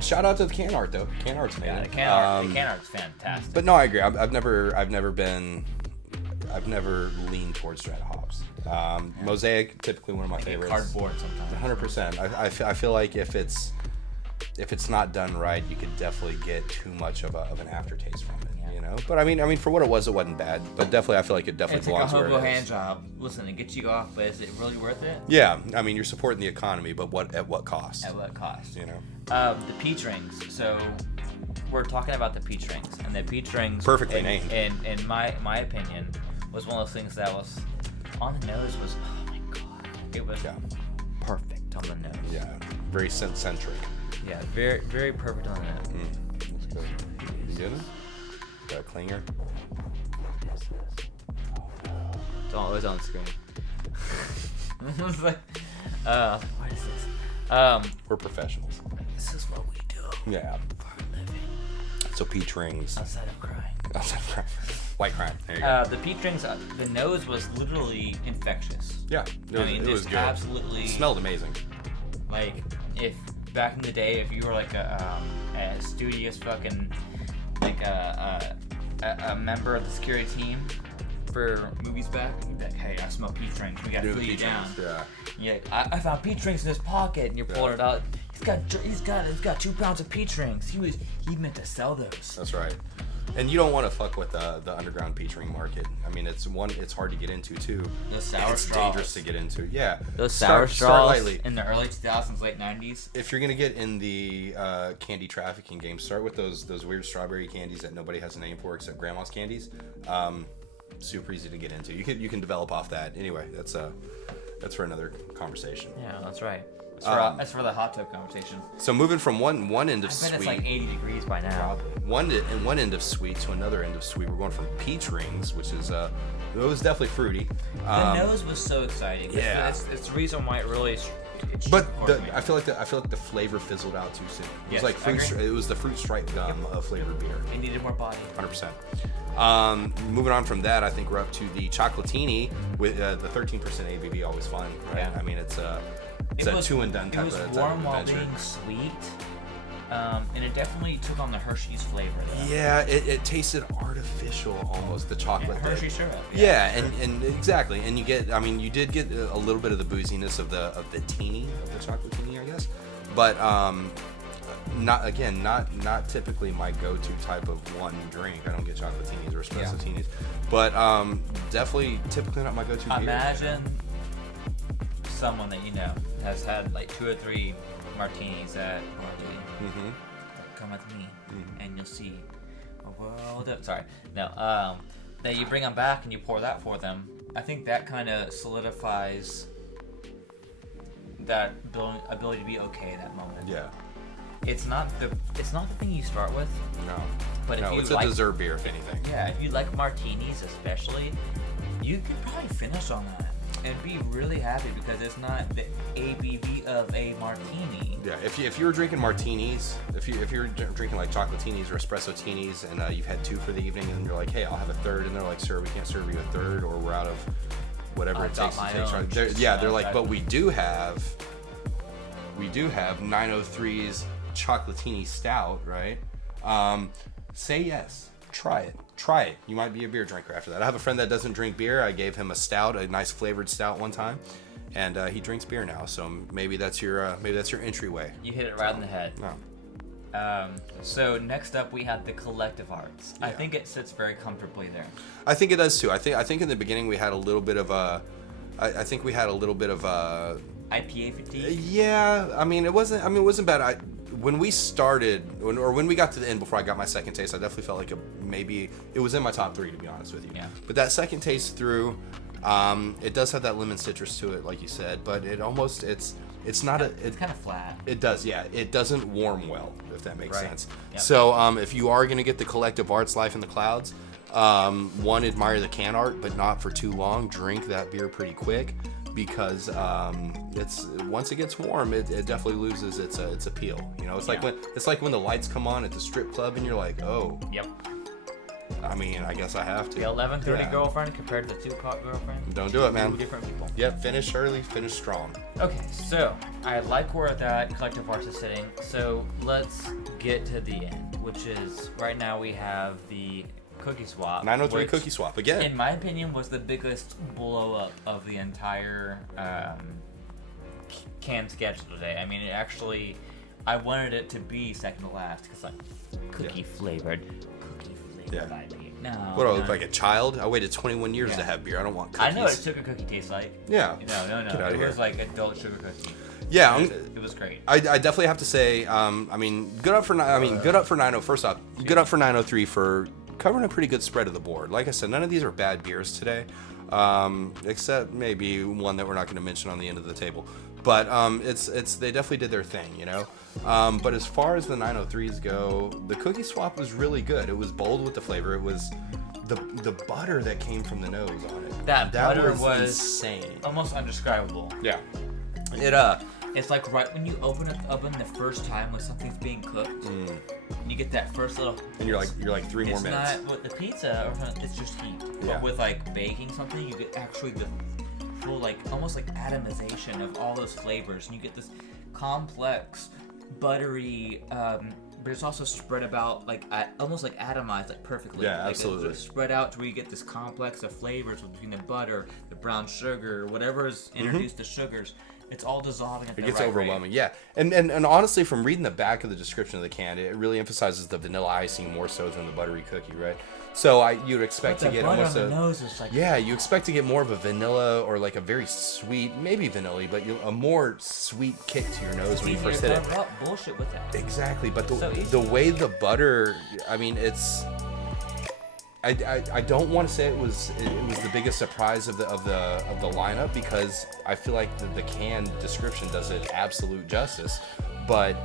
Shout out to the can art though. Can art's amazing. Yeah, the can art's fantastic. But no, I agree. I've never leaned towards Strata hops. Mosaic, typically one of my favorites. Cardboard sometimes. 100%. I feel like if it's not done right, you could definitely get too much of an aftertaste from it. You know. But I mean, for what it wasn't bad. But definitely, I feel like it definitely belongs where it is. It's like a hobo hand job. Listen, it gets you off, but is it really worth it? Yeah, I mean, you're supporting the economy, but at what cost? At what cost? You know. The peach rings. So we're talking about the peach rings, and the peach rings. Perfectly named. In my opinion, was one of those things that was on the nose. Was oh my god, it was perfect on the nose. Yeah, very scent-centric. Yeah, very very perfect on the nose. That's good. You doing it? Got a clinger. It's always on the screen. I was like, what is this? We're professionals. This is what we do Yeah. for a living. So peach rings. Outside of crying. White crime. There you go. The peach rings, the nose was literally infectious. Yeah, it was good. Absolutely. It smelled amazing. Like, if back in the day, if you were like a studious fucking, like a member of the security team for movies back, you'd be like, hey, I smell peach rings. We gotta glue you down. Yeah. Yeah, I found peach rings in his pocket, and you're pulling it out. He's got 2 pounds of peach rings. He meant to sell those. That's right. And you don't want to fuck with the underground peach ring market. I mean, it's hard to get into too. Those sour it's straws. dangerous to get into. Yeah. Those sour Start straws lightly. in the early 2000s, late 90s. If you're gonna get in the candy trafficking game, start with those weird strawberry candies that nobody has a name for except grandma's candies. Super easy to get into. You can develop off that. Anyway, that's for another conversation. Yeah, that's right. That's for the hot tub conversation. So moving from one end of I bet it's sweet, like 80 degrees by now. one end of sweet to another end of sweet, we're going from peach rings, which is it was definitely fruity. The nose was so exciting. yeah. It's the reason why it really. But I feel like the flavor fizzled out too soon. It Yes, was like I agree. it was the fruit stripe gum of flavored beer. It needed more body. 100%. Moving on from that, I think we're up to the chocolatini with the 13% ABV. Always fun, right? Yeah. I mean, it's a was, two and done It type was of warm while adventure. being sweet, and it definitely took on the Hershey's flavor. Though. Yeah, it tasted artificial almost. The chocolate. Yeah, Hershey syrup. Yeah, and exactly, and you did get a little bit of the booziness of the teeny, of the chocolatini, I guess, but not typically my go-to type of one drink. I don't get chocolatinis or espresso tinis, but definitely typically not my go-to beer. Imagine someone that you know has had like 2 or 3 martinis at party. Mm-hmm. Come with me, and you'll see a world of. Sorry, no. That you bring them back and you pour that for them. I think that kind of solidifies that ability to be okay at that moment. Yeah. It's not the thing you start with. No. But if no, you it's like, a dessert beer, if anything. Yeah, if you like martinis especially, you could probably finish on that and be really happy because it's not the ABV of a martini. Yeah, if you're drinking martinis, if you're drinking like chocolatinis or espresso tinis, and you've had 2 for the evening, and you're like, hey, I'll have a third, and they're like, sir, we can't serve you a third, or we're out of whatever I've it got takes to my take own. charge. They're like, but we do have 903's chocolatini stout, right? Say yes, try it. You might be a beer drinker after that. I have a friend that doesn't drink beer. I gave him a stout, a nice flavored stout one time, and he drinks beer now. So maybe that's your entryway. You hit it right in the head. No. So next up we have the Collective Arts. I Yeah. think it sits very comfortably there. I think it does too. I think in the beginning we had a little bit of a. I think we had a little bit of a. IPA fatigue. Yeah, I mean it wasn't bad. When we started, when we got to the end before I got my second taste, I definitely felt like maybe it was in my top 3 to be honest with you. Yeah. But that second taste through, it does have that lemon citrus to it, like you said. But it almost it's not a. It's kind of flat. It does, yeah. It doesn't warm well, if that makes Right. sense. Yep. So if you are gonna get the Collective Arts Life in the Clouds, one, admire the can art, but not for too long. Drink that beer pretty quick because it's once it gets warm, it definitely loses its appeal. You know, it's like when the lights come on at the strip club and you're like, oh, Yep. I mean, I guess I have to. The 11:30 Yeah. girlfriend compared to the 2 o'clock girlfriend. Don't do it, man. 2 different people. Yep, finish early, finish strong. Okay, so I like where that Collective Arts is sitting. So let's get to the end, which is right now we have the Cookie Swap. 903 which, Cookie Swap again. in my opinion, was the biggest blow up of the entire can schedule today. I mean, I wanted it to be second to last because like cookie flavored Yeah. IPA. No. What do I no. look like, a child? I waited 21 years Yeah. to have beer. I don't want I cookies. know what a sugar cookie tastes like. Yeah. No. Get outta It here. was like adult sugar cookie. Yeah, It was great. I definitely have to say, I mean, good up for 90. First off, good up for 903 for covering a pretty good spread of the board. Like I said, none of these are bad beers today, except maybe one that we're not going to mention on the end of the table. But they definitely did their thing, you know. But as far as the 903s go, the Cookie Swap was really good. It was bold with the flavor. It was the butter that came from the nose on it. That butter was insane. almost undescribable. Yeah. It's like right when you open up the oven the first time when something's being cooked, you get that first little. And you're like 3 more It's minutes. not with the pizza, it's just heat. Yeah. But with like baking something, you get actually the full like almost like atomization of all those flavors, and you get this complex, buttery. But it's also spread about like almost like atomized, like perfectly. Yeah, Like, it's absolutely. just spread out to where you get this complex of flavors between the butter, the brown sugar, whatever is introduced to sugars. It's all dissolving at the It gets right overwhelming, rate. yeah. And honestly, from reading the back of the description of the can, it really emphasizes the vanilla icing more so than the buttery cookie, right? So you'd expect But to the get butter almost on the nose is like yeah, you expect to get more of a vanilla or like a very sweet, maybe vanilla, but a more sweet kick to your nose when you easier first to hit it. cover up bullshit with that. Exactly, but So easy. the way the butter, I mean, it's I don't want to say it was the biggest surprise of the lineup, because I feel like the can description does it absolute justice, but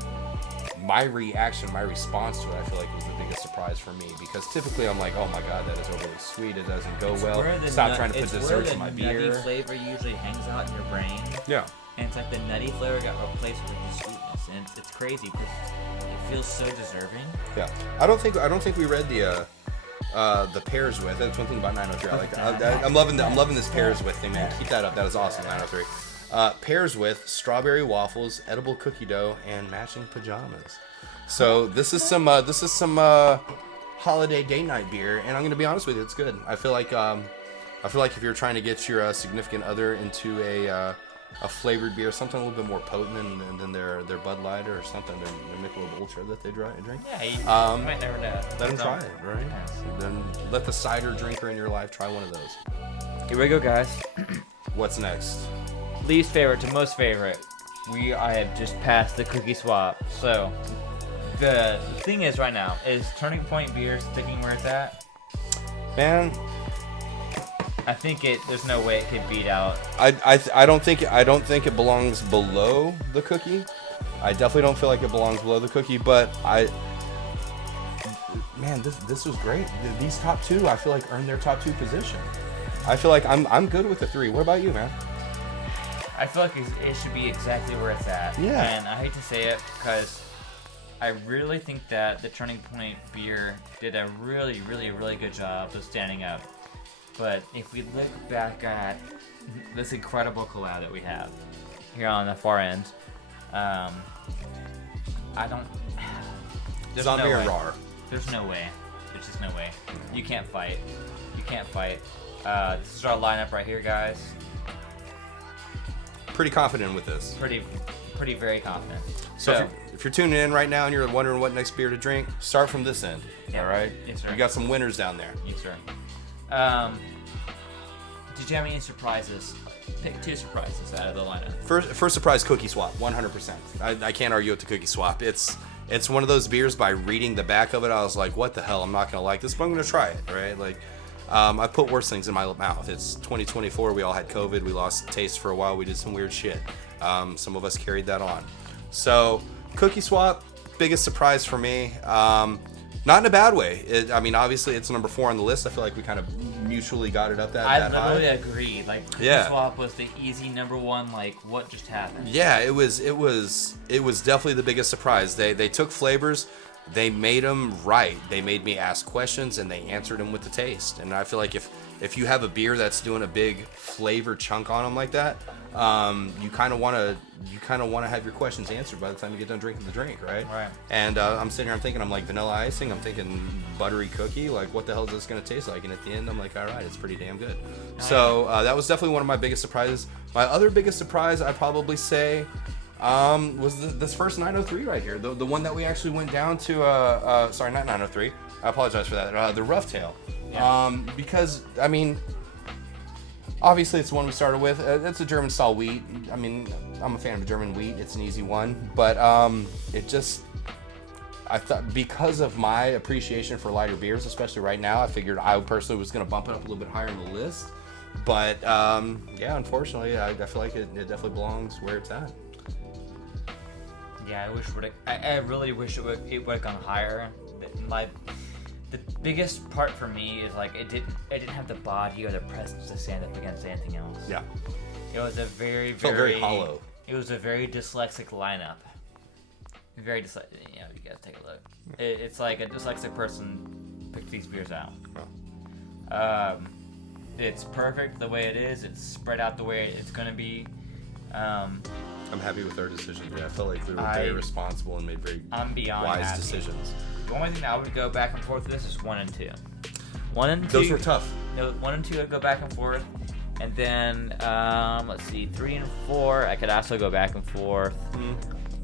my reaction, my response to it, I feel like was the biggest surprise for me, because typically I'm like, oh my god, that is overly sweet, it doesn't go well. Stop trying to put desserts in my beer. Nutty flavor usually hangs out in your brain. Yeah. And it's like the nutty flavor got replaced with the sweetness, and it's crazy because it feels so deserving. Yeah. I don't think we read the pairs with. That's one thing about 903. I like that. I'm loving this pairs with thing, man. Keep that up. That is awesome. 903. Pairs with strawberry waffles, edible cookie dough, and matching pajamas. So this is some holiday date night beer, and I'm gonna be honest with you, it's good. I feel like if you're trying to get your significant other into a flavored beer, something a little bit more potent than their Bud Light or something, their Michelob Ultra that they drink. Yeah, you might never know. Let them try it, right? Yes. Then let the cider drinker in your life try one of those. Here we go, guys. What's next? Least favorite to most favorite. I have just passed the cookie swap. So the thing is right now is Turning Point beer sticking where it's at. Man, I think there's no way it could beat out. I don't think it belongs below the cookie. I definitely don't feel like it belongs below the cookie, but this was great. These top two, I feel like, earned their top two position. I feel like I'm good with the 3. What about you, man? I feel like it should be exactly where it's at. Yeah. And I hate to say it because I really think that the Turning Point beer did a really, really, really good job of standing up. But if we look back at this incredible collab that we have here on the far end, I don't. There's Zombie no or way. Rar? There's no way. There's just no way. You can't fight. You can't fight. This is our lineup right here, guys. Pretty confident with this. Pretty very confident. So if you're tuning in right now and you're wondering what next beer to drink, start from this end. Yeah. All right. Yes, sir. You got some winners down there. Yes, sir. Did you have any surprises? Pick 2 surprises out of the lineup. First surprise, cookie swap, 100%. I can't argue with the cookie swap. It's one of those beers. By reading the back of it, I was like, what the hell? I'm not gonna like this, but I'm gonna try it, right? Like, I put worse things in my mouth. It's 2024. We all had COVID. We lost taste for a while. We did some weird shit. Some of us carried that on. So, cookie swap, biggest surprise for me. Not in a bad way. Obviously, it's number 4 on the list. I feel like we kind of mutually got it up that high. I literally agree. Like, Cookie Yeah. Swap was the easy number 1. Like, what just happened? Yeah, it was definitely the biggest surprise. They took flavors, they made them right. They made me ask questions, and they answered them with the taste. And I feel like if you have a beer that's doing a big flavor chunk on them like that, you kind of want to have your questions answered by the time you get done drinking the drink, right? Right. And I'm sitting here, I'm like vanilla icing. I'm thinking buttery cookie. Like, what the hell is this gonna taste like? And at the end, I'm like, all right, it's pretty damn good. So that was definitely one of my biggest surprises. My other biggest surprise, I'd probably say, was this first 903 right here, the one that we actually went down to. Sorry, not 903. I apologize for that. The Rough Tail. Yeah. Because obviously it's the one we started with. It's a German style wheat. I'm a fan of German wheat. It's an easy one, but I thought, because of my appreciation for lighter beers, especially right now, I figured I personally was going to bump it up a little bit higher on the list. But unfortunately, I feel like it definitely belongs where it's at. Yeah, I really wish it would have gone higher. The biggest part for me is like it didn't have the body or the presence to stand up against anything else. Yeah. It was a very Felt very hollow. It was a very dyslexic lineup. Very dyslexic. You gotta take a look. It's like a dyslexic person picked these beers out. Oh. It's perfect the way it is. It's spread out the way it's gonna be. I'm happy with our decision today. I felt like we were very responsible and made very I'm beyond wise happy. decisions. The only thing that I would go back and forth with this is 1 and 2. 1 and 2. Those were tough. No, 1 and 2 I'd go back and forth. And then, let's see, 3 and 4, I could also go back and forth.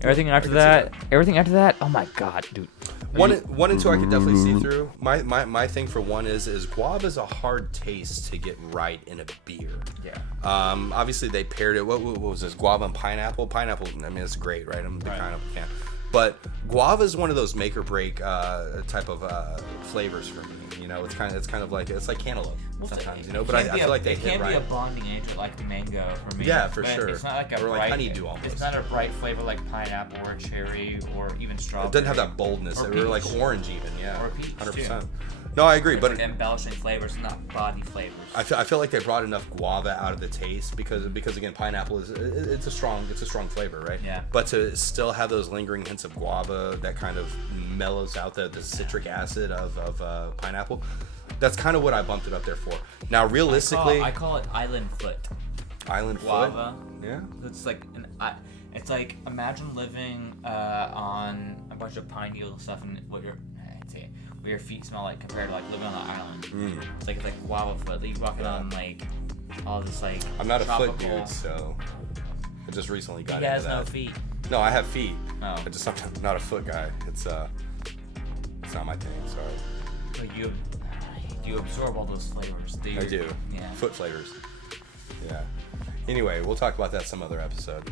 Everything after that, oh my god, dude. 1 and 2 I could definitely see through. My thing for 1 is guava is a hard taste to get right in a beer. Yeah. Obviously they paired it. What was this? Guava and pineapple. Pineapple. It's great, right? I'm a big pineapple fan. But guava is one of those make or break type of flavors for me. You know, it's kind of like cantaloupe sometimes. You know, but I feel like they it hit can't be right. a bonding agent like the mango for me. Yeah, for But sure. It's not like a Or like bright honeydew almost. It's not a bright flavor like pineapple or cherry or even strawberry. It doesn't have that boldness. Or Or like peach. orange even. Yeah. Or peach, 100%. No, I agree. It's But like embellishing flavors, not body flavors. I feel like they brought enough guava out of the taste because again pineapple is it's a strong flavor, right? Yeah. But to still have those lingering hints of guava that kind of mellows out the citric acid of pineapple, that's kind of what I bumped it up there for. Now realistically, I call it island foot. island Guava. foot. Yeah. It's like it's like imagine living on a bunch of pine needle stuff and what your feet smell like compared to like living on an island. Mm. It's like guava foot. Like, you walking on like all this like. I'm not a tropical... foot dude, so I just recently got He into has that. no feet. No, I have feet. Oh. I'm not a foot guy. It's not my thing. Sorry. But you absorb all those flavors. I do. Yeah. Foot flavors. Yeah. Anyway, we'll talk about that some other episode.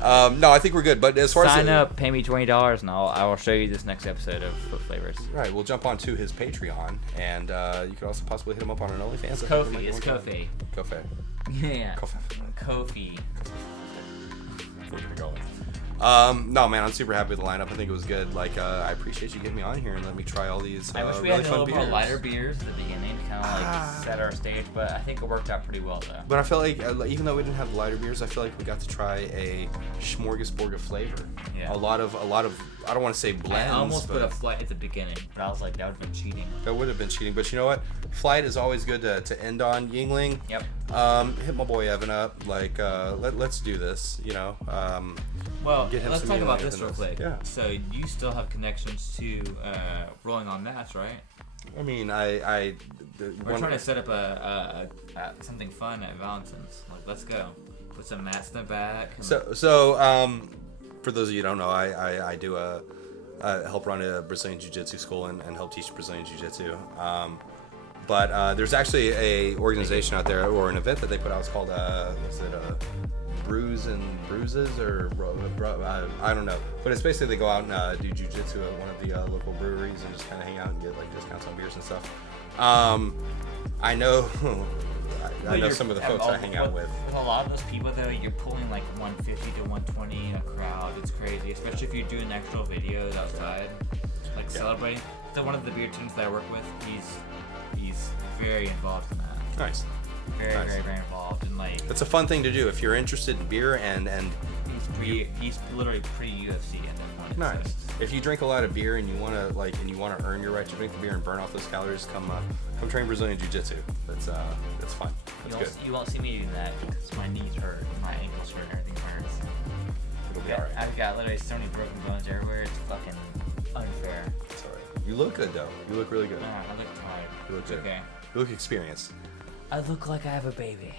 Yeah. No, I think we're good. But as far Sign as up, pay me $20, and I will show you this next episode of Foot Flavors. Right, we'll jump onto his Patreon, and you could also possibly hit him up on an OnlyFans. It's I think Kofi. we It's might go Kofi. with that. Yeah. Kofi. Kofi. We're gonna go with. No, man, I'm super happy with the lineup. I think it was good. Like, I appreciate you getting me on here and let me try all these. I wish we really had a fun little more beers. lighter beers at the beginning to kind of like set our stage, but I think it worked out pretty well though. But I feel like even though we didn't have lighter beers, I feel like we got to try a smorgasbord of flavor. Yeah. A lot of I don't want to say blends. I almost but put a flight at the beginning, but I was like, that would have been cheating. that would have been cheating. But you know what? Flight is always good to end on. Yingling. Yep. Hit my boy Evan up. Like, let's do this. You know. Well, Get him let's some talk about Yingling this in real this. quick. Yeah. So you still have connections to Rolling on Mats, right? I mean, We're trying to set up a something fun at Valentine's. Like, let's go. Put some mats in the back. So, for those of you who don't know, I do help run a Brazilian Jiu-Jitsu school and help teach Brazilian Jiu-Jitsu. But there's actually a organization out there or an event that they put out. It's called Brews and Bruises or I don't know. But it's basically they go out and do Jiu-Jitsu at one of the local breweries and just kind of hang out and get like discounts on beers and stuff. I know. I know some of the folks I hang out with. With a lot of those people, though, you're pulling like 150 to 120 in a crowd. It's crazy, especially if you're doing actual videos outside, like celebrating. So one of the beer teams that I work with, he's very involved in that. Nice. Very, Nice. very, very involved, and like It's a fun thing to do if you're interested in beer and he's literally pre-UFC at that point. nice. So. If you drink a lot of beer and you want to earn your right to drink the beer and burn off those calories, come train Brazilian Jiu-Jitsu. That's fun. That's good. You won't see me doing that because my knees hurt, my ankles hurt, everything hurts. It'll be alright. I've got literally so many broken bones everywhere. It's fucking unfair. It's alright. You look good though. You look really good. I look tired. You look It's good. okay. You look experienced. I look like I have a baby.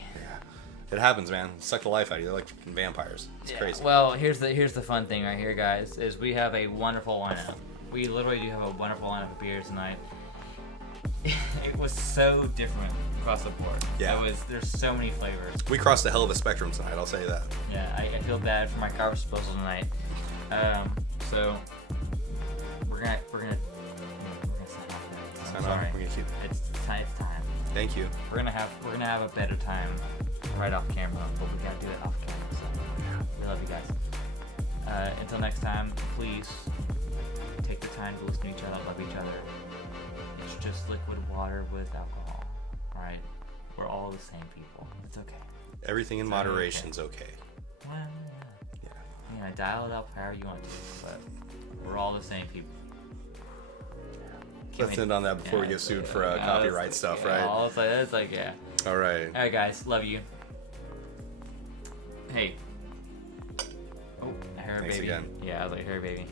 It happens, man. Suck the life out of you. They're like fucking vampires. It's crazy. Well, here's the fun thing right here, guys, is we have a wonderful lineup. We literally do have a wonderful lineup of beers tonight. It was so different across the board. Yeah. There's so many flavors. We crossed a hell of a spectrum tonight. I'll say that. Yeah, I feel bad for my garbage disposal tonight. So we're gonna sign off. Sign I'm off. sorry. We're gonna keep. It's time. Thank you. We're gonna have a better time right off camera, but we gotta do it off camera. So we love you guys. Until next time, please take the time to listen to each other, love each other. It's just liquid water with alcohol. Alright? We're all the same people. It's okay. Everything in moderation's okay. Well, Yeah. yeah. Dial it up however you want to, but we're all the same people. Let's end on that before we get sued for copyright stuff, right? It's like, yeah. All right. Alright, guys. Love you. Hey. Oh, I heard a Thanks baby. again. Yeah, I was like, I heard a baby.